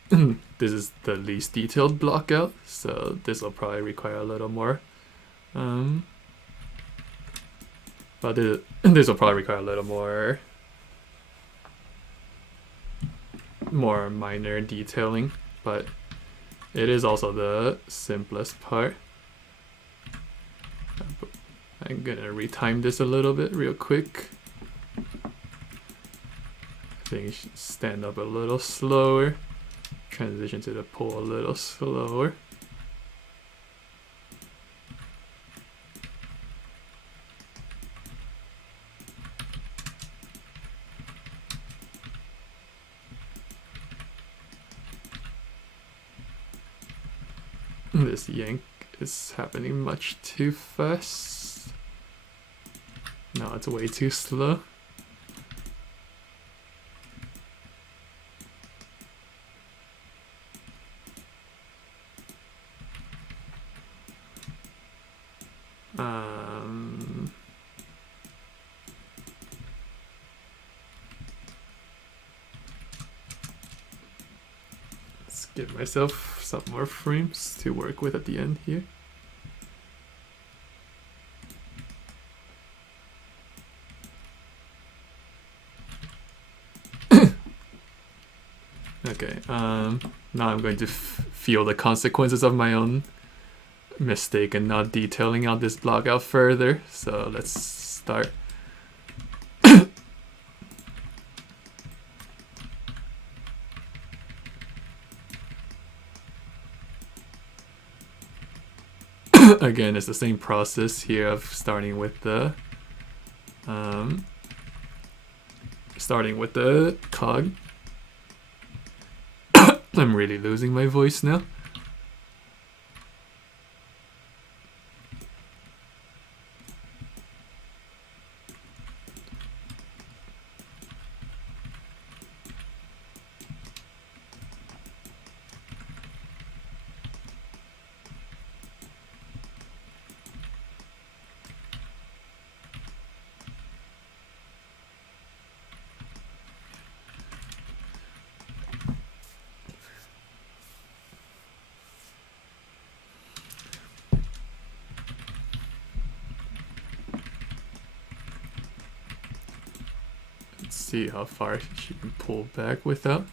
This is the least detailed block out, so this will probably require a little more but this will probably require a little more minor detailing, but it is also the simplest part. I'm gonna retime this a little bit real quick. I think you should stand up a little slower, transition to the pull a little slower. This yank is happening much too fast. No, it's way too slow. Let's give myself some more frames to work with at the end here. Okay, now I'm going to feel the consequences of my own mistake and not detailing out this block out further. So let's start. Again, it's the same process here of starting with the cog. I'm really losing my voice now. Let's see how far she can pull back without.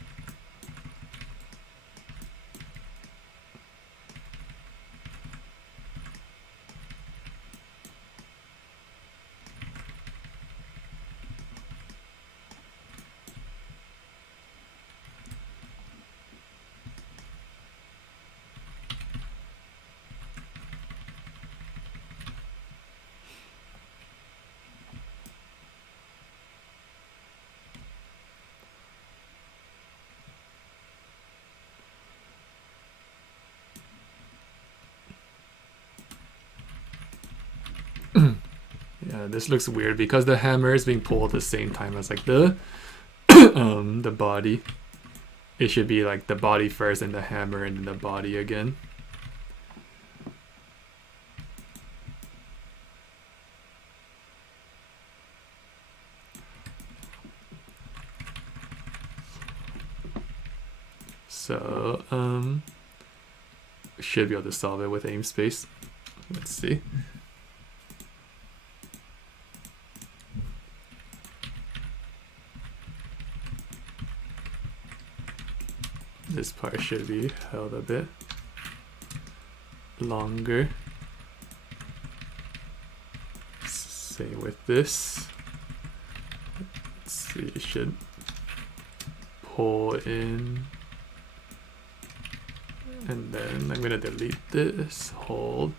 This looks weird because the hammer is being pulled at the same time as like the the body. It should be like the body first and the hammer and then the body again. So should be able to solve it with aim space. Let's see. This part should be held a bit longer. Same with this. Let's see, it should pull in. And then I'm gonna delete this, hold.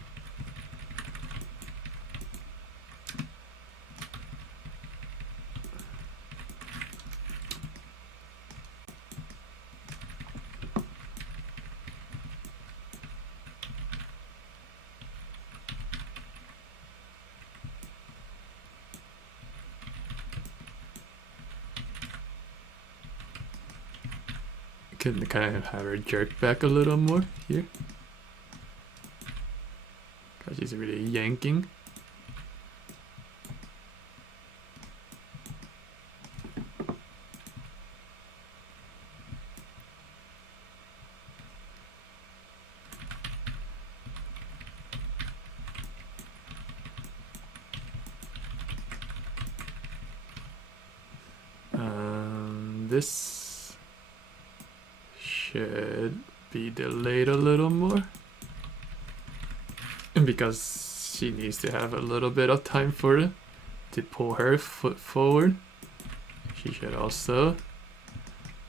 Can kind of have her jerk back a little more here. Because she's really yanking. This should be delayed a little more. And because she needs to have a little bit of time for it to pull her foot forward, she should also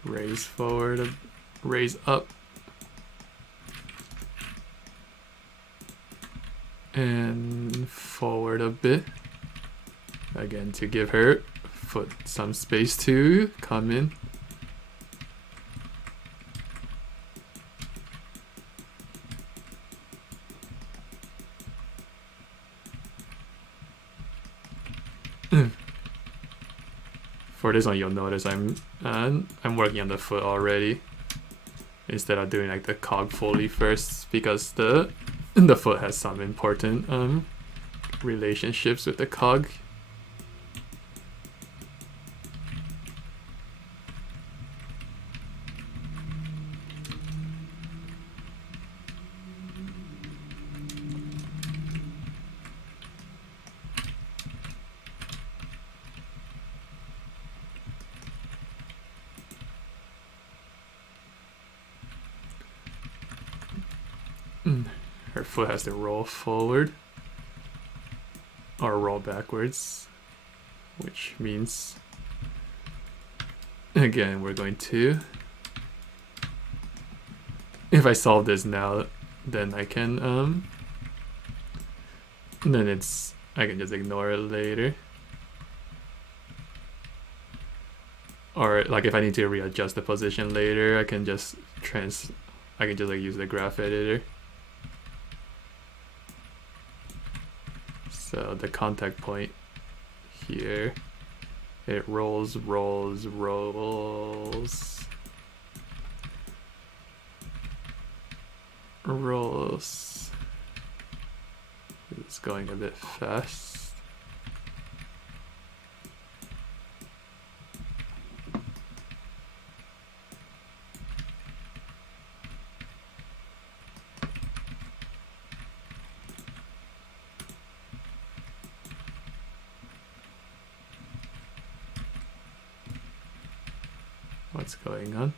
raise forward, raise up, and forward a bit. Again, to give her foot some space to come in. For this one, you'll notice I'm working on the foot already instead of doing like the cog fully first, because the foot has some important relationships with the cog. Her foot has to roll forward or roll backwards, which means, again, we're going to, if I solve this now, then I can, then I can just ignore it later. Or like if I need to readjust the position later, I can just like use the graph editor. So the contact point here, it rolls. It's going a bit fast. What's going on?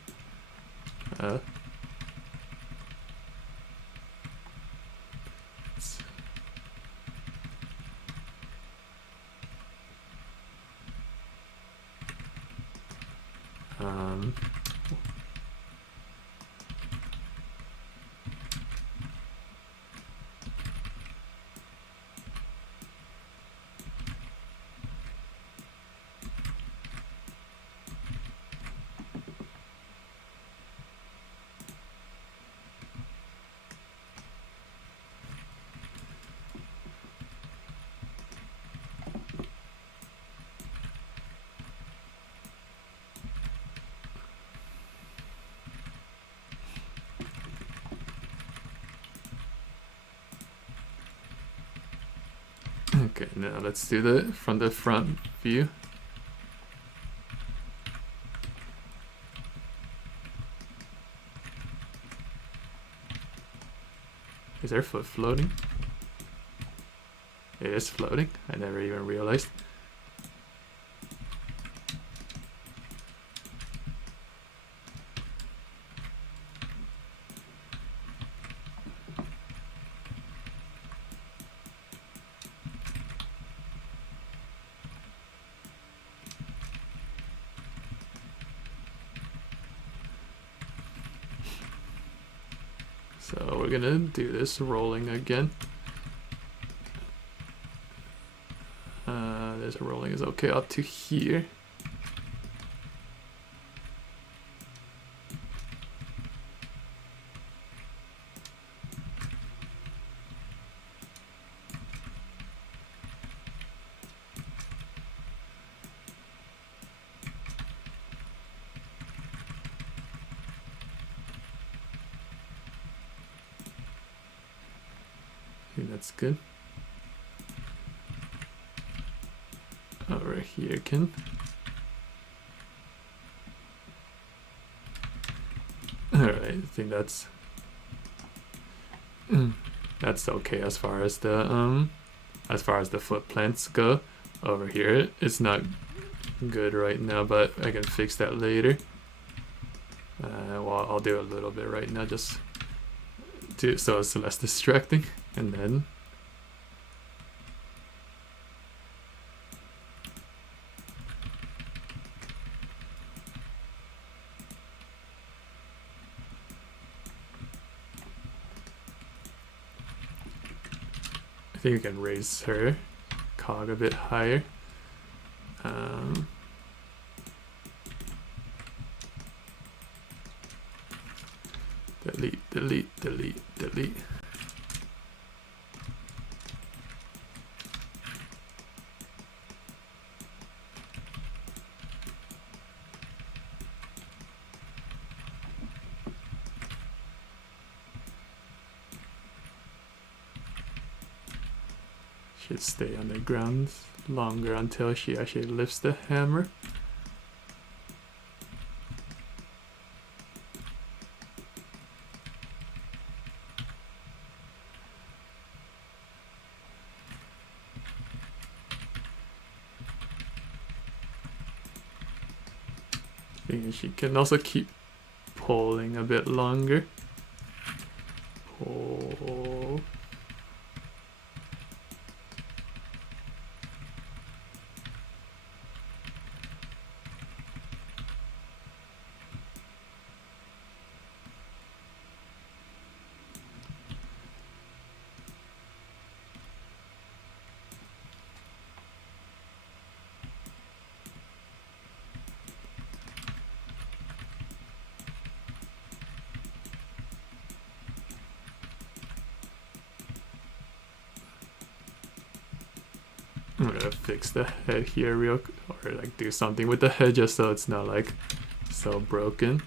Okay, now let's do the from the front view. Is their foot floating? It is floating. I never even realized. So we're gonna do this rolling again. This rolling is okay up to here. I think that's good. Over here can. Alright, I think that's okay as far as the foot plants go. Over here it's not good right now, but I can fix that later. Well, I'll do a little bit right now just so it's less distracting, and then I think we can raise her cog a bit higher. Delete. Should stay on the ground longer until she actually lifts the hammer. I think she can also keep pulling a bit longer. Pull. I'm gonna fix the head here or like do something with the head just so it's not like so broken.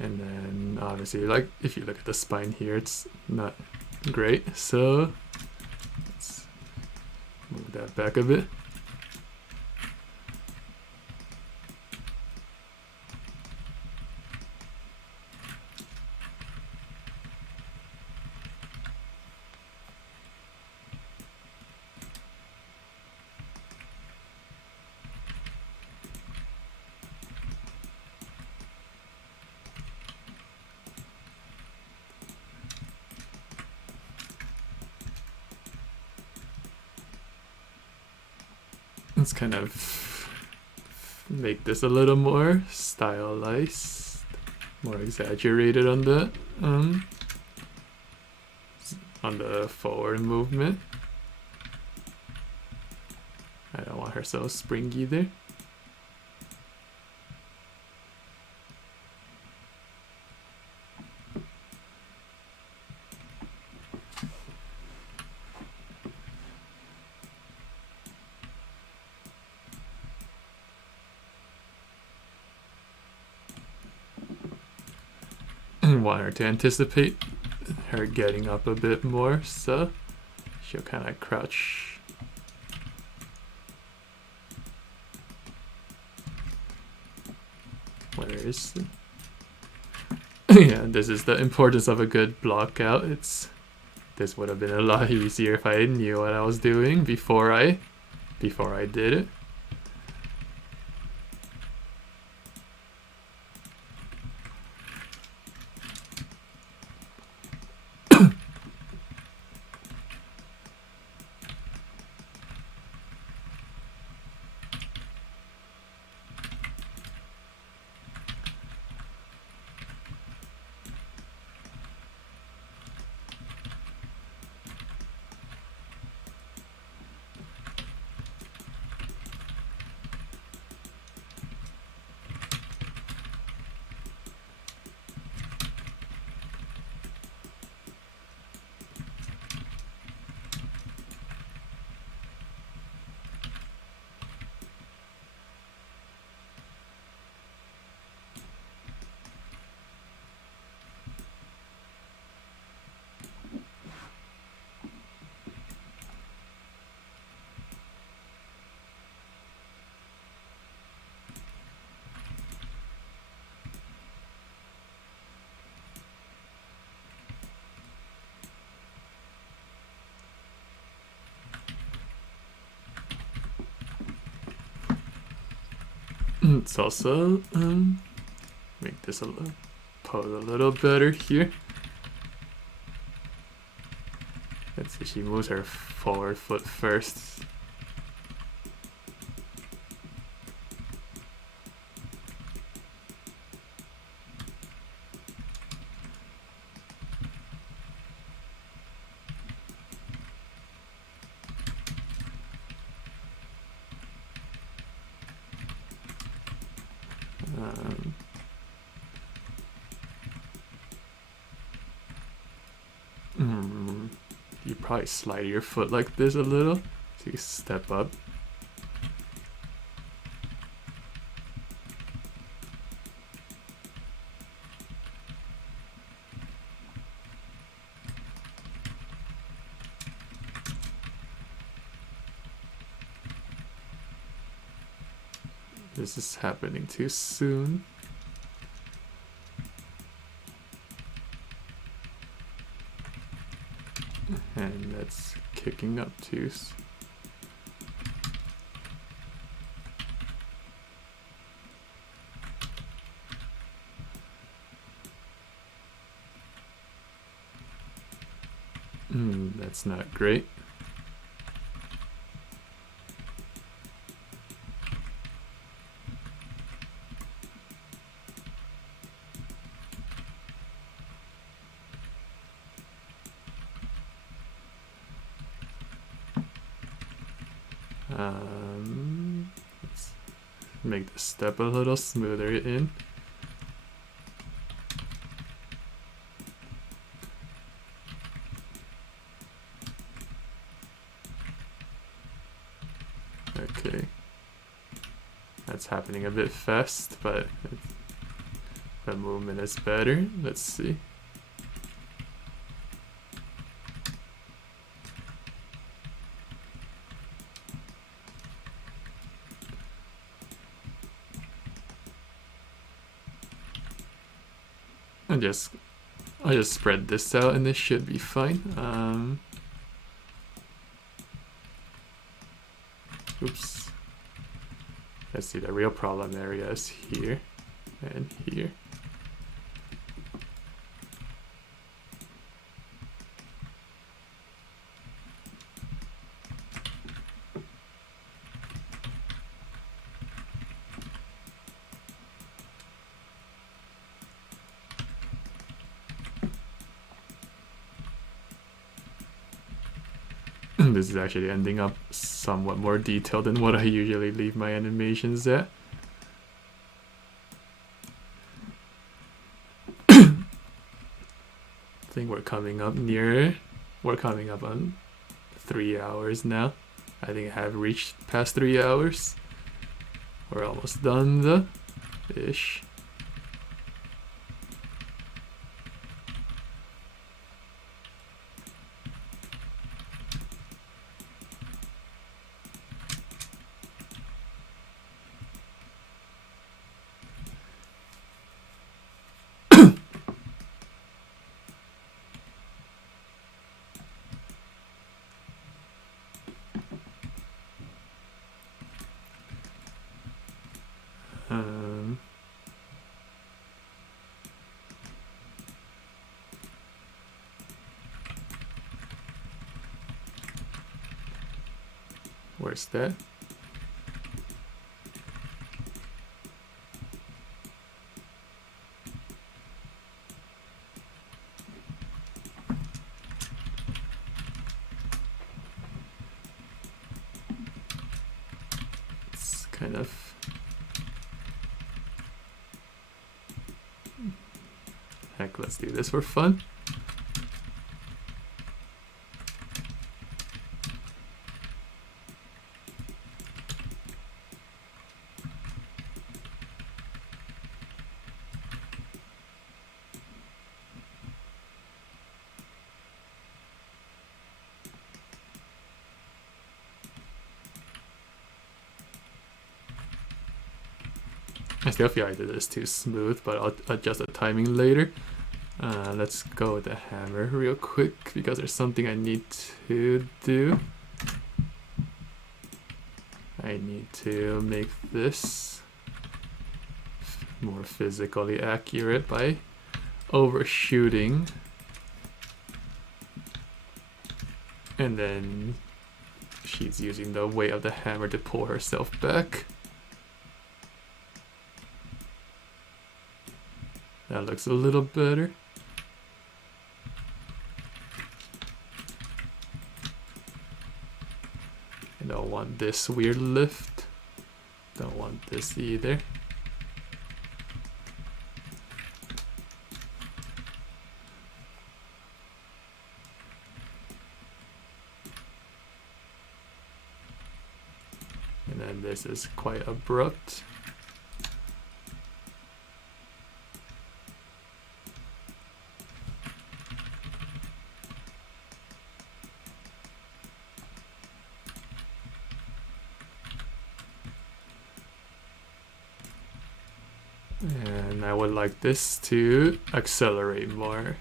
And then obviously, like if you look at the spine here, it's not great, so let's move that back a bit. Let's kind of make this a little more stylized, more exaggerated on the forward movement. I don't want her so springy there. want her to anticipate her getting up a bit more, so she'll kind of crouch. Where is it? Yeah, this is the importance of a good block out. This would have been a lot easier if I knew what I was doing before I did it. Let's also make this pose a little better here. Let's see, she moves her forward foot first. You probably slide your foot like this a little, so you step up. This is happening too soon. And that's kicking up too. That's not great. Let's make the step a little smoother in. Okay, that's happening a bit fast, but the movement is better. Let's see. I just spread this out and this should be fine. Oops. Let's see, the real problem area is here and here. This is actually ending up somewhat more detailed than what I usually leave my animations at. I think we're coming up on 3 hours now. I think I have reached past 3 hours. We're almost done though, ish. reinforce that. It's kind of heck, let's do this for fun. I still feel like this is too smooth, but I'll adjust the timing later. Let's go with the hammer real quick because there's something I need to do. I need to make this more physically accurate by overshooting. And then she's using the weight of the hammer to pull herself back. That looks a little better. I don't want this weird lift. Don't want this either. And then this is quite abrupt. And I would like this to accelerate more.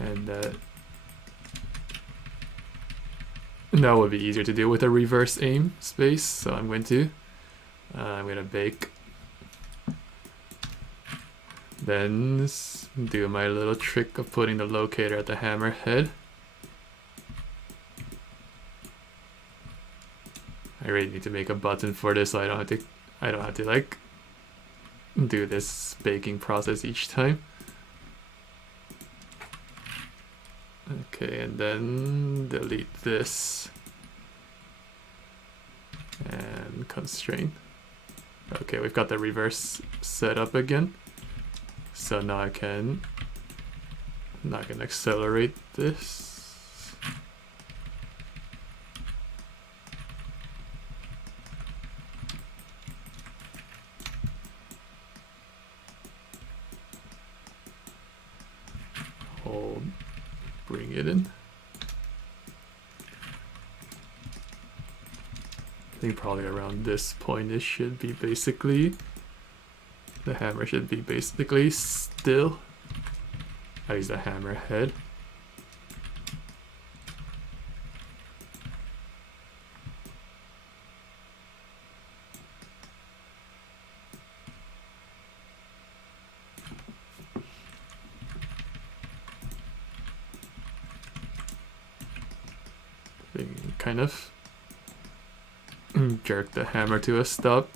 And that would be easier to do with a reverse aim space. So I'm going to bake. Then do my little trick of putting the locator at the hammer head. I really need to make a button for this so I don't have to like do this baking process each time. Okay, and then delete this and constrain. Okay, we've got the reverse set up again. So now I can accelerate this. Hold, bring it in. I think probably around this point it should be basically, the hammer should be basically still. I use the hammer head. Kind of jerk the hammer to a stop.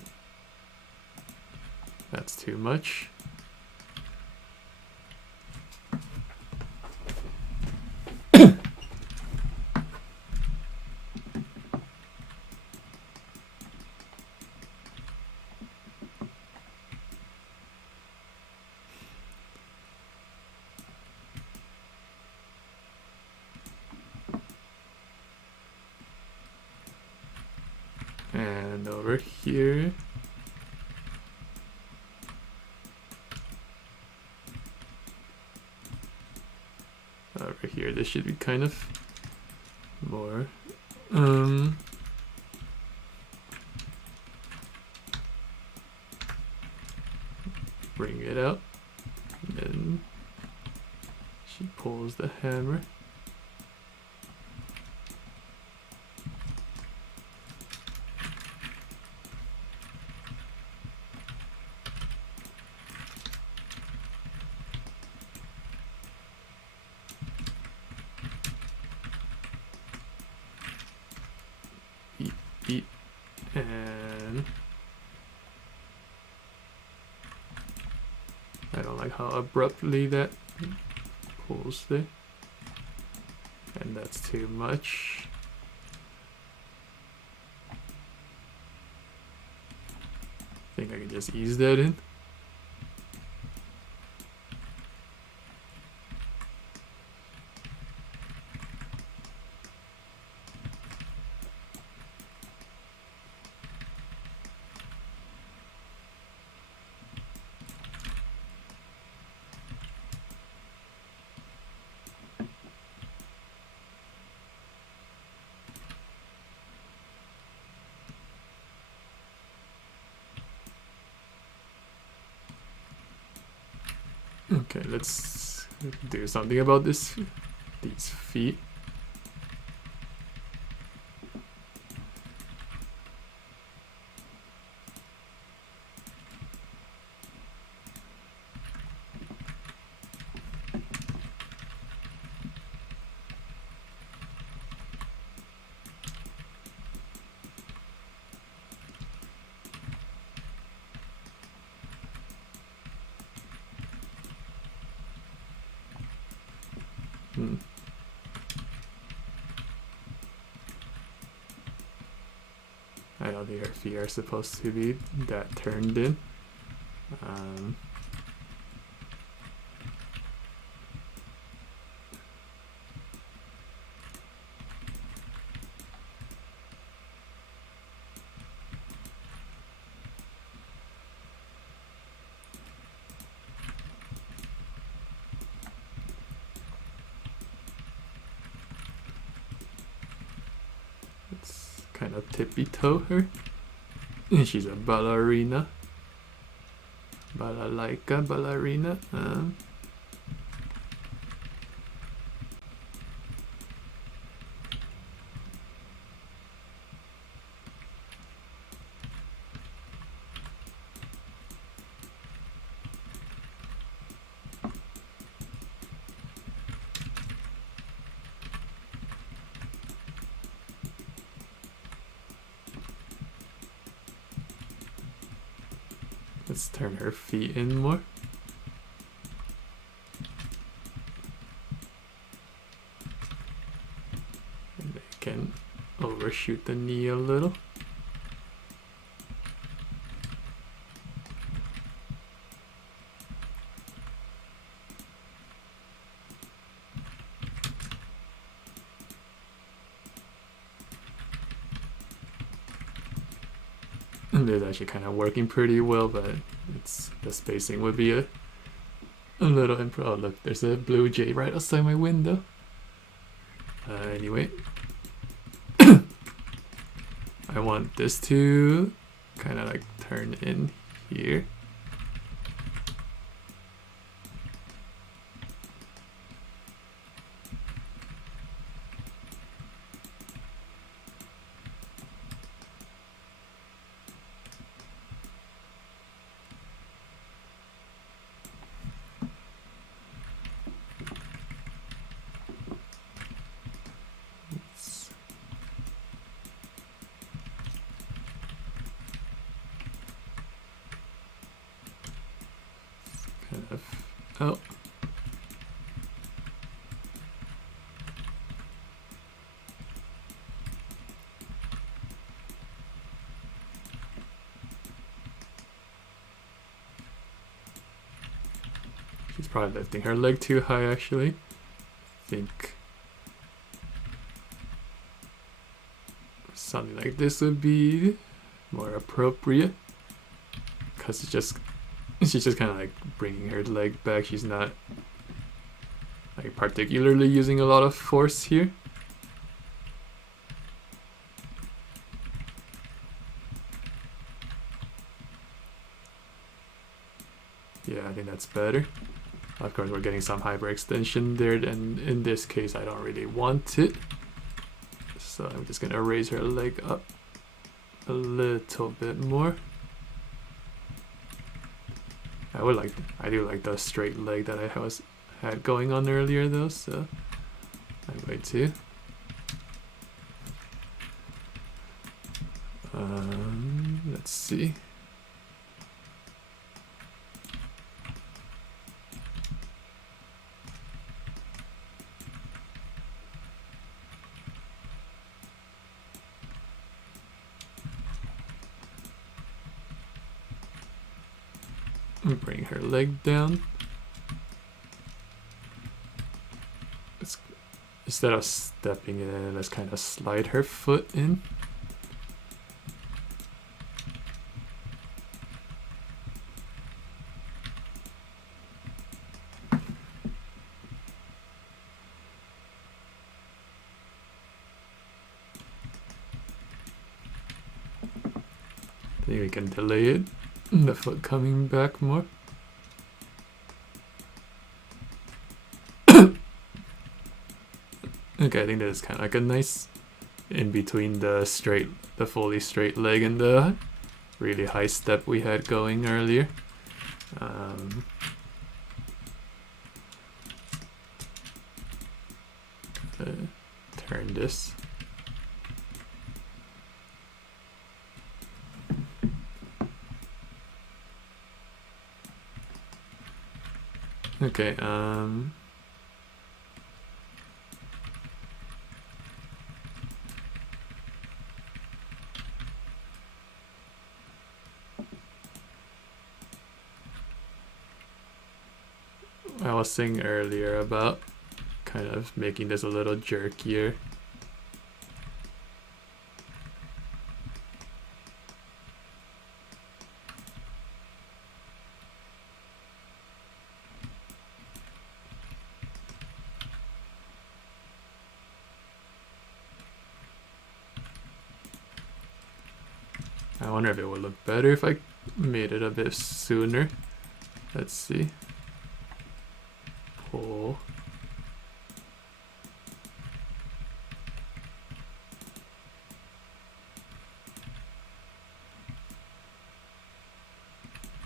That's too much. And over here, this should be kind of more bring it out, and then she pulls the hammer. And I don't like how abruptly that pulls there. And that's too much. I think I can just ease that in. Okay, let's do something about these feet. I don't think our feet are supposed to be that turned in. Let's kind of tippy-toe her. She's a ballerina. Ballerina. Let's turn her feet in more. And they can overshoot the knee a little. It's actually kind of working pretty well, but it's the spacing would be a little improv. Oh look, there's a blue jay right outside my window. Anyway, I want this to kind of like turn in here. Oh. She's probably lifting her leg too high, actually. I think something like this would be more appropriate, because she's just kind of like bringing her leg back. She's not like particularly using a lot of force here. Yeah, I think that's better. Of course, we're getting some hyperextension there, and in this case, I don't really want it. So I'm just gonna raise her leg up a little bit more. I do like the straight leg that I had going on earlier though, so I'm going to Let's see. Bring her leg down. Instead of stepping in, let's kind of slide her foot in. I think we can delay it. The foot coming back more. Okay, I think that is kind of like a nice in between the fully straight leg and the really high step we had going earlier. Turn this. Okay, I was saying earlier about kind of making this a little jerkier. I wonder if it would look better if I made it a bit sooner. Let's see. Pull.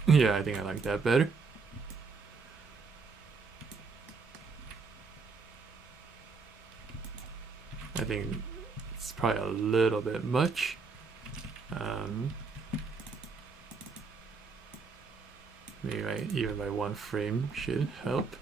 Yeah, I think I like that better. I think it's probably a little bit much. Maybe even by one frame should help.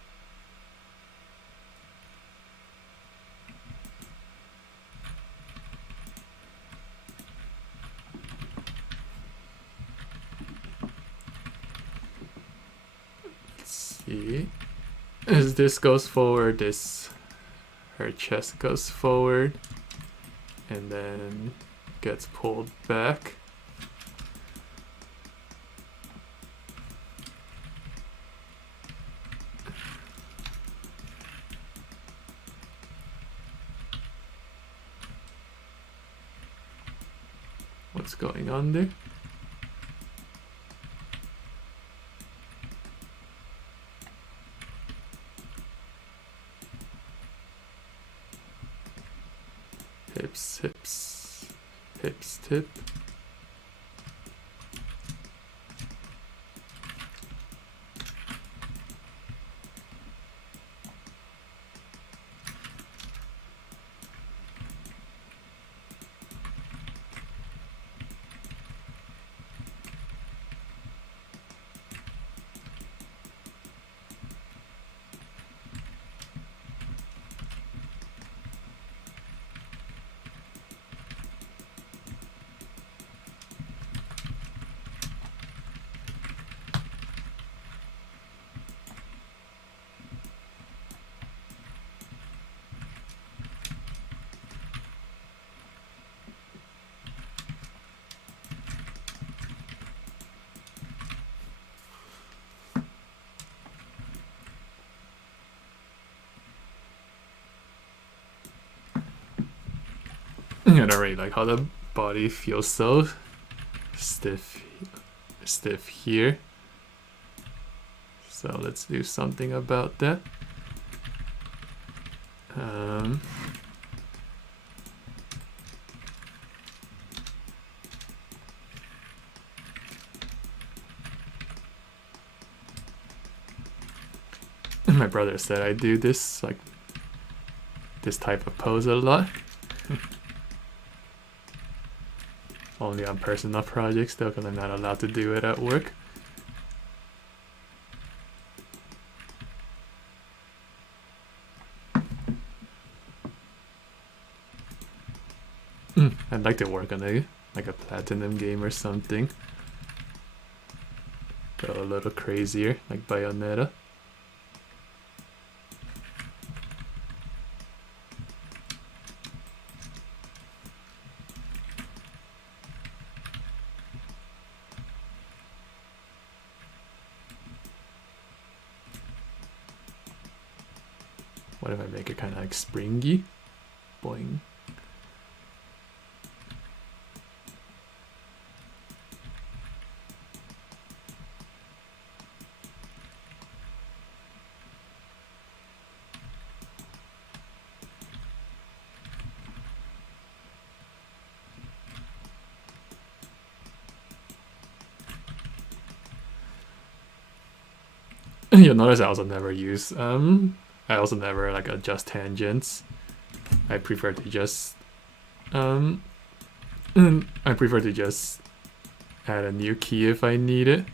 Let's see. As this goes forward, her chest goes forward and then gets pulled back. What's going on there? Hips, hips, hips, tip. I don't really like how the body feels so stiff here. So let's do something about that. My brother said I do this type of pose a lot. Only on personal projects though, because I'm not allowed to do it at work. I'd like to work on a platinum game or something. Go a little crazier, like Bayonetta. What if I make it kind of like springy? Boing. You'll notice I also never use I also never like adjust tangents. I prefer to just add a new key if I need it.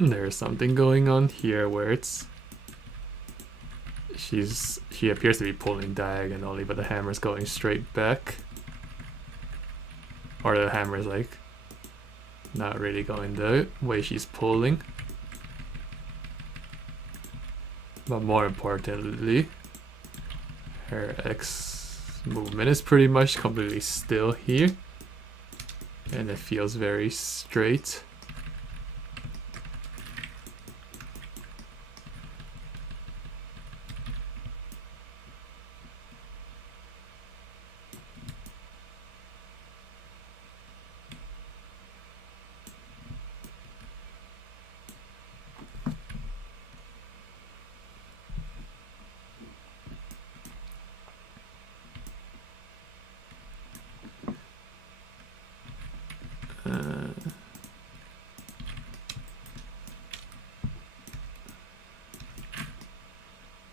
There's something going on here where she appears to be pulling diagonally, but the hammer's going straight back. Or the hammer's like not really going the way she's pulling. But more importantly, her X movement is pretty much completely still here. And it feels very straight.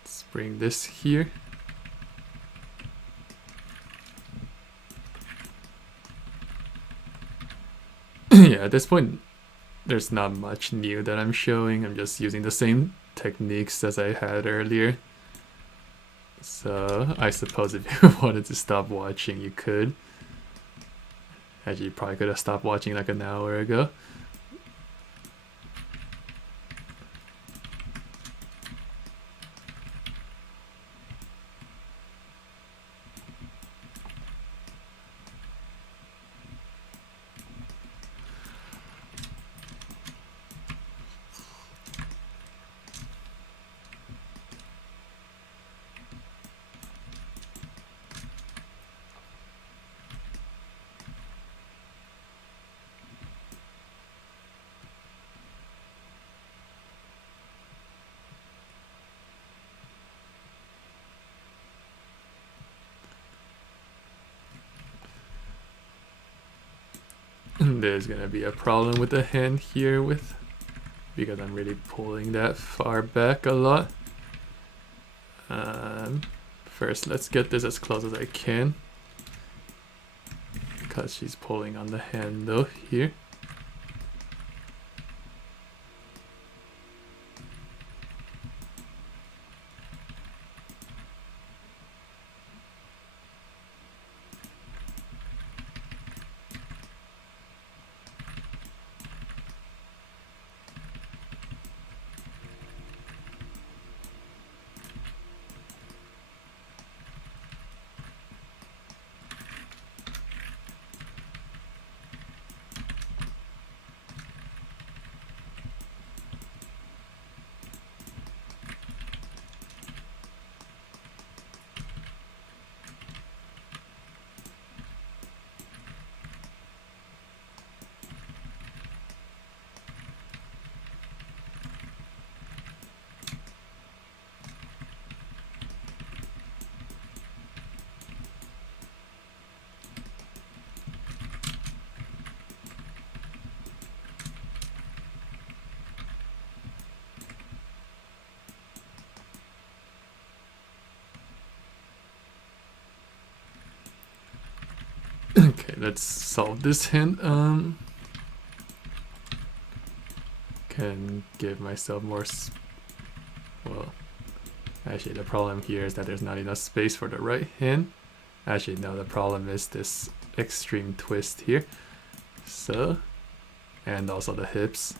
Let's bring this here. Yeah, at this point, there's not much new that I'm showing. I'm just using the same techniques as I had earlier. So I suppose if you wanted to stop watching, you could. Actually, you probably could have stopped watching like an hour ago. There's gonna be a problem with the hand here because I'm really pulling that far back a lot. First, let's get this as close as I can because she's pulling on the handle here. Okay, let's solve this hint. Can give myself more well, actually the problem here is that there's not enough space for the right hand. Actually no, the problem is this extreme twist here. So, and also the hips.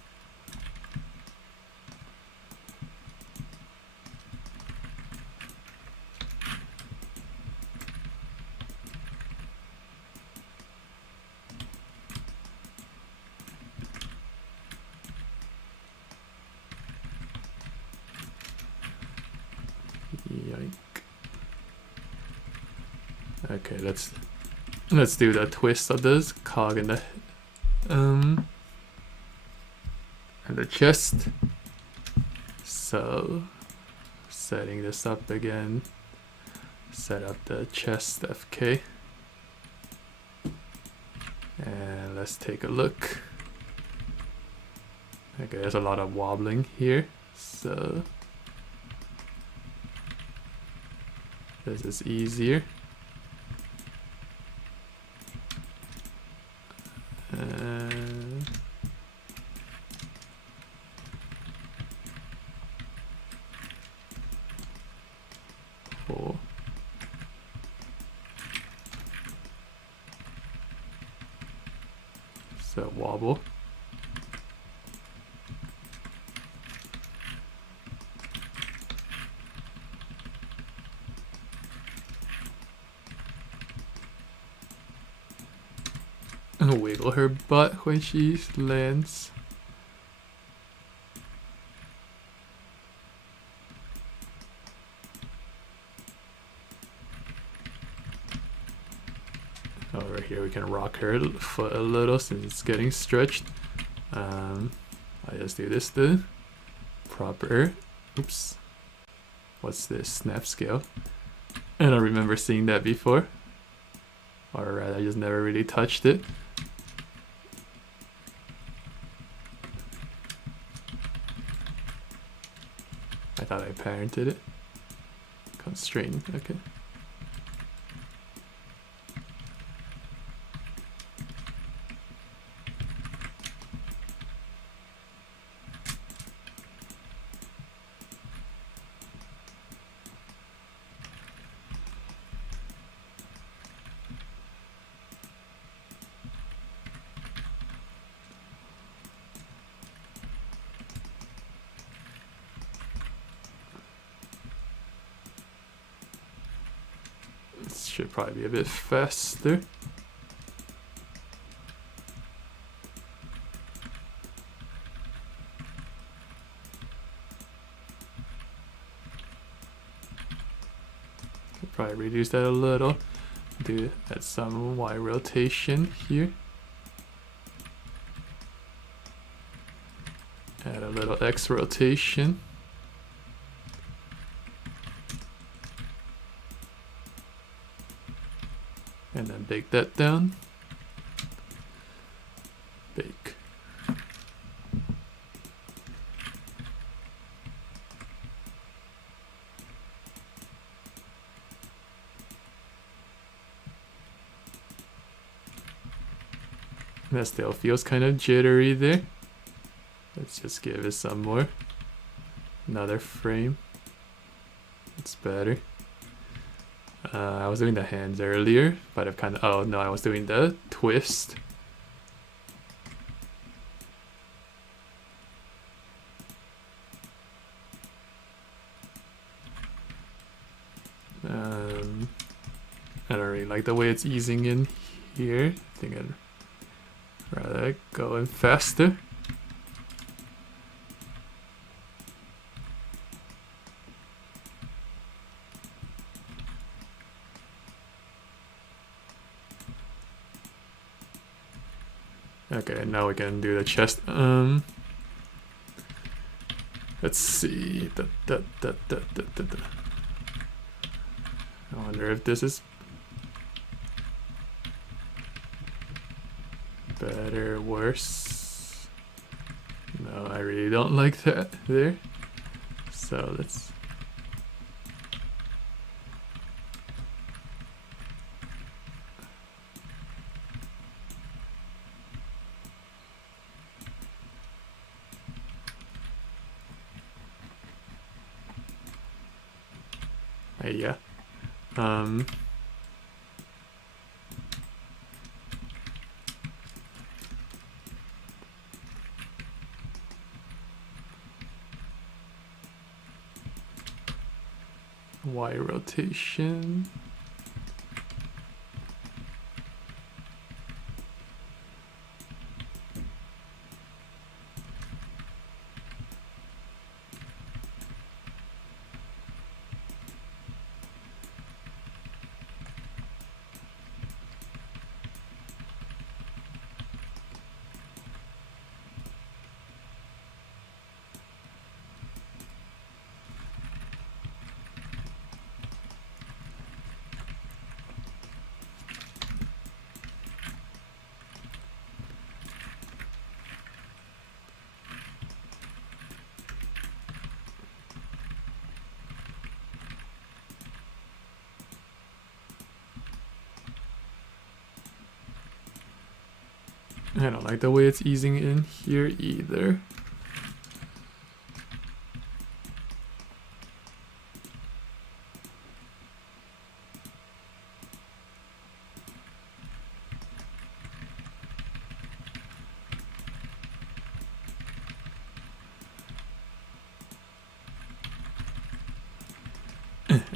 Yike. Okay, let's do the twist of this cog in the chest. So setting this up again, set up the chest FK, and let's take a look. Okay, there's a lot of wobbling here, so this is easier. Four. So wobble. And wiggle her butt when she lands. Over here we can rock her foot a little since it's getting stretched. I just do this the proper, oops, what's this, snap scale? I don't remember seeing that before. Alright, I just never really touched it. I thought I parented it. Constrained, okay. This should probably be a bit faster. Could probably reduce that a little. Add some Y rotation here. Add a little X rotation. And then bake that down. Bake. That still feels kind of jittery there. Let's just give it some more. Another frame. It's better. I was doing the hands earlier, but I've kind of, oh no, I was doing the twist. I don't really like the way it's easing in here. I think I'd rather go in faster. Okay, now we can do the chest. Let's see. I wonder if this is better, worse. No, I really don't like that there. So let's. Yeah. Y rotation. I don't like the way it's easing in here either.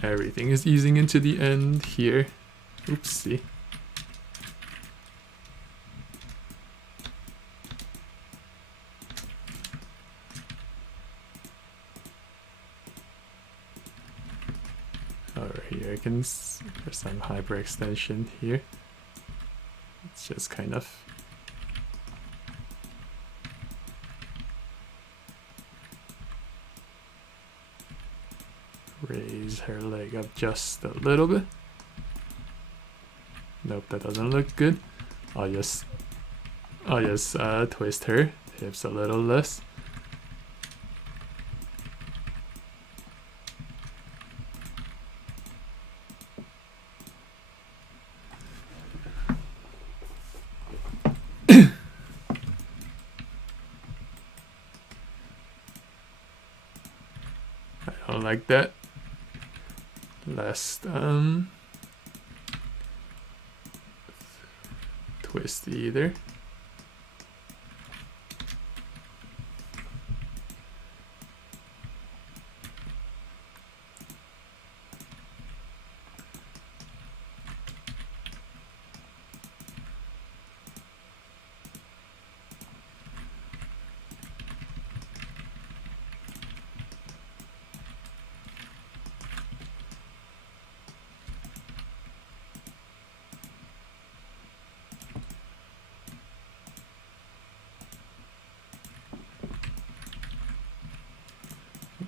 Everything is easing into the end here. Oopsie. Over here, I can there's some hyperextension here. It's just kind of raise her leg up just a little bit. Nope, that doesn't look good. I'll just twist her hips a little less. I don't like that. Last twist either.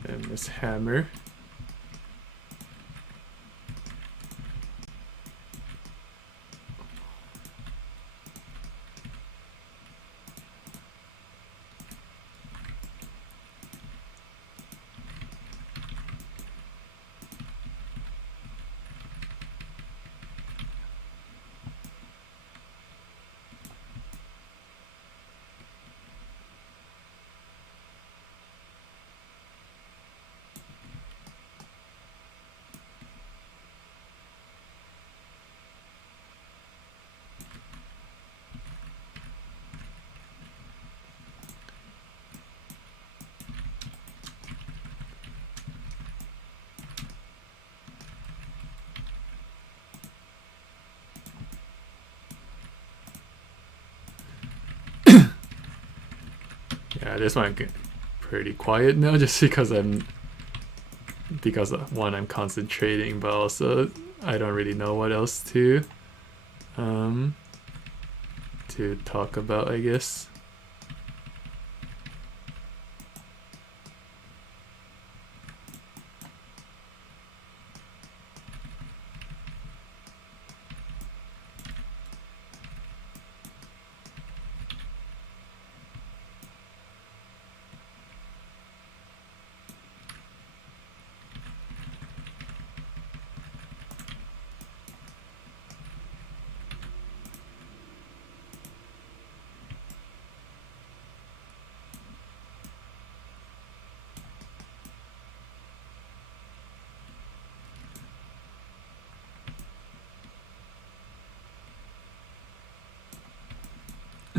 And this hammer. Yeah, this one get pretty quiet now just because I'm concentrating, but also I don't really know what else to talk about, I guess.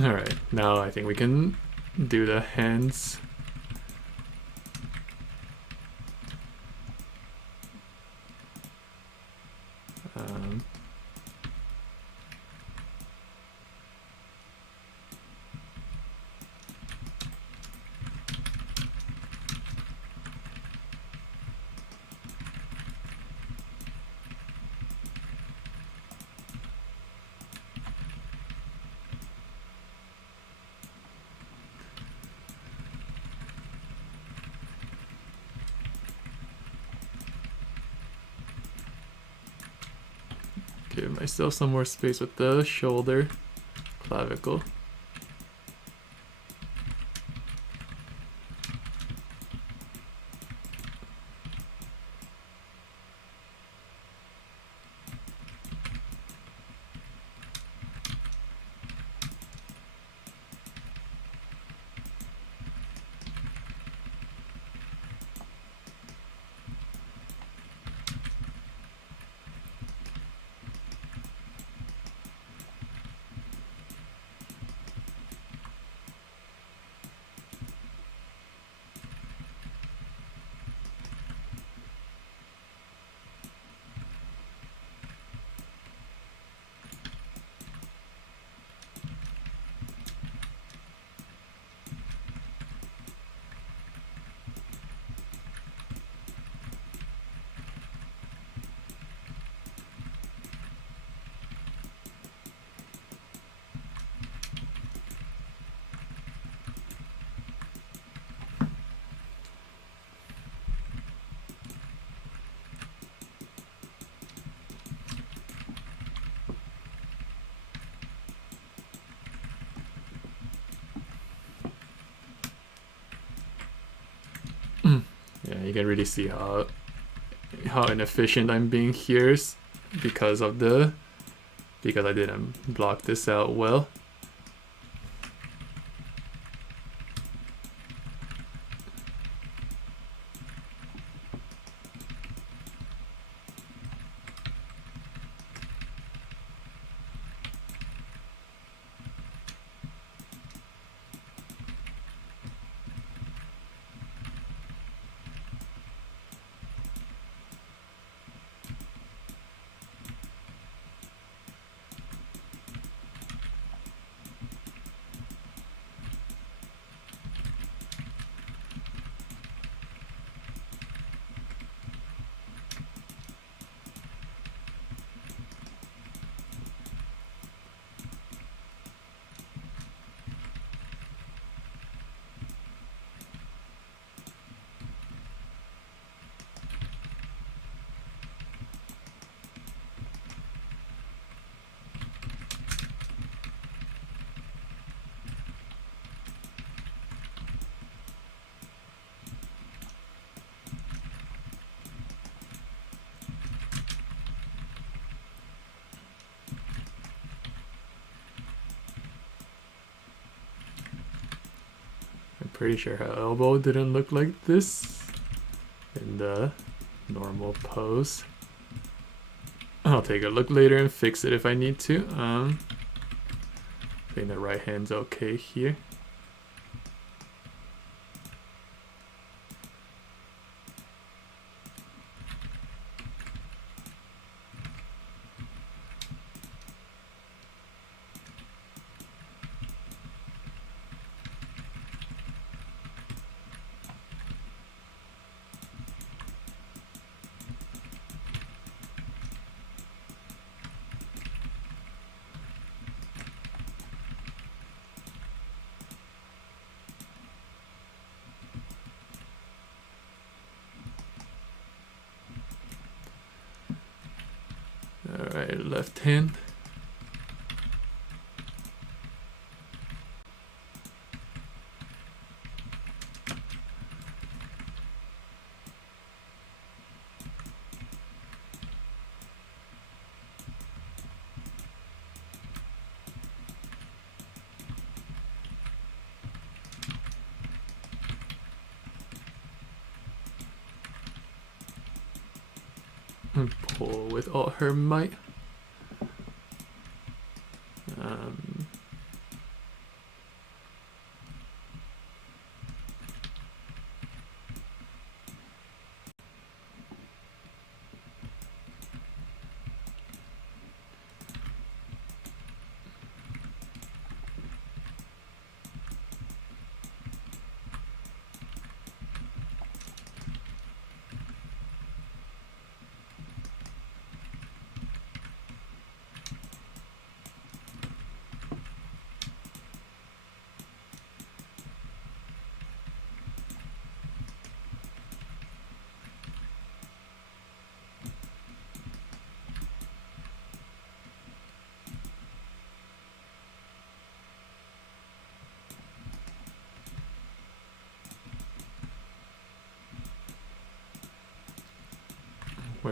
All right, now I think we can do the hands. Give myself some more space with the shoulder, clavicle. Yeah, you can really see how inefficient I'm being here because I didn't block this out well. Pretty sure her elbow didn't look like this in the normal pose. I'll take a look later and fix it if I need to. I think the right hand's okay here. Alright, left hand. And pull with all her might.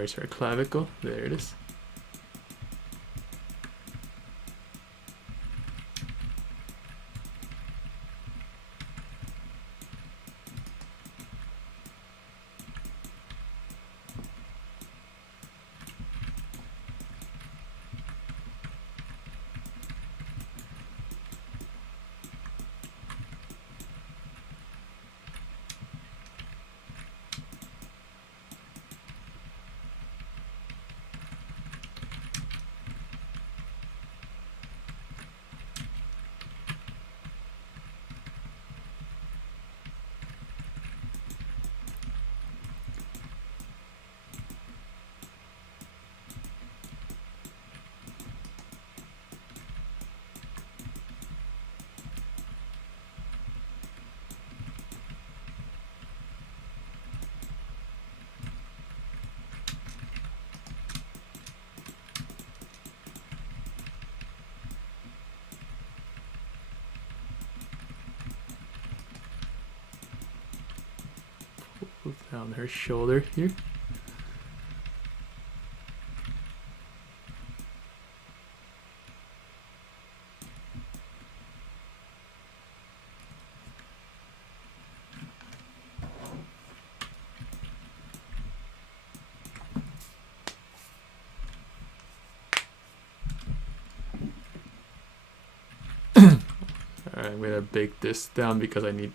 Where's her clavicle? There it is. Down her shoulder here. Alright, I'm gonna bake this down because I need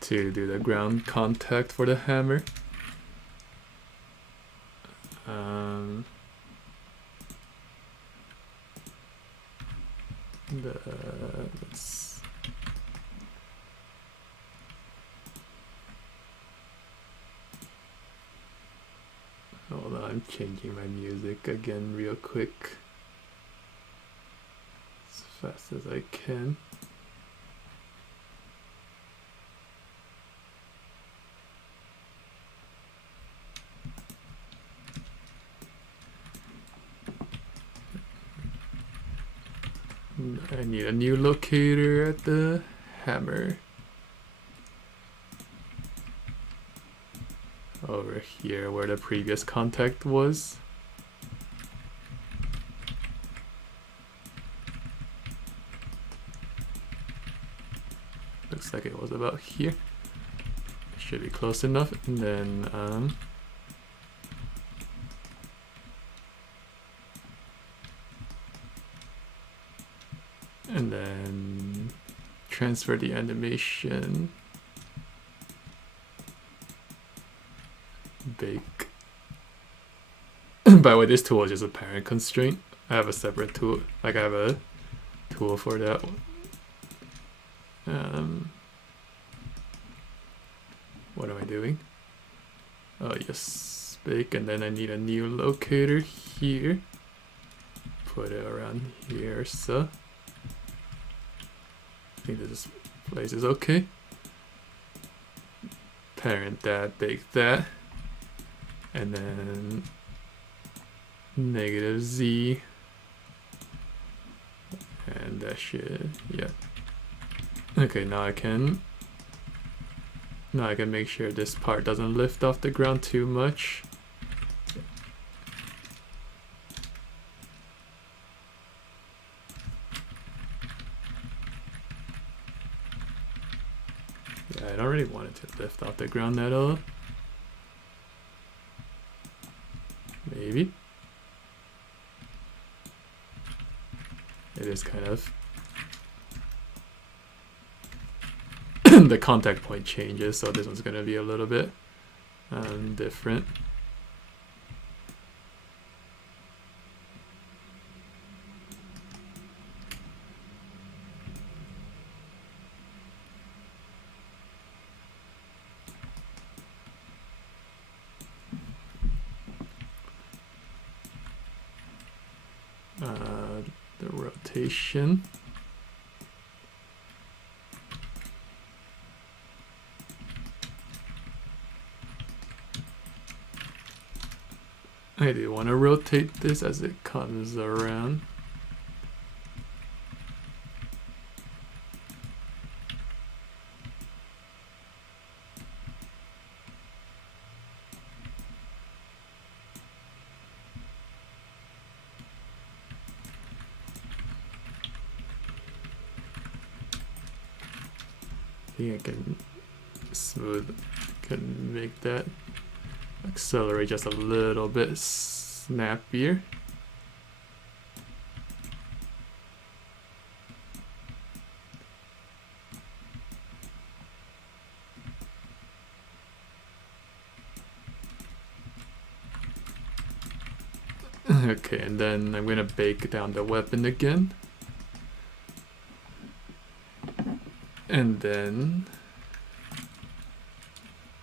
to do the ground contact for the hammer. Hold on, I'm changing my music again real quick. As fast as I can. I need a new locator at the hammer. Over here where the previous contact was. Looks like it was about here. Should be close enough. And then transfer the animation. Bake. By the way, this tool is just a parent constraint. I have a separate tool. Like I have a tool for that one. What am I doing? Oh yes, bake, and then I need a new locator here. Put it around here, so. I think this place is okay. Parent that, bake that. And then -Z. And that should, yeah. Okay, now I can make sure this part doesn't lift off the ground too much. Yeah, I don't really want it to lift off the ground at all. Maybe. It is kind of the contact point changes, so this one's gonna be a little bit different. The rotation. I do want to rotate this as it comes around. think I can can make that accelerate just a little bit snappier. Okay, and then I'm gonna bake down the weapon again. And then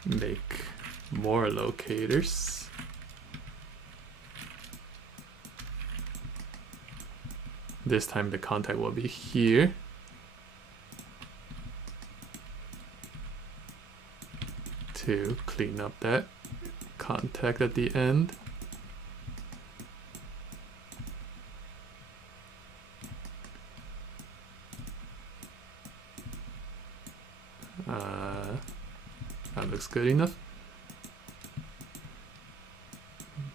make more locators. This time the contact will be here. To clean up that contact at the end. That looks good enough.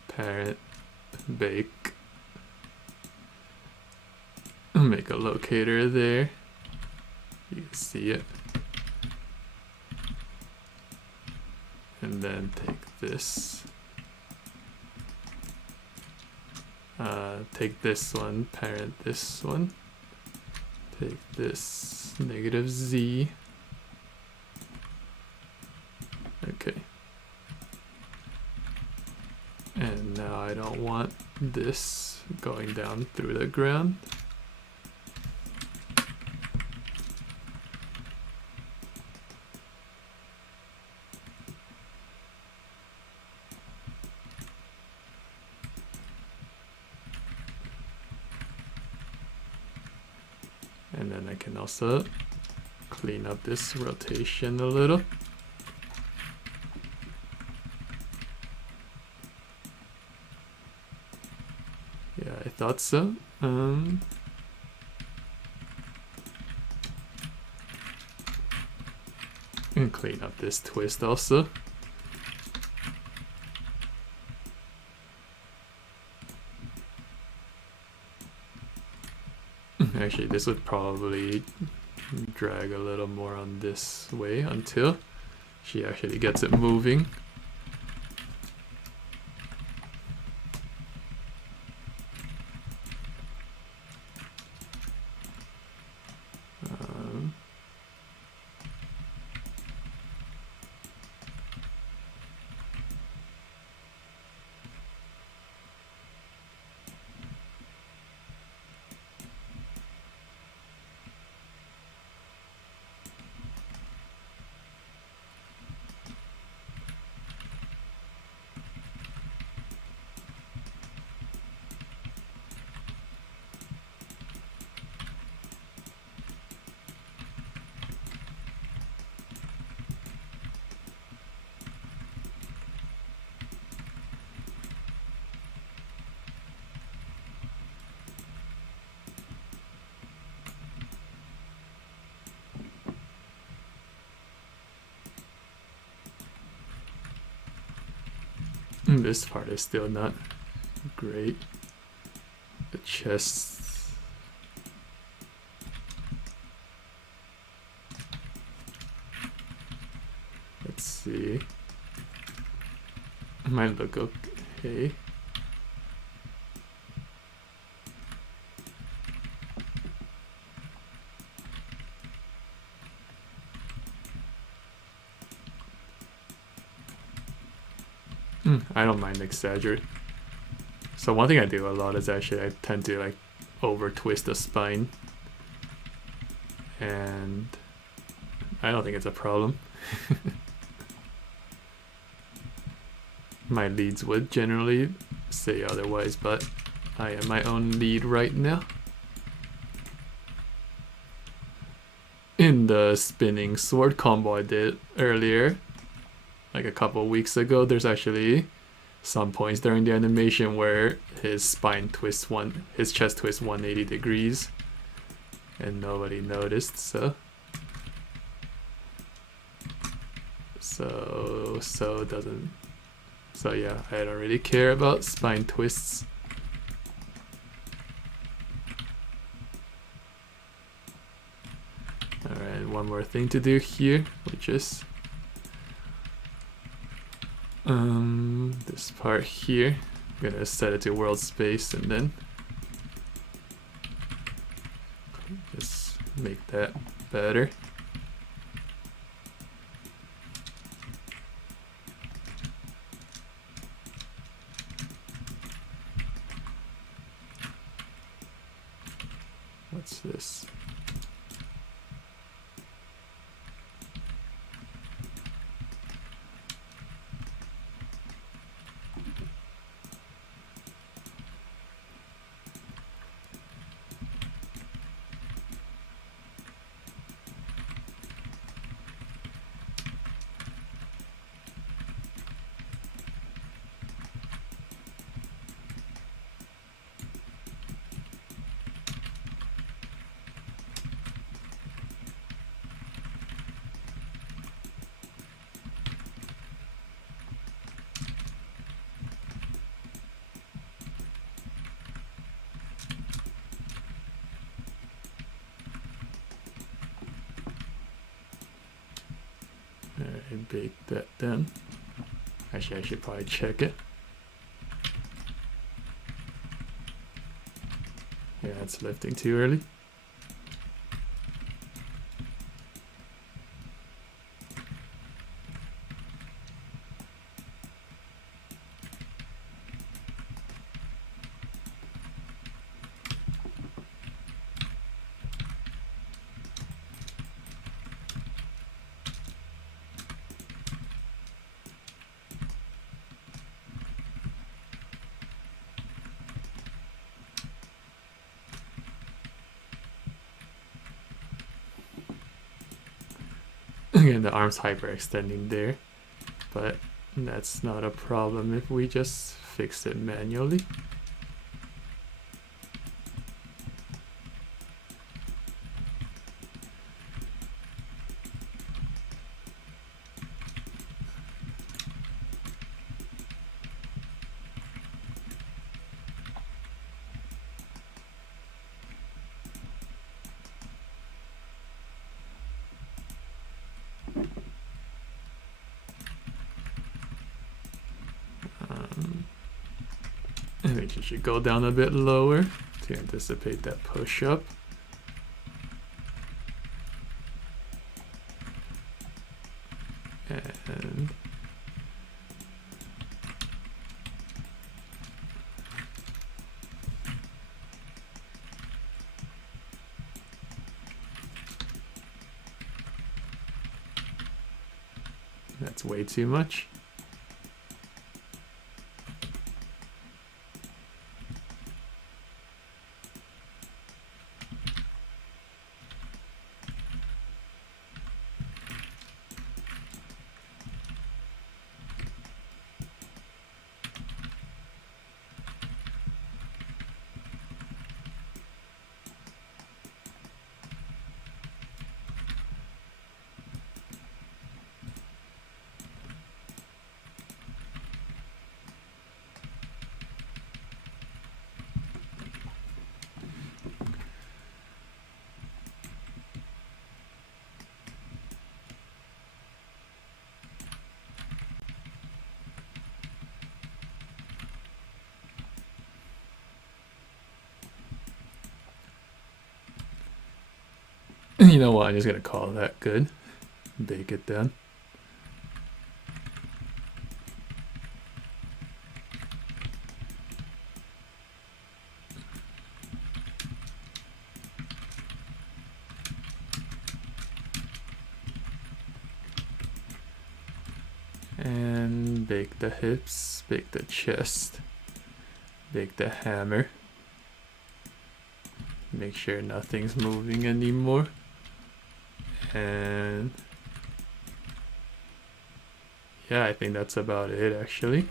Parent, bake, make a locator there. You can see it. And then take this. Take this one, parent this one. Take this -z. Okay. And now I don't want this going down through the ground. And then I can also clean up this rotation a little. Yeah, I thought so. And clean up this twist also. Actually, this would probably drag a little more on this way until she actually gets it moving. This part is still not great. The chest. Let's see. Might look okay. I don't mind exaggerate. So one thing I do a lot is actually I tend to like over twist the spine, and I don't think it's a problem. My leads would generally say otherwise, but I am my own lead right now. In the spinning sword combo I did earlier, like a couple weeks ago, there's actually some points during the animation where his spine twists his chest twists 180 degrees, and nobody noticed. So yeah, I don't really care about spine twists. All right, one more thing to do here, which is this part here. I'm gonna set it to world space and then just make that better. What's this? I baked that then. Actually, I should probably check it. Yeah, it's lifting too early. Again, the arm's hyperextending there, but that's not a problem if we just fix it manually. I think you should go down a bit lower to anticipate that push up. And that's way too much. You know what, I'm just gonna call that good. Bake it then. And bake the hips, bake the chest, bake the hammer. Make sure nothing's moving anymore. And yeah, I think that's about it actually.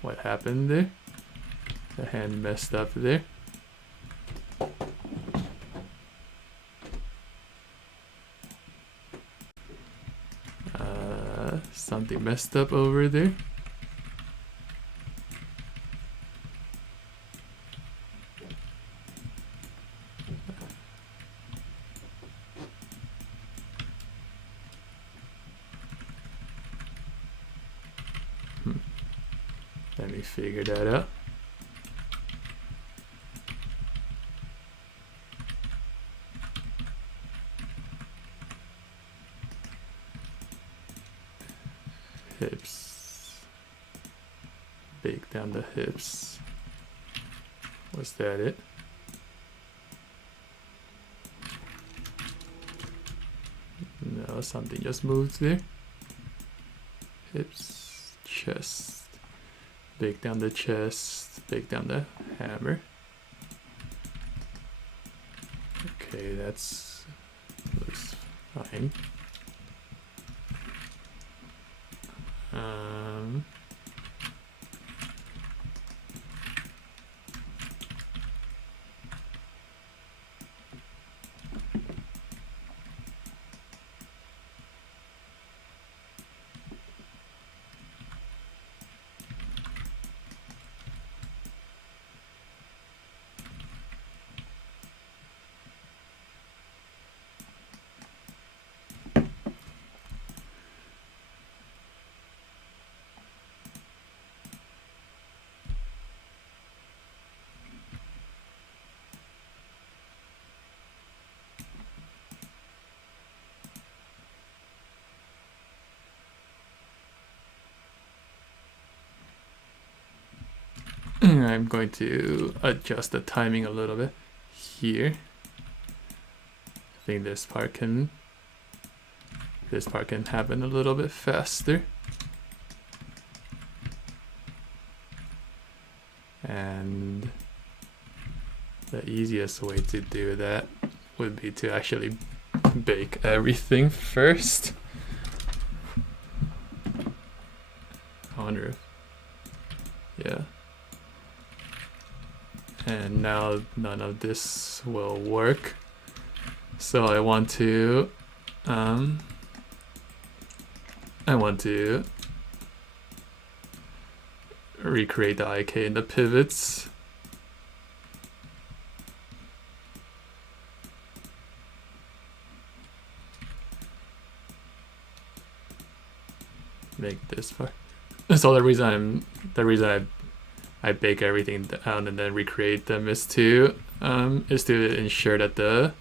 What happened there? The hand messed up there. Something messed up over there. me figure that out. Hips. Bake down the hips. Was that it? No, something just moved there. Hips, chest. Bake down the chest. Bake down the hammer. Okay, that's looks fine. I'm going to adjust the timing a little bit here. I think this part can happen a little bit faster. And the easiest way to do that would be to actually bake everything first. I wonder if, yeah. And now none of this will work. So I want to recreate the IK in the pivots. Make this part. So the reason I bake everything down and then recreate them is to ensure that the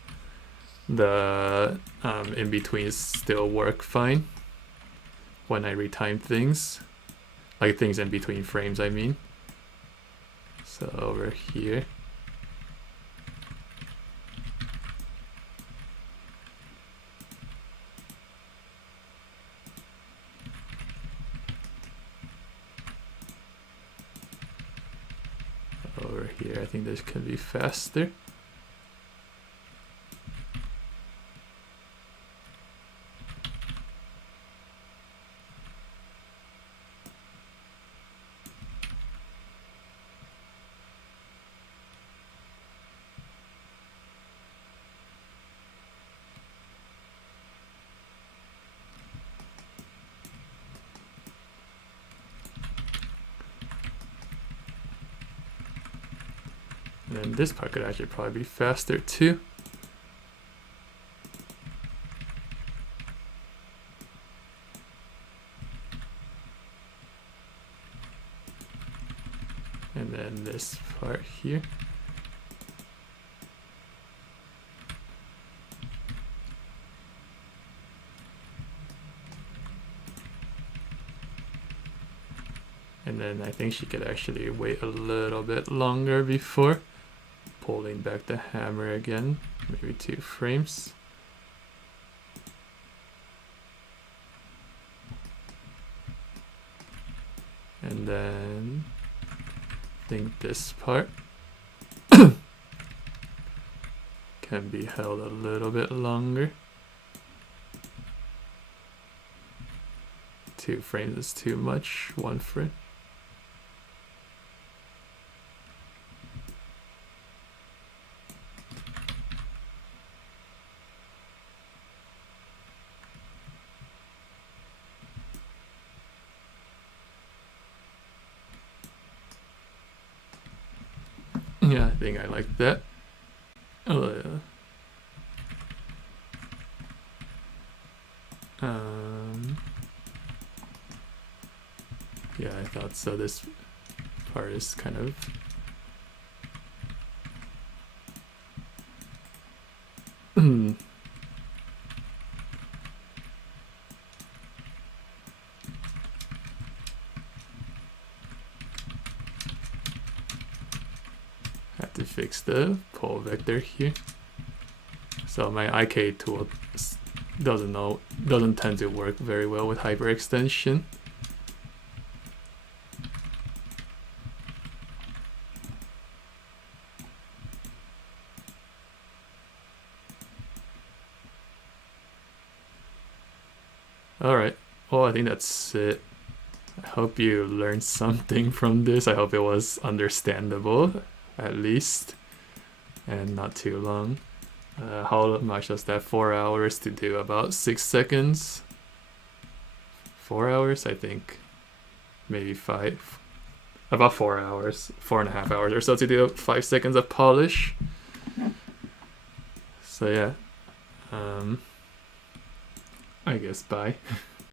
in betweens still work fine when I retime things, like things in between frames, I mean. So over here. Over here, I think this can be faster. And then this part could actually probably be faster too. And then this part here. And then I think she could actually wait a little bit longer before pulling back the hammer again, maybe 2 frames. And then I think this part can be held a little bit longer. 2 frames is too much, 1 frame. Yeah, I think I like that. Oh, yeah. Yeah, I thought so. This part is kind of have to fix the pole vector here. So my IK tool doesn't tend to work very well with hyperextension. Alright, well, I think that's it. I hope you learned something from this. I hope it was understandable, at least, and not too long. How much does that? 4 hours to do about 6 seconds? 4 hours, I think. Maybe 5. About 4 hours, 4.5 hours or so to do 5 seconds of polish. So yeah, I guess bye.